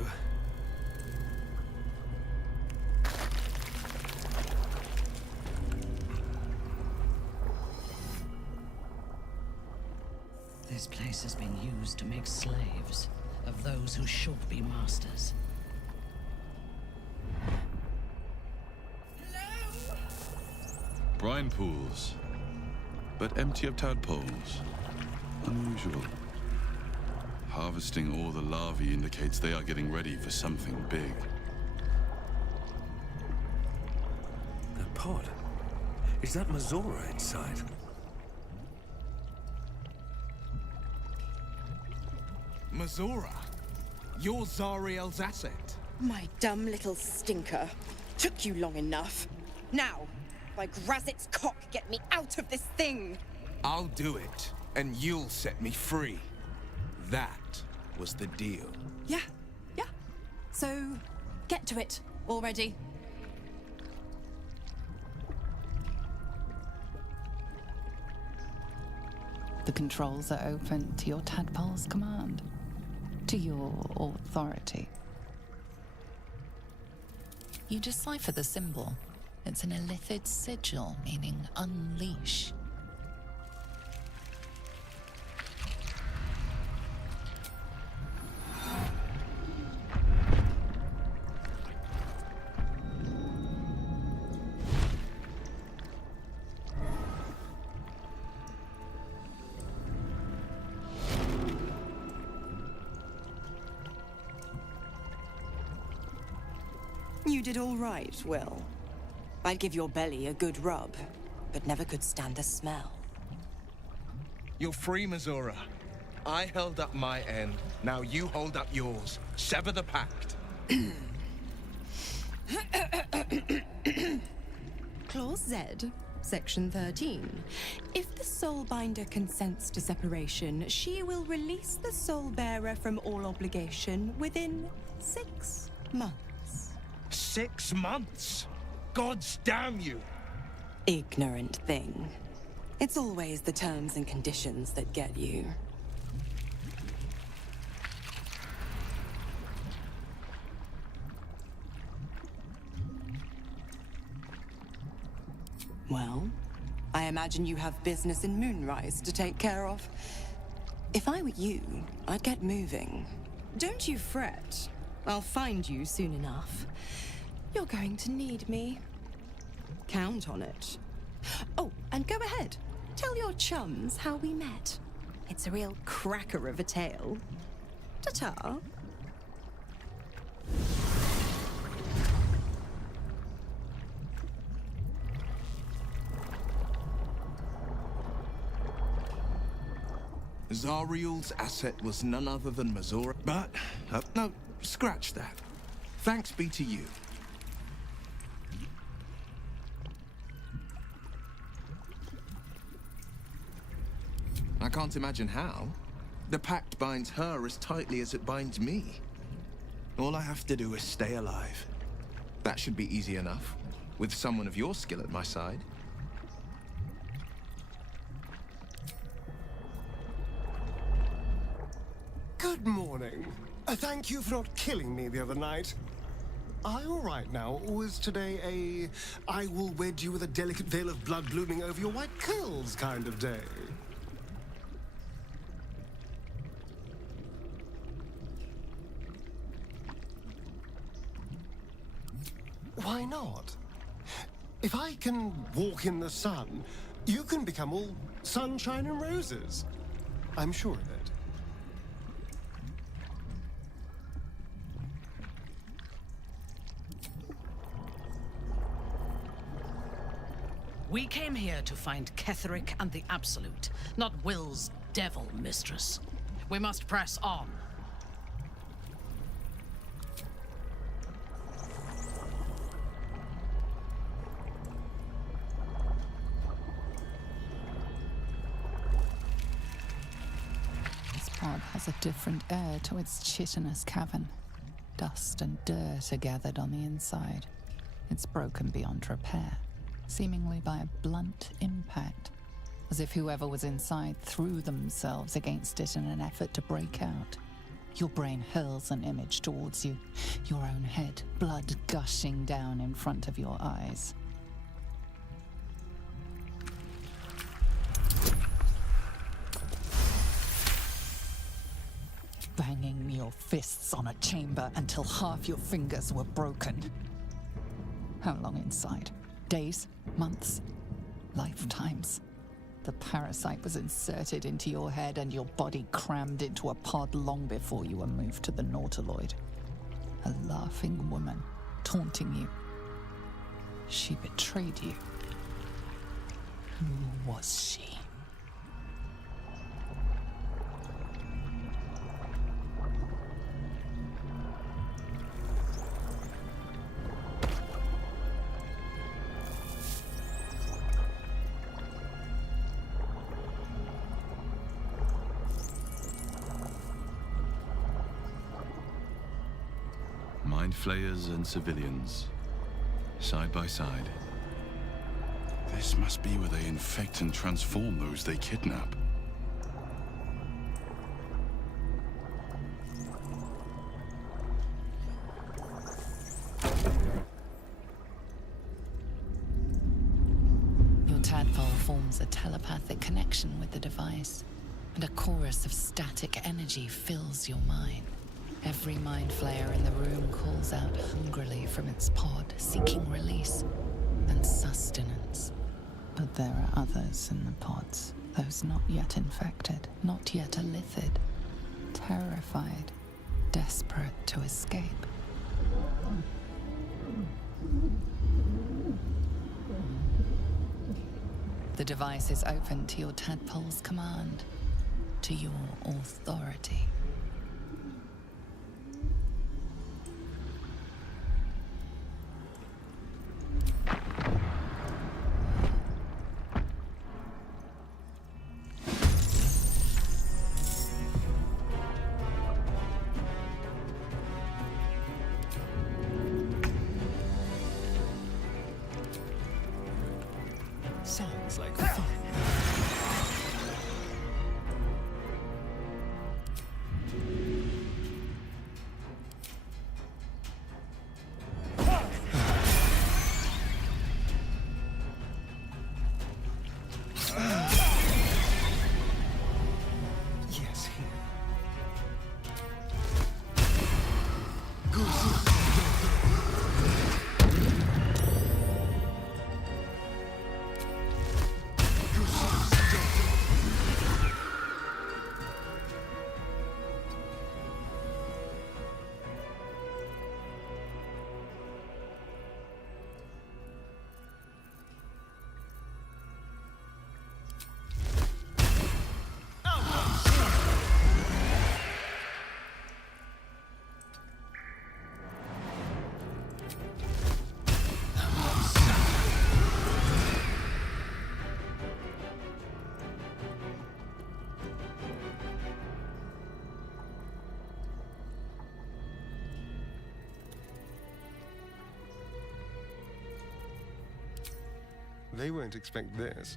This place has been used to make slaves of those who should be masters. Brine pools, but empty of tadpoles. Unusual. Harvesting all the larvae indicates they are getting ready for something big. That pod. Is that Mazora inside? Mazora? You're Zariel's asset. My dumb little stinker. Took you long enough. Now, by Grazit's cock, get me out of this thing! I'll do it, and you'll set me free. That was the deal. Yeah. So, get to it already. The controls are open to your tadpole's command, to your authority. You decipher the symbol. It's an illithid sigil, meaning unleash. You did all right, Will. I'd give your belly a good rub, but never could stand the smell. You're free, Mazora. I held up my end. Now you hold up yours. Sever the pact. Clause Z, Section 13. If the Soulbinder consents to separation, she will release the Soulbearer from all obligation within 6 months. 6 months? Gods damn you! Ignorant thing. It's always the terms and conditions that get you. Well, I imagine you have business in Moonrise to take care of. If I were you, I'd get moving. Don't you fret. I'll find you soon enough. You're going to need me. Count on it. Oh, and go ahead. Tell your chums how we met. It's a real cracker of a tale. Ta-ta. Zariel's asset was none other than Mazora. But, no, scratch that. Thanks be to you. I can't imagine how. The pact binds her as tightly as it binds me. All I have to do is stay alive. That should be easy enough, with someone of your skill at my side. Good morning. Thank you for not killing me the other night. Are you all right now, or is today a I will wed you with a delicate veil of blood blooming over your white curls kind of day? Why not? If I can walk in the sun, you can become all sunshine and roses. I'm sure of it. We came here to find Ketheric and the Absolute, not Will's devil mistress. We must press on. This pod has a different air to its chitinous cavern. Dust and dirt are gathered on the inside. It's broken beyond repair, seemingly by a blunt impact, as if whoever was inside threw themselves against it in an effort to break out. Your brain hurls an image towards you, your own head, blood gushing down in front of your eyes. Banging your fists on a chamber until half your fingers were broken. How long inside? Days? Months? Lifetimes? The parasite was inserted into your head and your body crammed into a pod long before you were moved to the Nautiloid. A laughing woman, taunting you. She betrayed you. Who was she? Mind flayers and civilians, side by side. This must be where they infect and transform those they kidnap. Your tadpole forms a telepathic connection with the device, and a chorus of static energy fills your mind. Every mind flayer in the room calls out hungrily from its pod, seeking release and sustenance. But there are others in the pods, those not yet infected, not yet elithid, terrified, desperate to escape. The device is open to your tadpole's command, to your authority. Sounds like fun. Yes, here. They won't expect this.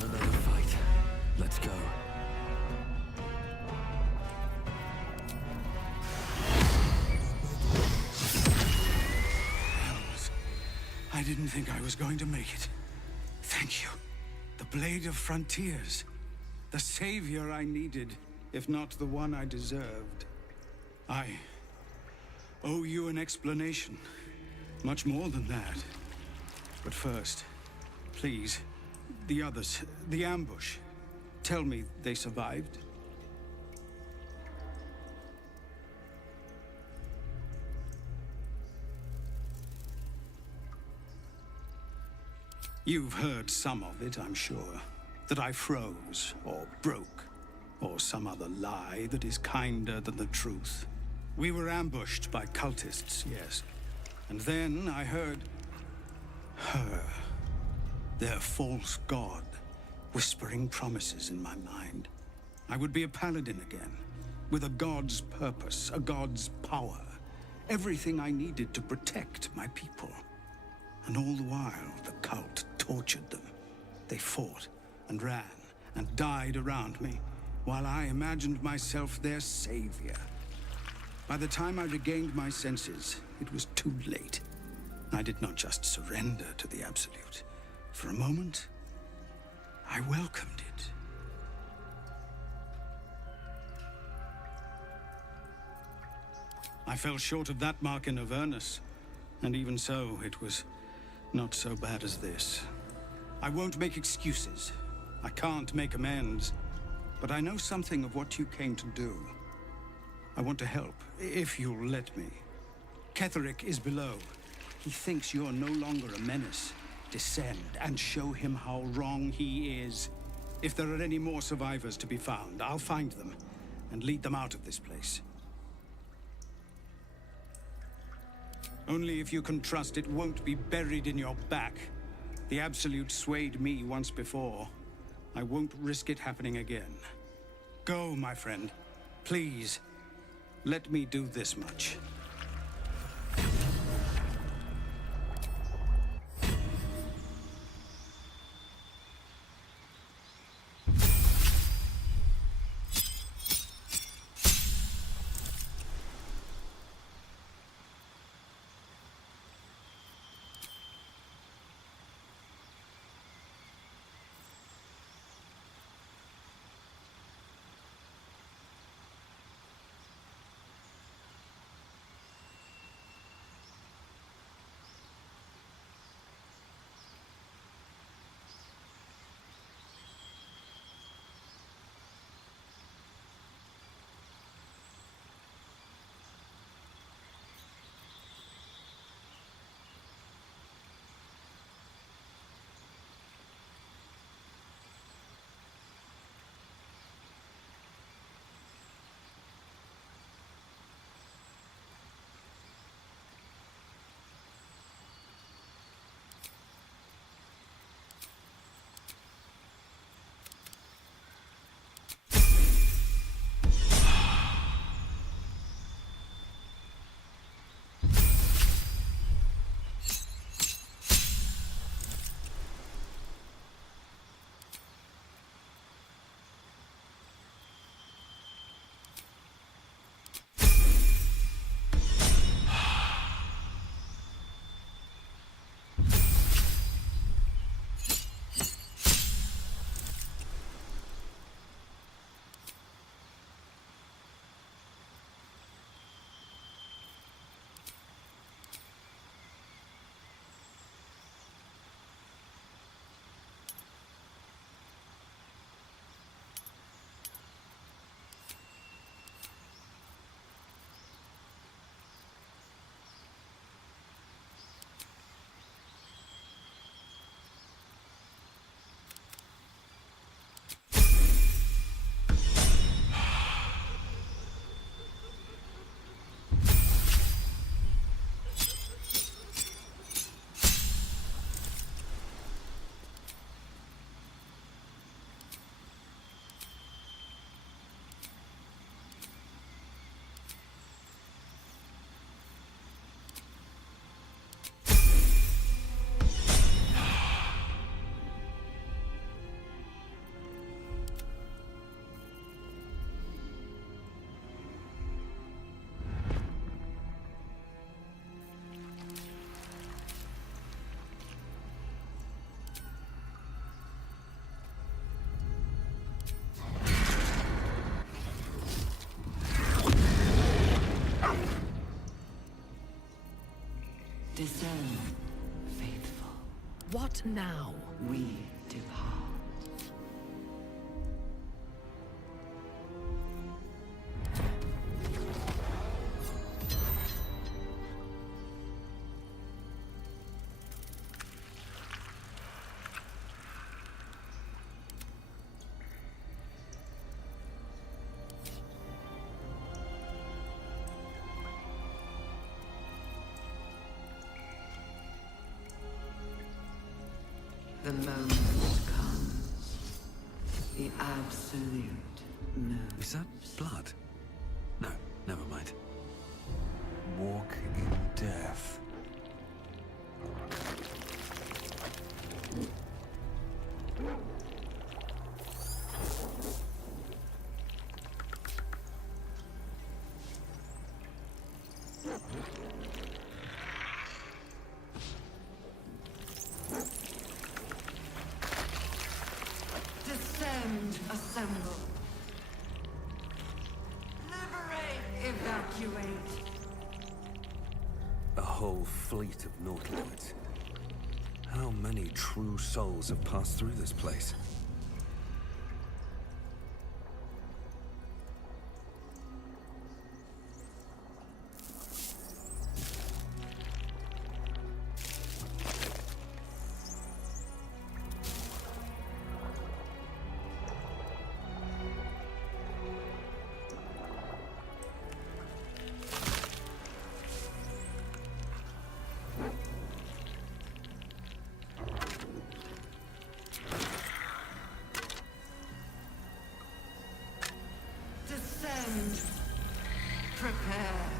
Another fight. Let's go. I didn't think I was going to make it. Thank you. The Blade of Frontiers. The savior I needed, if not the one I deserved. I owe you an explanation. Much more than that. But first, please, the others, the ambush. Tell me they survived? You've heard some of it, I'm sure. That I froze, or broke, or some other lie that is kinder than the truth. We were ambushed by cultists, yes. And then I heard her. their false god, whispering promises in my mind. I would be a paladin again, with a god's purpose, a god's power. Everything I needed to protect my people. And all the while, the cult tortured them. They fought and ran and died around me, while I imagined myself their savior. By the time I regained my senses, it was too late. I did not just surrender to the Absolute. For a moment, I welcomed it. I fell short of that mark in Avernus, and even so, it was not so bad as this. I won't make excuses. I can't make amends. But I know something of what you came to do. I want to help, if you'll let me. Ketherick is below. He thinks you're no longer a menace. Descend and show him how wrong he is. If there are any more survivors to be found, I'll find them and lead them out of this place. Only if you can trust it won't be buried in your back. The Absolute swayed me once before. I won't risk it happening again. Go, my friend. Please, let me do this much. Discern, faithful. What now? We depart. The moment comes. The absolute moment. Is that blood? No, never mind. Walk in death. Descend, assemble. Liberate, evacuate. A whole fleet of nautiloids. How many true souls have passed through this place? Descend. Prepare.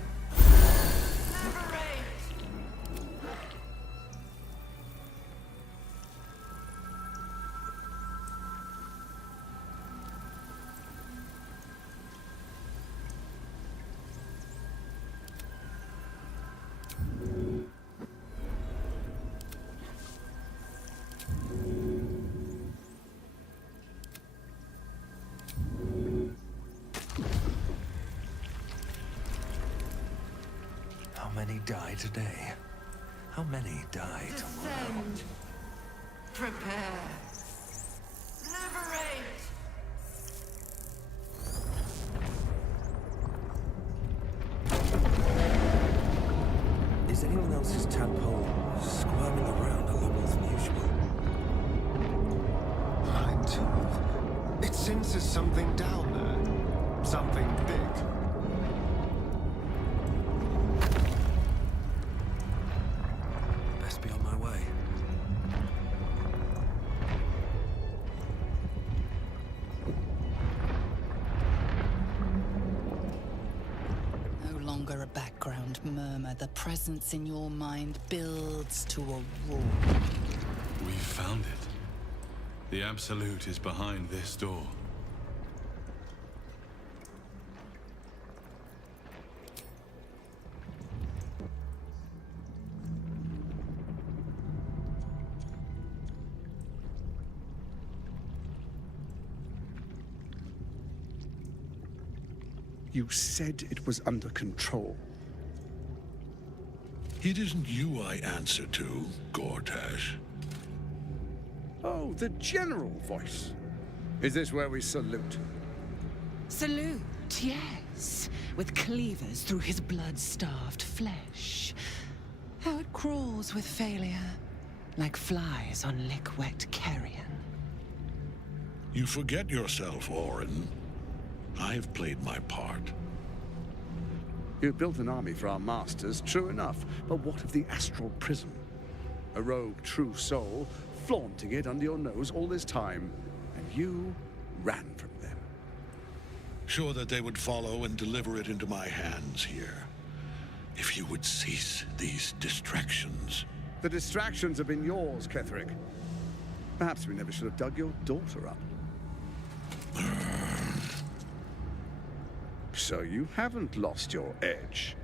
Liberate. How many die today? How many die tomorrow? Descend. Prepare. Liberate. Is anyone else's tadpole squirming around a lot more than usual? Mine too. It senses something down there. Something big. Best be on my way. No longer a background murmur. The presence in your mind builds to a roar. We found it. The Absolute is behind this door. You said it was under control. It isn't you I answer to, Gortash. Oh, the general voice. Is this where we salute? Salute, yes. With cleavers through his blood-starved flesh. How it crawls with failure, like flies on lick-wet carrion. You forget yourself, Orin. I've played my part. You've built an army for our masters, true enough. But what of the astral prison? A rogue true soul, flaunting it under your nose all this time, and you ran from them. Sure that they would follow and deliver it into my hands here. If you would cease these distractions. The distractions have been yours, Ketherick. Perhaps we never should have dug your daughter up. So you haven't lost your edge.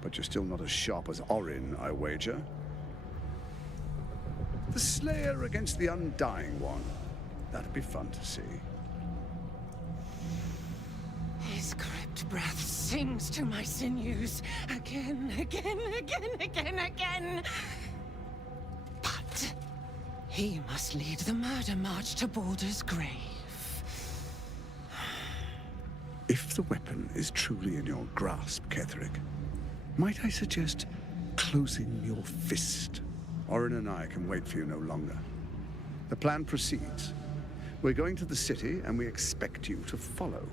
But you're still not as sharp as Orin, I wager. The Slayer against the Undying One. That'd be fun to see. His crypt breath sings to my sinews. Again, again, again, again, again. But he must lead the murder march to Baldur's grave. If the weapon is truly in your grasp, Ketherick, might I suggest closing your fist? Orin and I can wait for you no longer. The plan proceeds. We're going to the city, and we expect you to follow.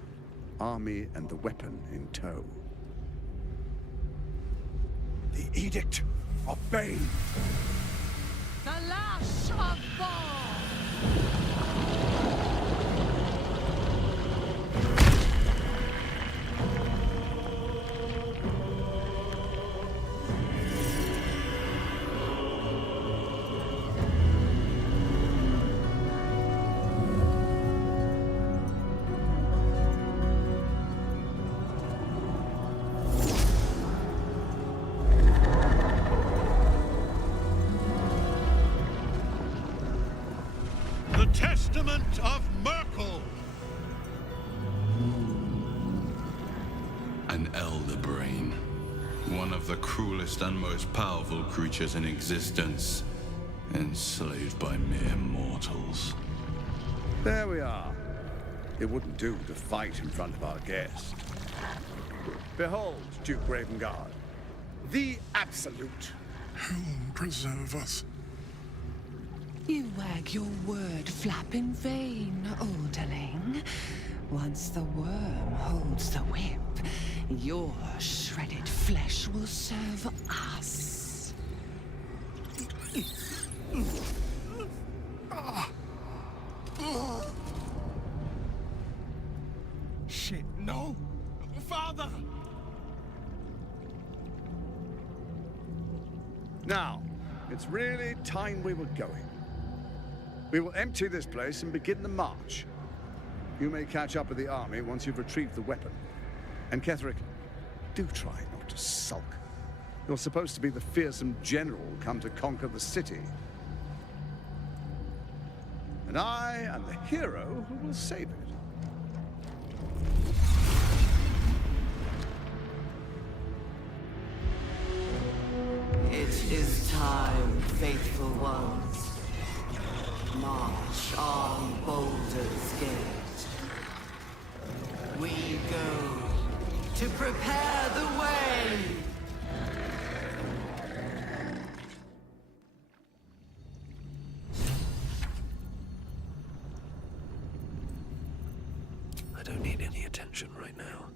Army and the weapon in tow. The Edict of Bane. The lash of Thor! The Testament of Merkel! An elder brain. One of the cruelest and most powerful creatures in existence. Enslaved by mere mortals. There we are. It wouldn't do to fight in front of our guest. Behold, Duke Ravengard, the Absolute. Helm preserve us. You wag your word flap in vain, Alderling. Once the worm holds the whip, your shredded flesh will serve us. Shit, no! Father! Now, it's really time we were going. We will empty this place and begin the march. You may catch up with the army once you've retrieved the weapon. And Ketherick, do try not to sulk. You're supposed to be the fearsome general come to conquer the city. And I am the hero who will save it. It is time, faithful ones. March on Baldur's Gate. We go to prepare the way. I don't need any attention right now.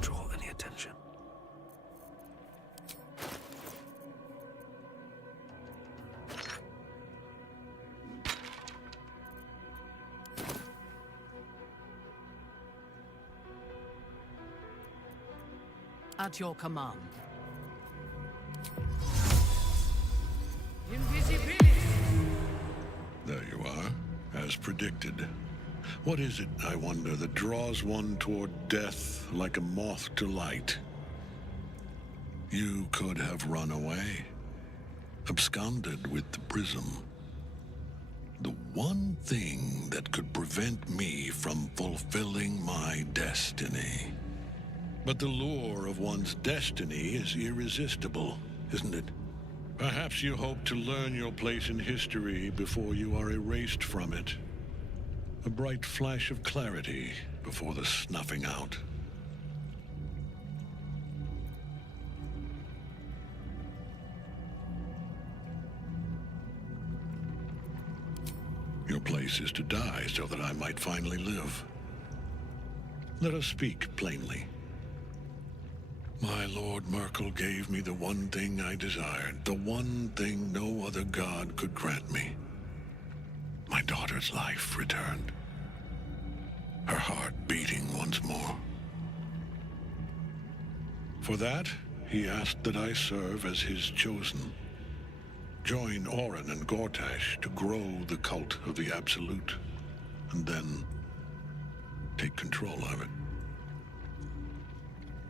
Draw any attention. At your command. There you are, as predicted. What is it, I wonder, that draws one toward death like a moth to light? You could have run away, absconded with the prism. The one thing that could prevent me from fulfilling my destiny. But the lure of one's destiny is irresistible, isn't it? Perhaps you hope to learn your place in history before you are erased from it. A bright flash of clarity before the snuffing out. Your place is to die so that I might finally live. Let us speak plainly. My Lord Merkel gave me the one thing I desired, the one thing no other god could grant me. My daughter's life returned. Her heart beating once more. For that, he asked that I serve as his chosen. Join Orin and Gortash to grow the cult of the Absolute, and then take control of it.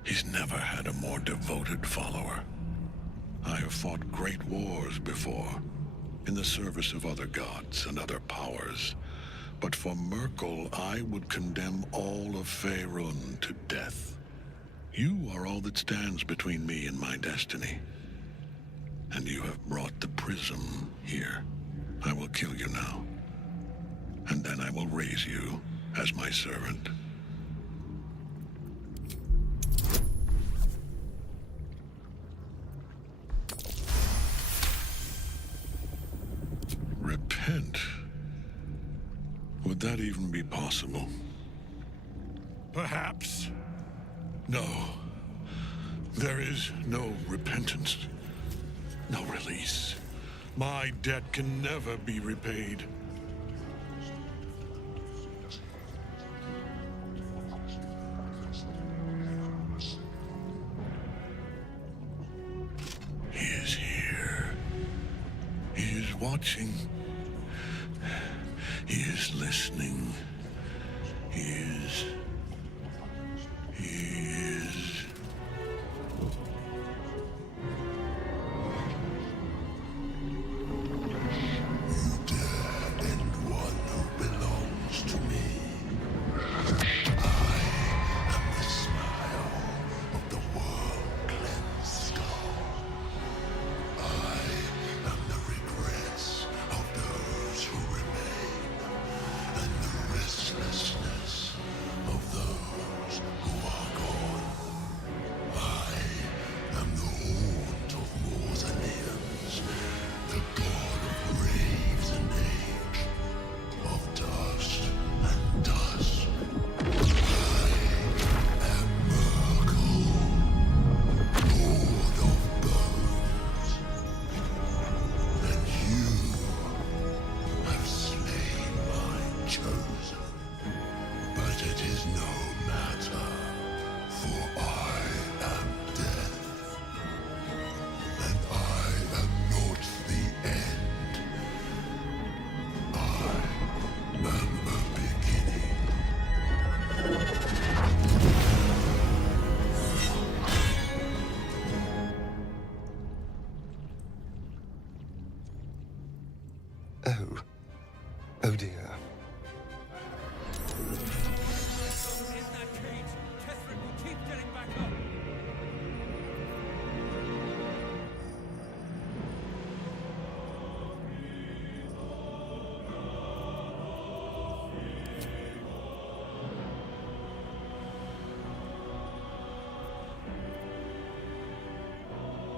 He's never had a more devoted follower. I have fought great wars before, in the service of other gods and other powers. But for Merkel, I would condemn all of Faerun to death. You are all that stands between me and my destiny. And you have brought the prism here. I will kill you now. And then I will raise you as my servant. Repent? Would that even be possible? Perhaps. No. There is no repentance. No release. My debt can never be repaid. He is here. He is watching. He is listening. He is... Oh dear.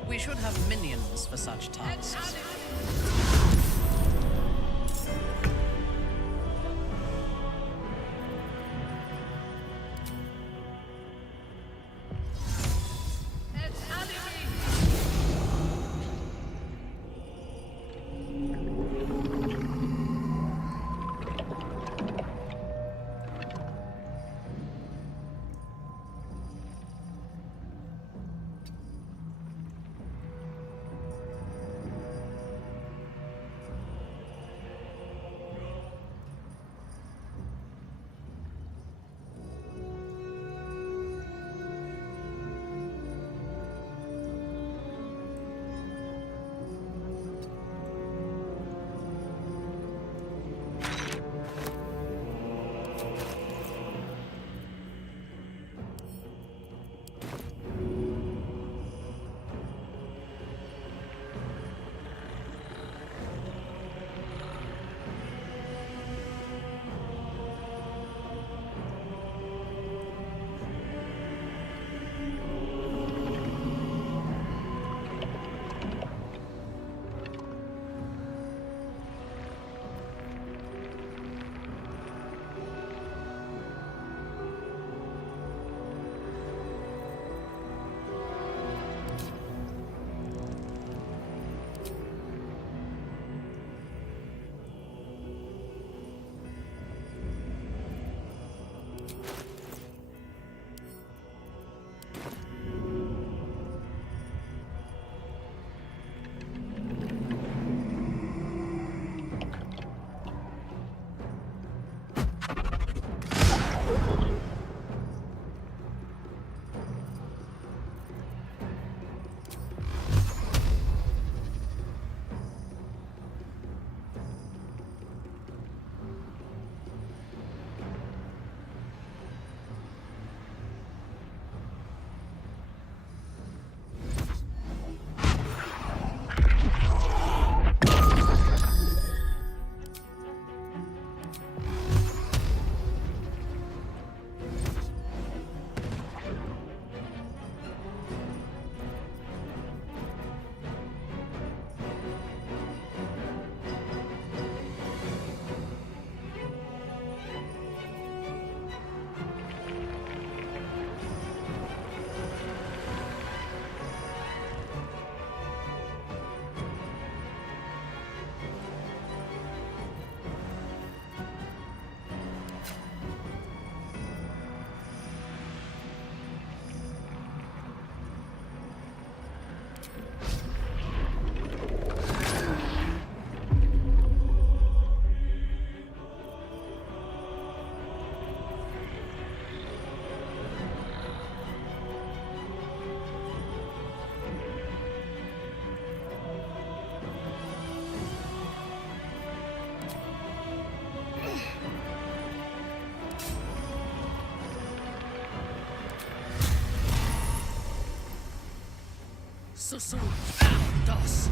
We should have minions for such tasks. Susurrus Dos.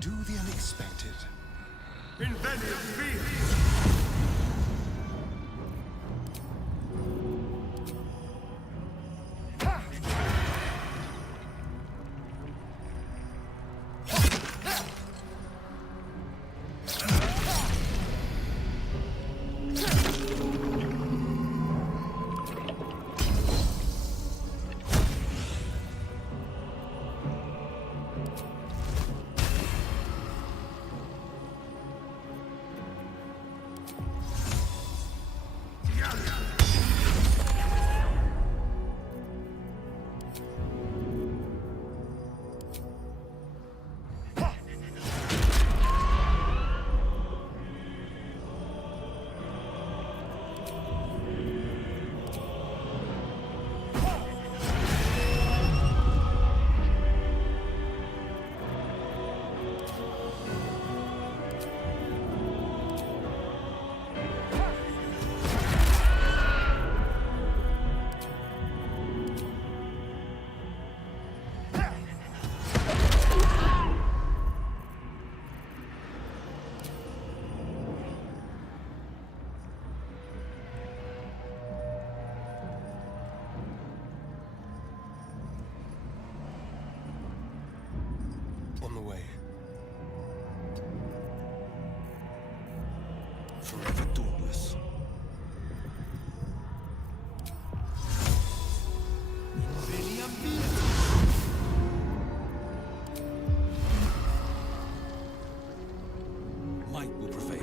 Do the unexpected. Inveniam be! On the way. Forever dauntless. Might will prevail.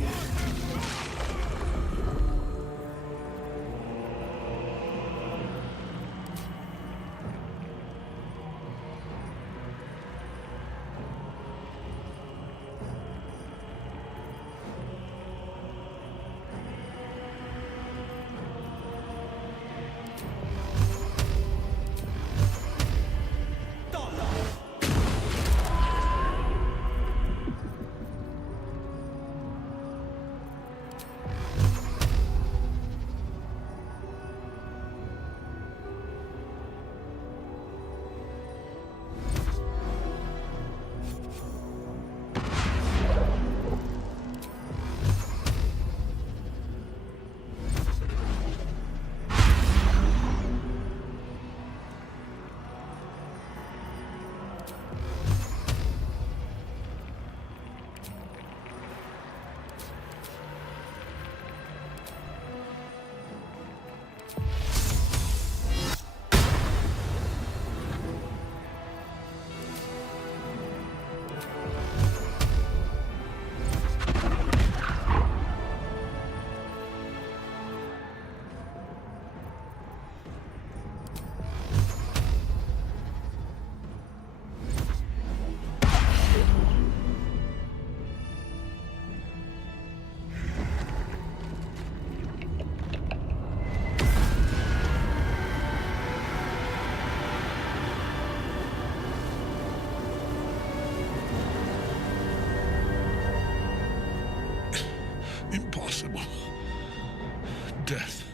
Death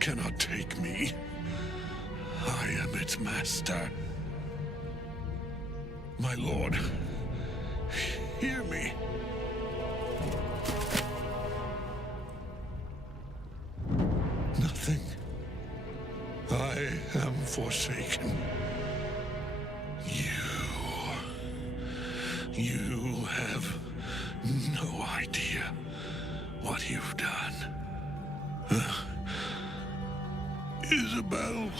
cannot take me. I am its master. My lord, hear me. Nothing. I am forsaken. You have no idea what you've done. Isabel.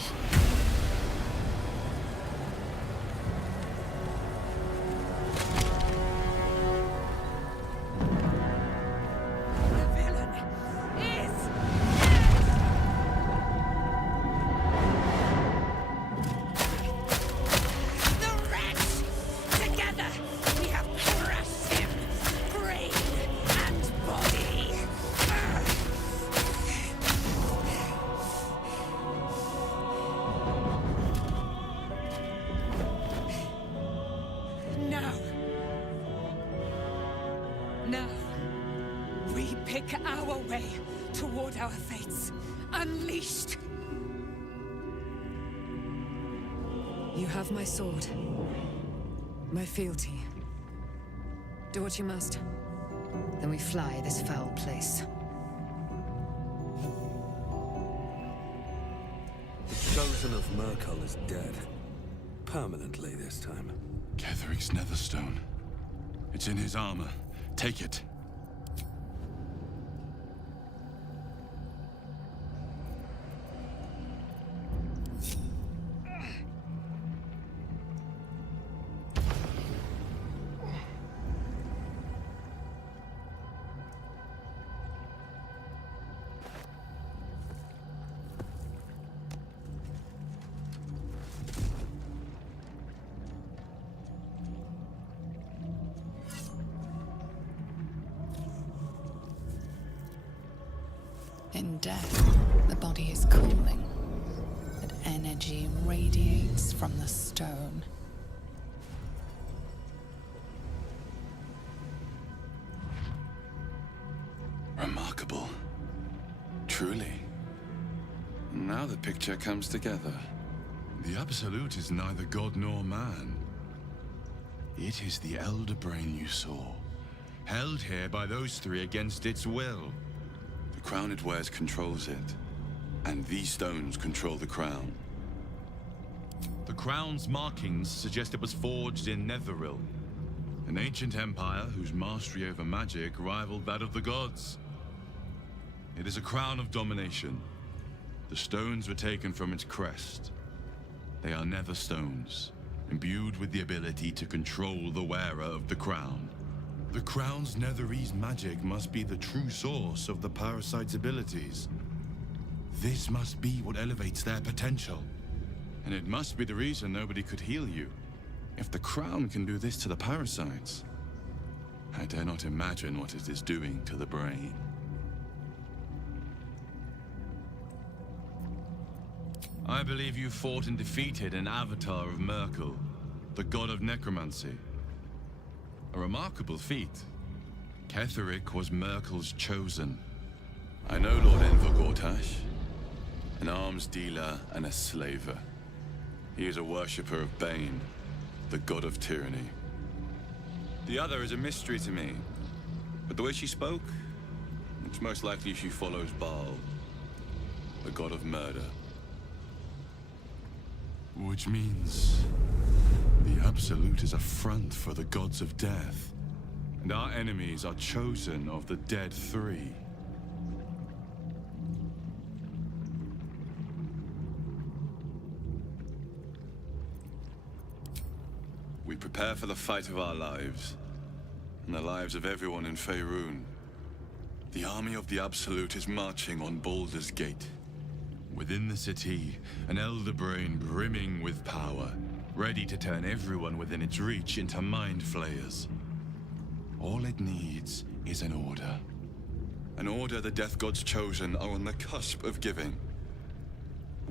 Now, we pick our way toward our fates. Unleashed! You have my sword. My fealty. Do what you must. Then we fly this foul place. The Chosen of Merkel is dead. Permanently this time. Ketheric's Netherstone. It's in his armor. Take it. In death, the body is cooling, but energy radiates from the stone. Remarkable. Truly. Now the picture comes together. The Absolute is neither god nor man. It is the Elder Brain you saw, held here by those three against its will. The crown it wears controls it, and these stones control the crown. The crown's markings suggest it was forged in Netheril, an ancient empire whose mastery over magic rivaled that of the gods. It is a crown of domination. The stones were taken from its crest. They are nether stones, imbued with the ability to control the wearer of the crown. The crown's Netherese magic must be the true source of the parasite's abilities. This must be what elevates their potential. And it must be the reason nobody could heal you. If the crown can do this to the parasites, I dare not imagine what it is doing to the brain. I believe you fought and defeated an avatar of Merkel, the god of necromancy. A remarkable feat. Ketheric was Merkel's chosen. I know Lord Enver Gortash, an arms dealer and a slaver. He is a worshipper of Bane, the god of tyranny. The other is a mystery to me, but the way she spoke, it's most likely she follows Baal, the god of murder. Which means the Absolute is a front for the gods of death, and our enemies are chosen of the dead three. We prepare for the fight of our lives, and the lives of everyone in Faerun. The army of the Absolute is marching on Baldur's Gate. Within the city, an elder brain brimming with power, ready to turn everyone within its reach into mind flayers. All it needs is an order. An order the Death Gods chosen are on the cusp of giving.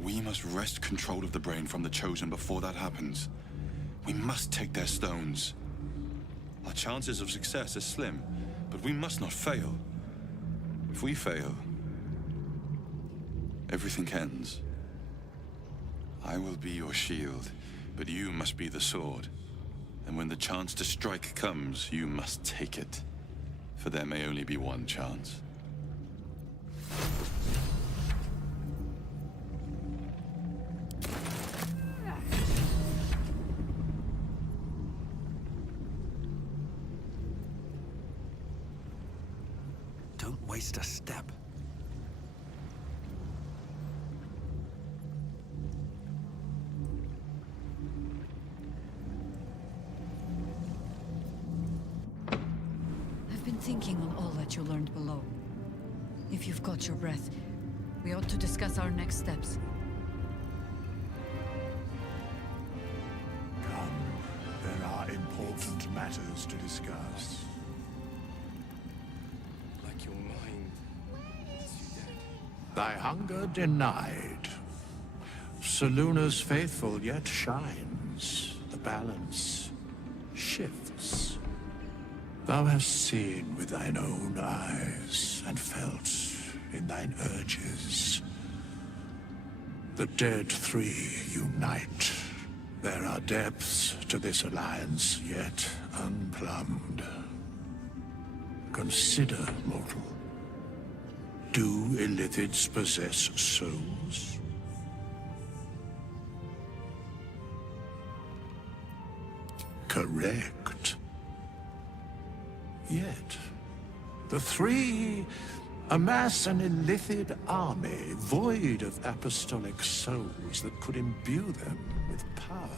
We must wrest control of the brain from the chosen before that happens. We must take their stones. Our chances of success are slim, but we must not fail. If we fail, everything ends. I will be your shield, but you must be the sword. And when the chance to strike comes, you must take it. For there may only be one chance. Don't waste a step. I've been thinking on all that you learned below. If you've got your breath, we ought to discuss our next steps. There are important matters to discuss. Like your mind. Thy hunger denied. Soluna's faithful yet shines. The balance shifts. Thou hast seen with thine own eyes and felt in thine urges. The dead three unite. There are depths to this alliance yet unplumbed. Consider, mortal. Do illithids possess souls? Correct. Yet, the three amass an illithid army void of apostolic souls that could imbue them with power.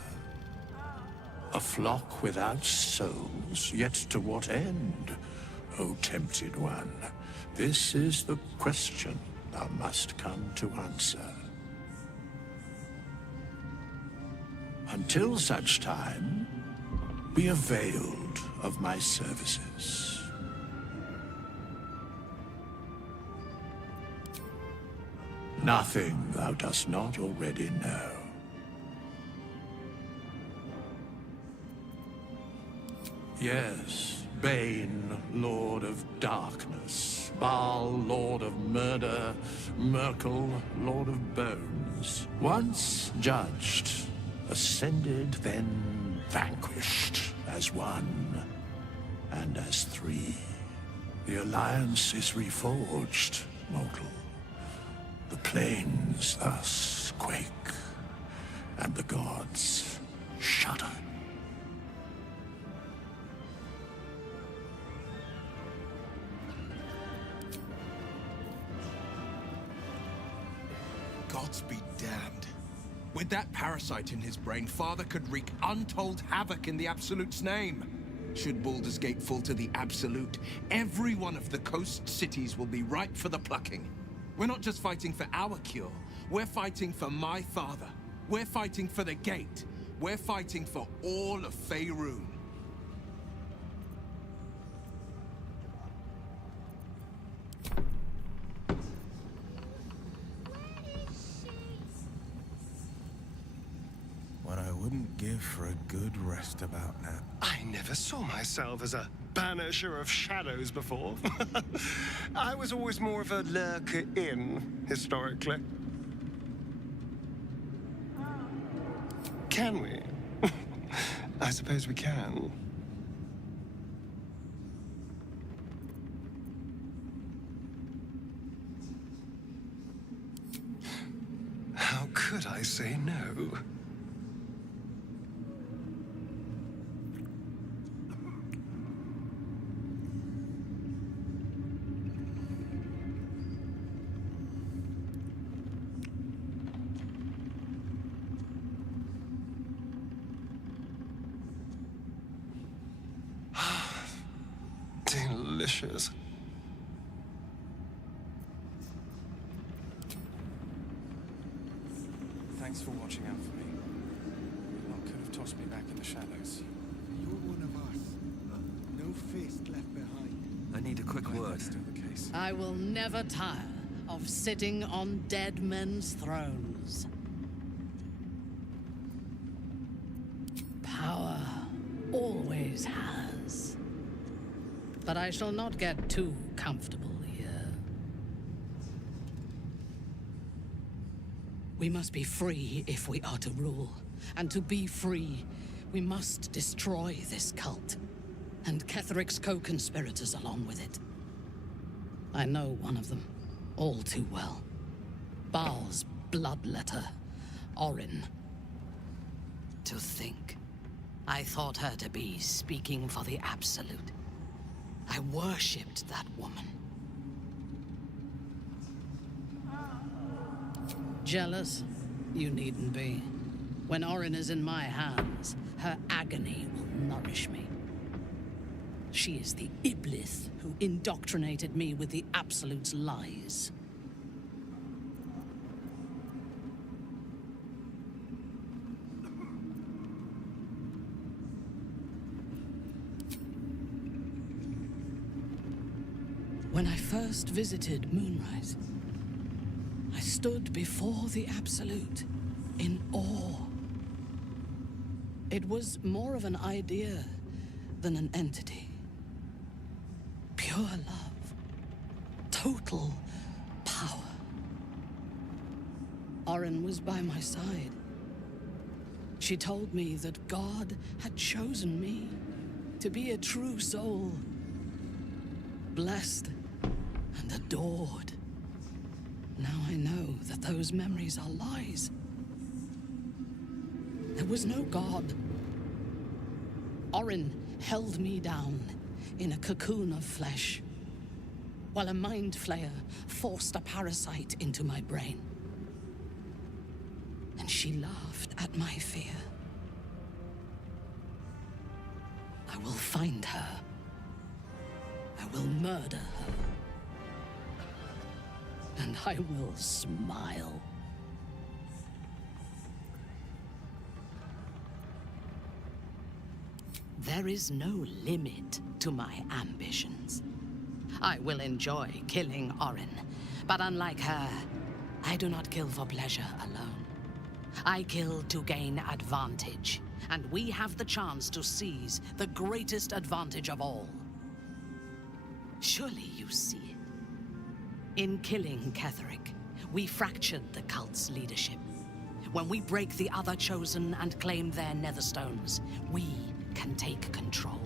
A flock without souls, yet to what end, O tempted one? This is the question thou must come to answer. Until such time, be availed of my services. Nothing thou dost not already know. Yes, Bane, Lord of Darkness, Baal, Lord of Murder, Merkel, Lord of Bones. Once judged, ascended, then vanquished as one, and as three. The Alliance is reforged, mortal. The plains thus quake, and the gods shudder. Gods be damned. With that parasite in his brain, Father could wreak untold havoc in the Absolute's name. Should Baldur's Gate fall to the Absolute, every one of the coast cities will be ripe for the plucking. We're not just fighting for our cure, we're fighting for my father. We're fighting for the Gate. We're fighting for all of Faerun. What I wouldn't give for a good rest about now. I never saw myself as a banisher of shadows before. I was always more of a lurker-in, historically. Can we? I suppose we can. How could I say no? Delicious. Thanks for watching out for me. What could have tossed me back in the shadows? You're one of us. No fist left behind. I need a quick word. Still the case. I will never tire of sitting on dead men's thrones. Power always has. But I shall not get too comfortable here. We must be free if we are to rule. And to be free, we must destroy this cult. And Ketheric's co-conspirators along with it. I know one of them, all too well. Baal's bloodletter, Orin. To think, I thought her to be speaking for the Absolute. I worshipped that woman. Jealous? You needn't be. When Orin is in my hands, her agony will nourish me. She is the Iblis who indoctrinated me with the Absolute's lies. When I first visited Moonrise, I stood before the Absolute in awe. It was more of an idea than an entity. Pure love. Total power. Orin was by my side. She told me that God had chosen me to be a true soul. Blessed and adored. Now I know that those memories are lies. There was no God. Orin held me down in a cocoon of flesh, while a mind flayer forced a parasite into my brain. And she laughed at my fear. I will find her. I will murder her. And I will smile. There is no limit to my ambitions. I will enjoy killing Orin, but unlike her, I do not kill for pleasure alone. I kill to gain advantage, and we have the chance to seize the greatest advantage of all. Surely you see it. In killing Ketheric, we fractured the cult's leadership. When we break the other Chosen and claim their Netherstones, we can take control.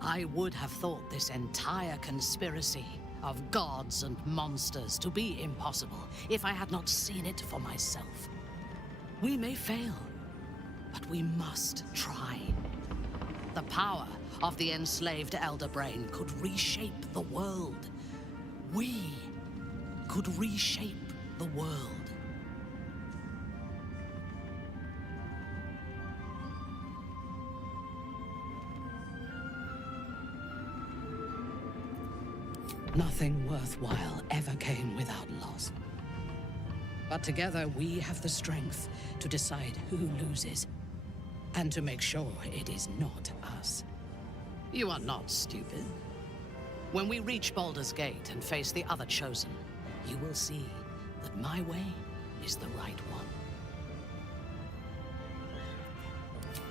I would have thought this entire conspiracy of gods and monsters to be impossible if I had not seen it for myself. We may fail, but we must try. The power of the enslaved Elder Brain could reshape the world. We could reshape the world. Nothing worthwhile ever came without loss. But together we have the strength to decide who loses, and to make sure it is not us. You are not stupid. When we reach Baldur's Gate and face the other Chosen, you will see that my way is the right one.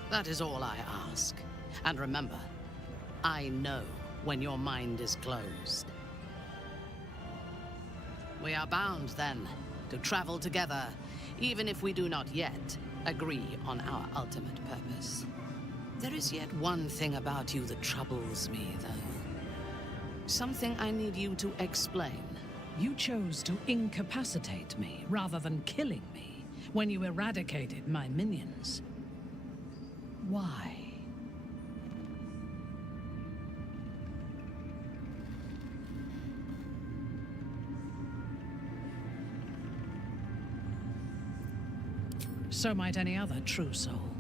That is all I ask. And remember, I know when your mind is closed. We are bound, then, to travel together, even if we do not yet agree on our ultimate purpose. There is yet one thing about you that troubles me, though. Something I need you to explain. You chose to incapacitate me rather than killing me when you eradicated my minions. Why? So might any other true soul.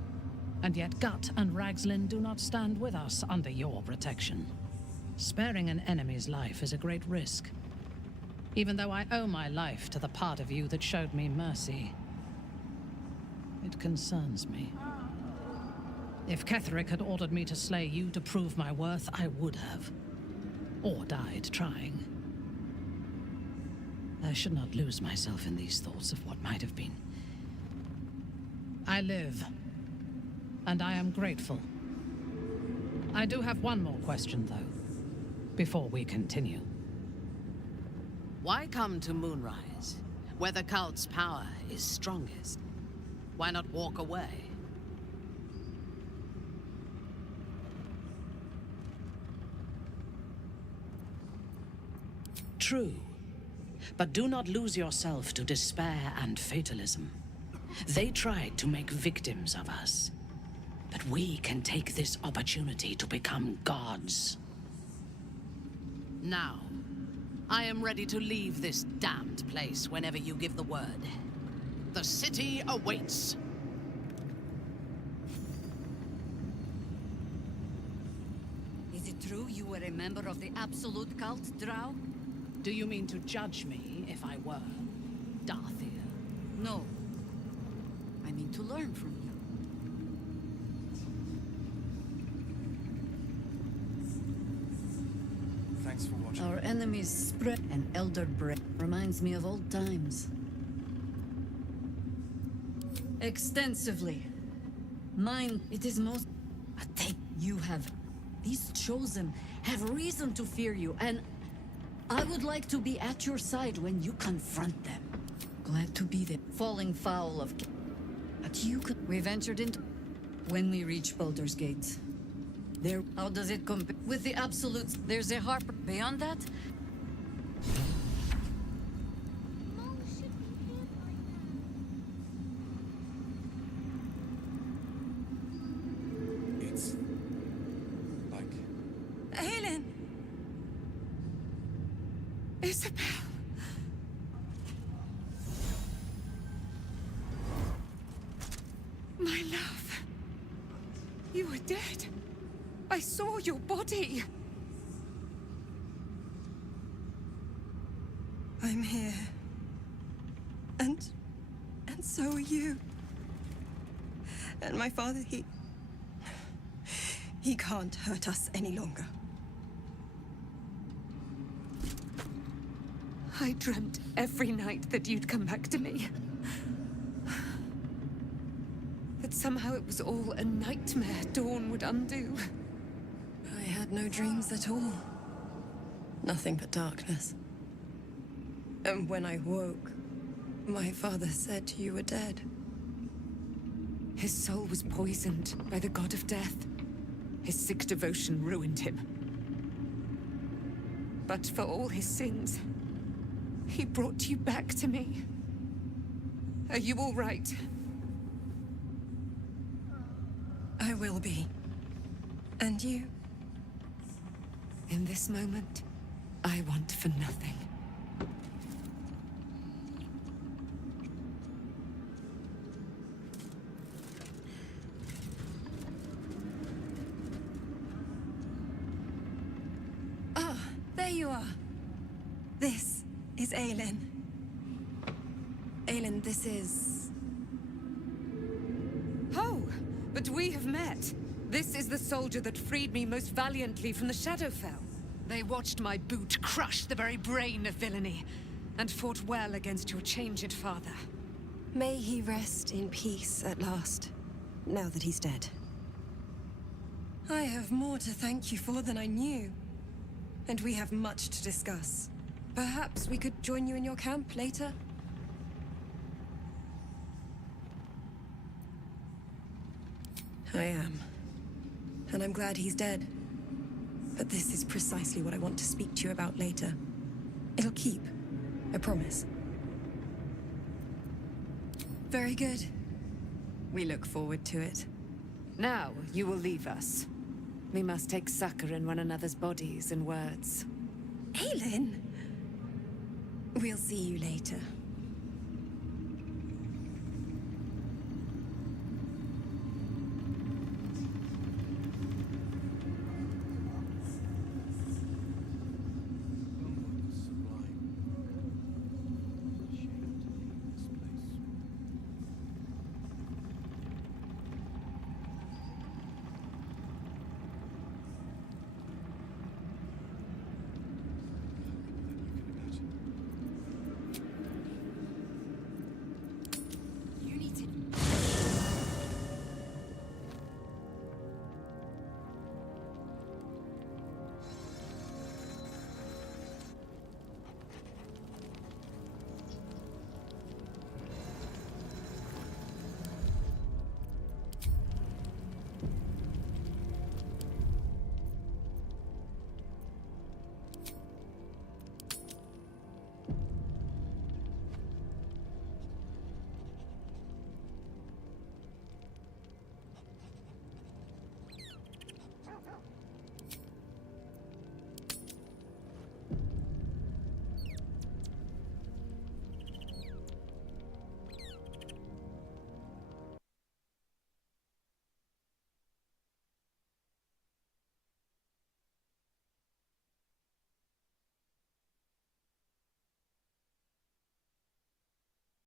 And yet Gut and Ragslin do not stand with us under your protection. Sparing an enemy's life is a great risk. Even though I owe my life to the part of you that showed me mercy, it concerns me. If Ketheric had ordered me to slay you to prove my worth, I would have. Or died trying. I should not lose myself in these thoughts of what might have been. I live, and I am grateful. I do have one more question, though, before we continue. Why come to Moonrise, where the cult's power is strongest? Why not walk away? True, but do not lose yourself to despair and fatalism. They tried to make victims of us, but we can take this opportunity to become gods. Now, I am ready to leave this damned place whenever you give the word. The city awaits. Is it true you were a member of the Absolute Cult, Drow? Do you mean to judge me if I were Darthir? No. I mean to learn from you. Thanks for watching. Our enemies spread an elder breath. Reminds me of old times. Extensively. Mine, it is most... You have... These chosen have reason to fear you, and I would like to be at your side when you confront them. Glad to be there. Falling foul of... But you could... We ventured into... When we reach Baldur's Gate. There... How does it compare? With the Absolutes, there's a harp. Beyond that... It's... like... Aelin! Isabel! My love. You were dead. I saw your body. I'm here. And so are you. And my father, he can't hurt us any longer. I dreamt every night that you'd come back to me. That somehow it was all a nightmare Dawn would undo. I had no dreams at all. Nothing but darkness. And when I woke, my father said you were dead. His soul was poisoned by the god of death. His sick devotion ruined him. But for all his sins, he brought you back to me. Are you all right? I will be. And you? In this moment, I want for nothing. Ah, there you are. This is Aelin. Aelin, this is... Oh, but we have met. This is the soldier that freed me most valiantly from the Shadowfell. They watched my boot crush the very brain of villainy, and fought well against your changed father. May he rest in peace at last, now that he's dead. I have more to thank you for than I knew. And we have much to discuss. Perhaps we could join you in your camp later? I am. And I'm glad he's dead. But this is precisely what I want to speak to you about later. It'll keep. I promise. Very good. We look forward to it. Now, you will leave us. We must take succor in one another's bodies and words. Aelin! We'll see you later.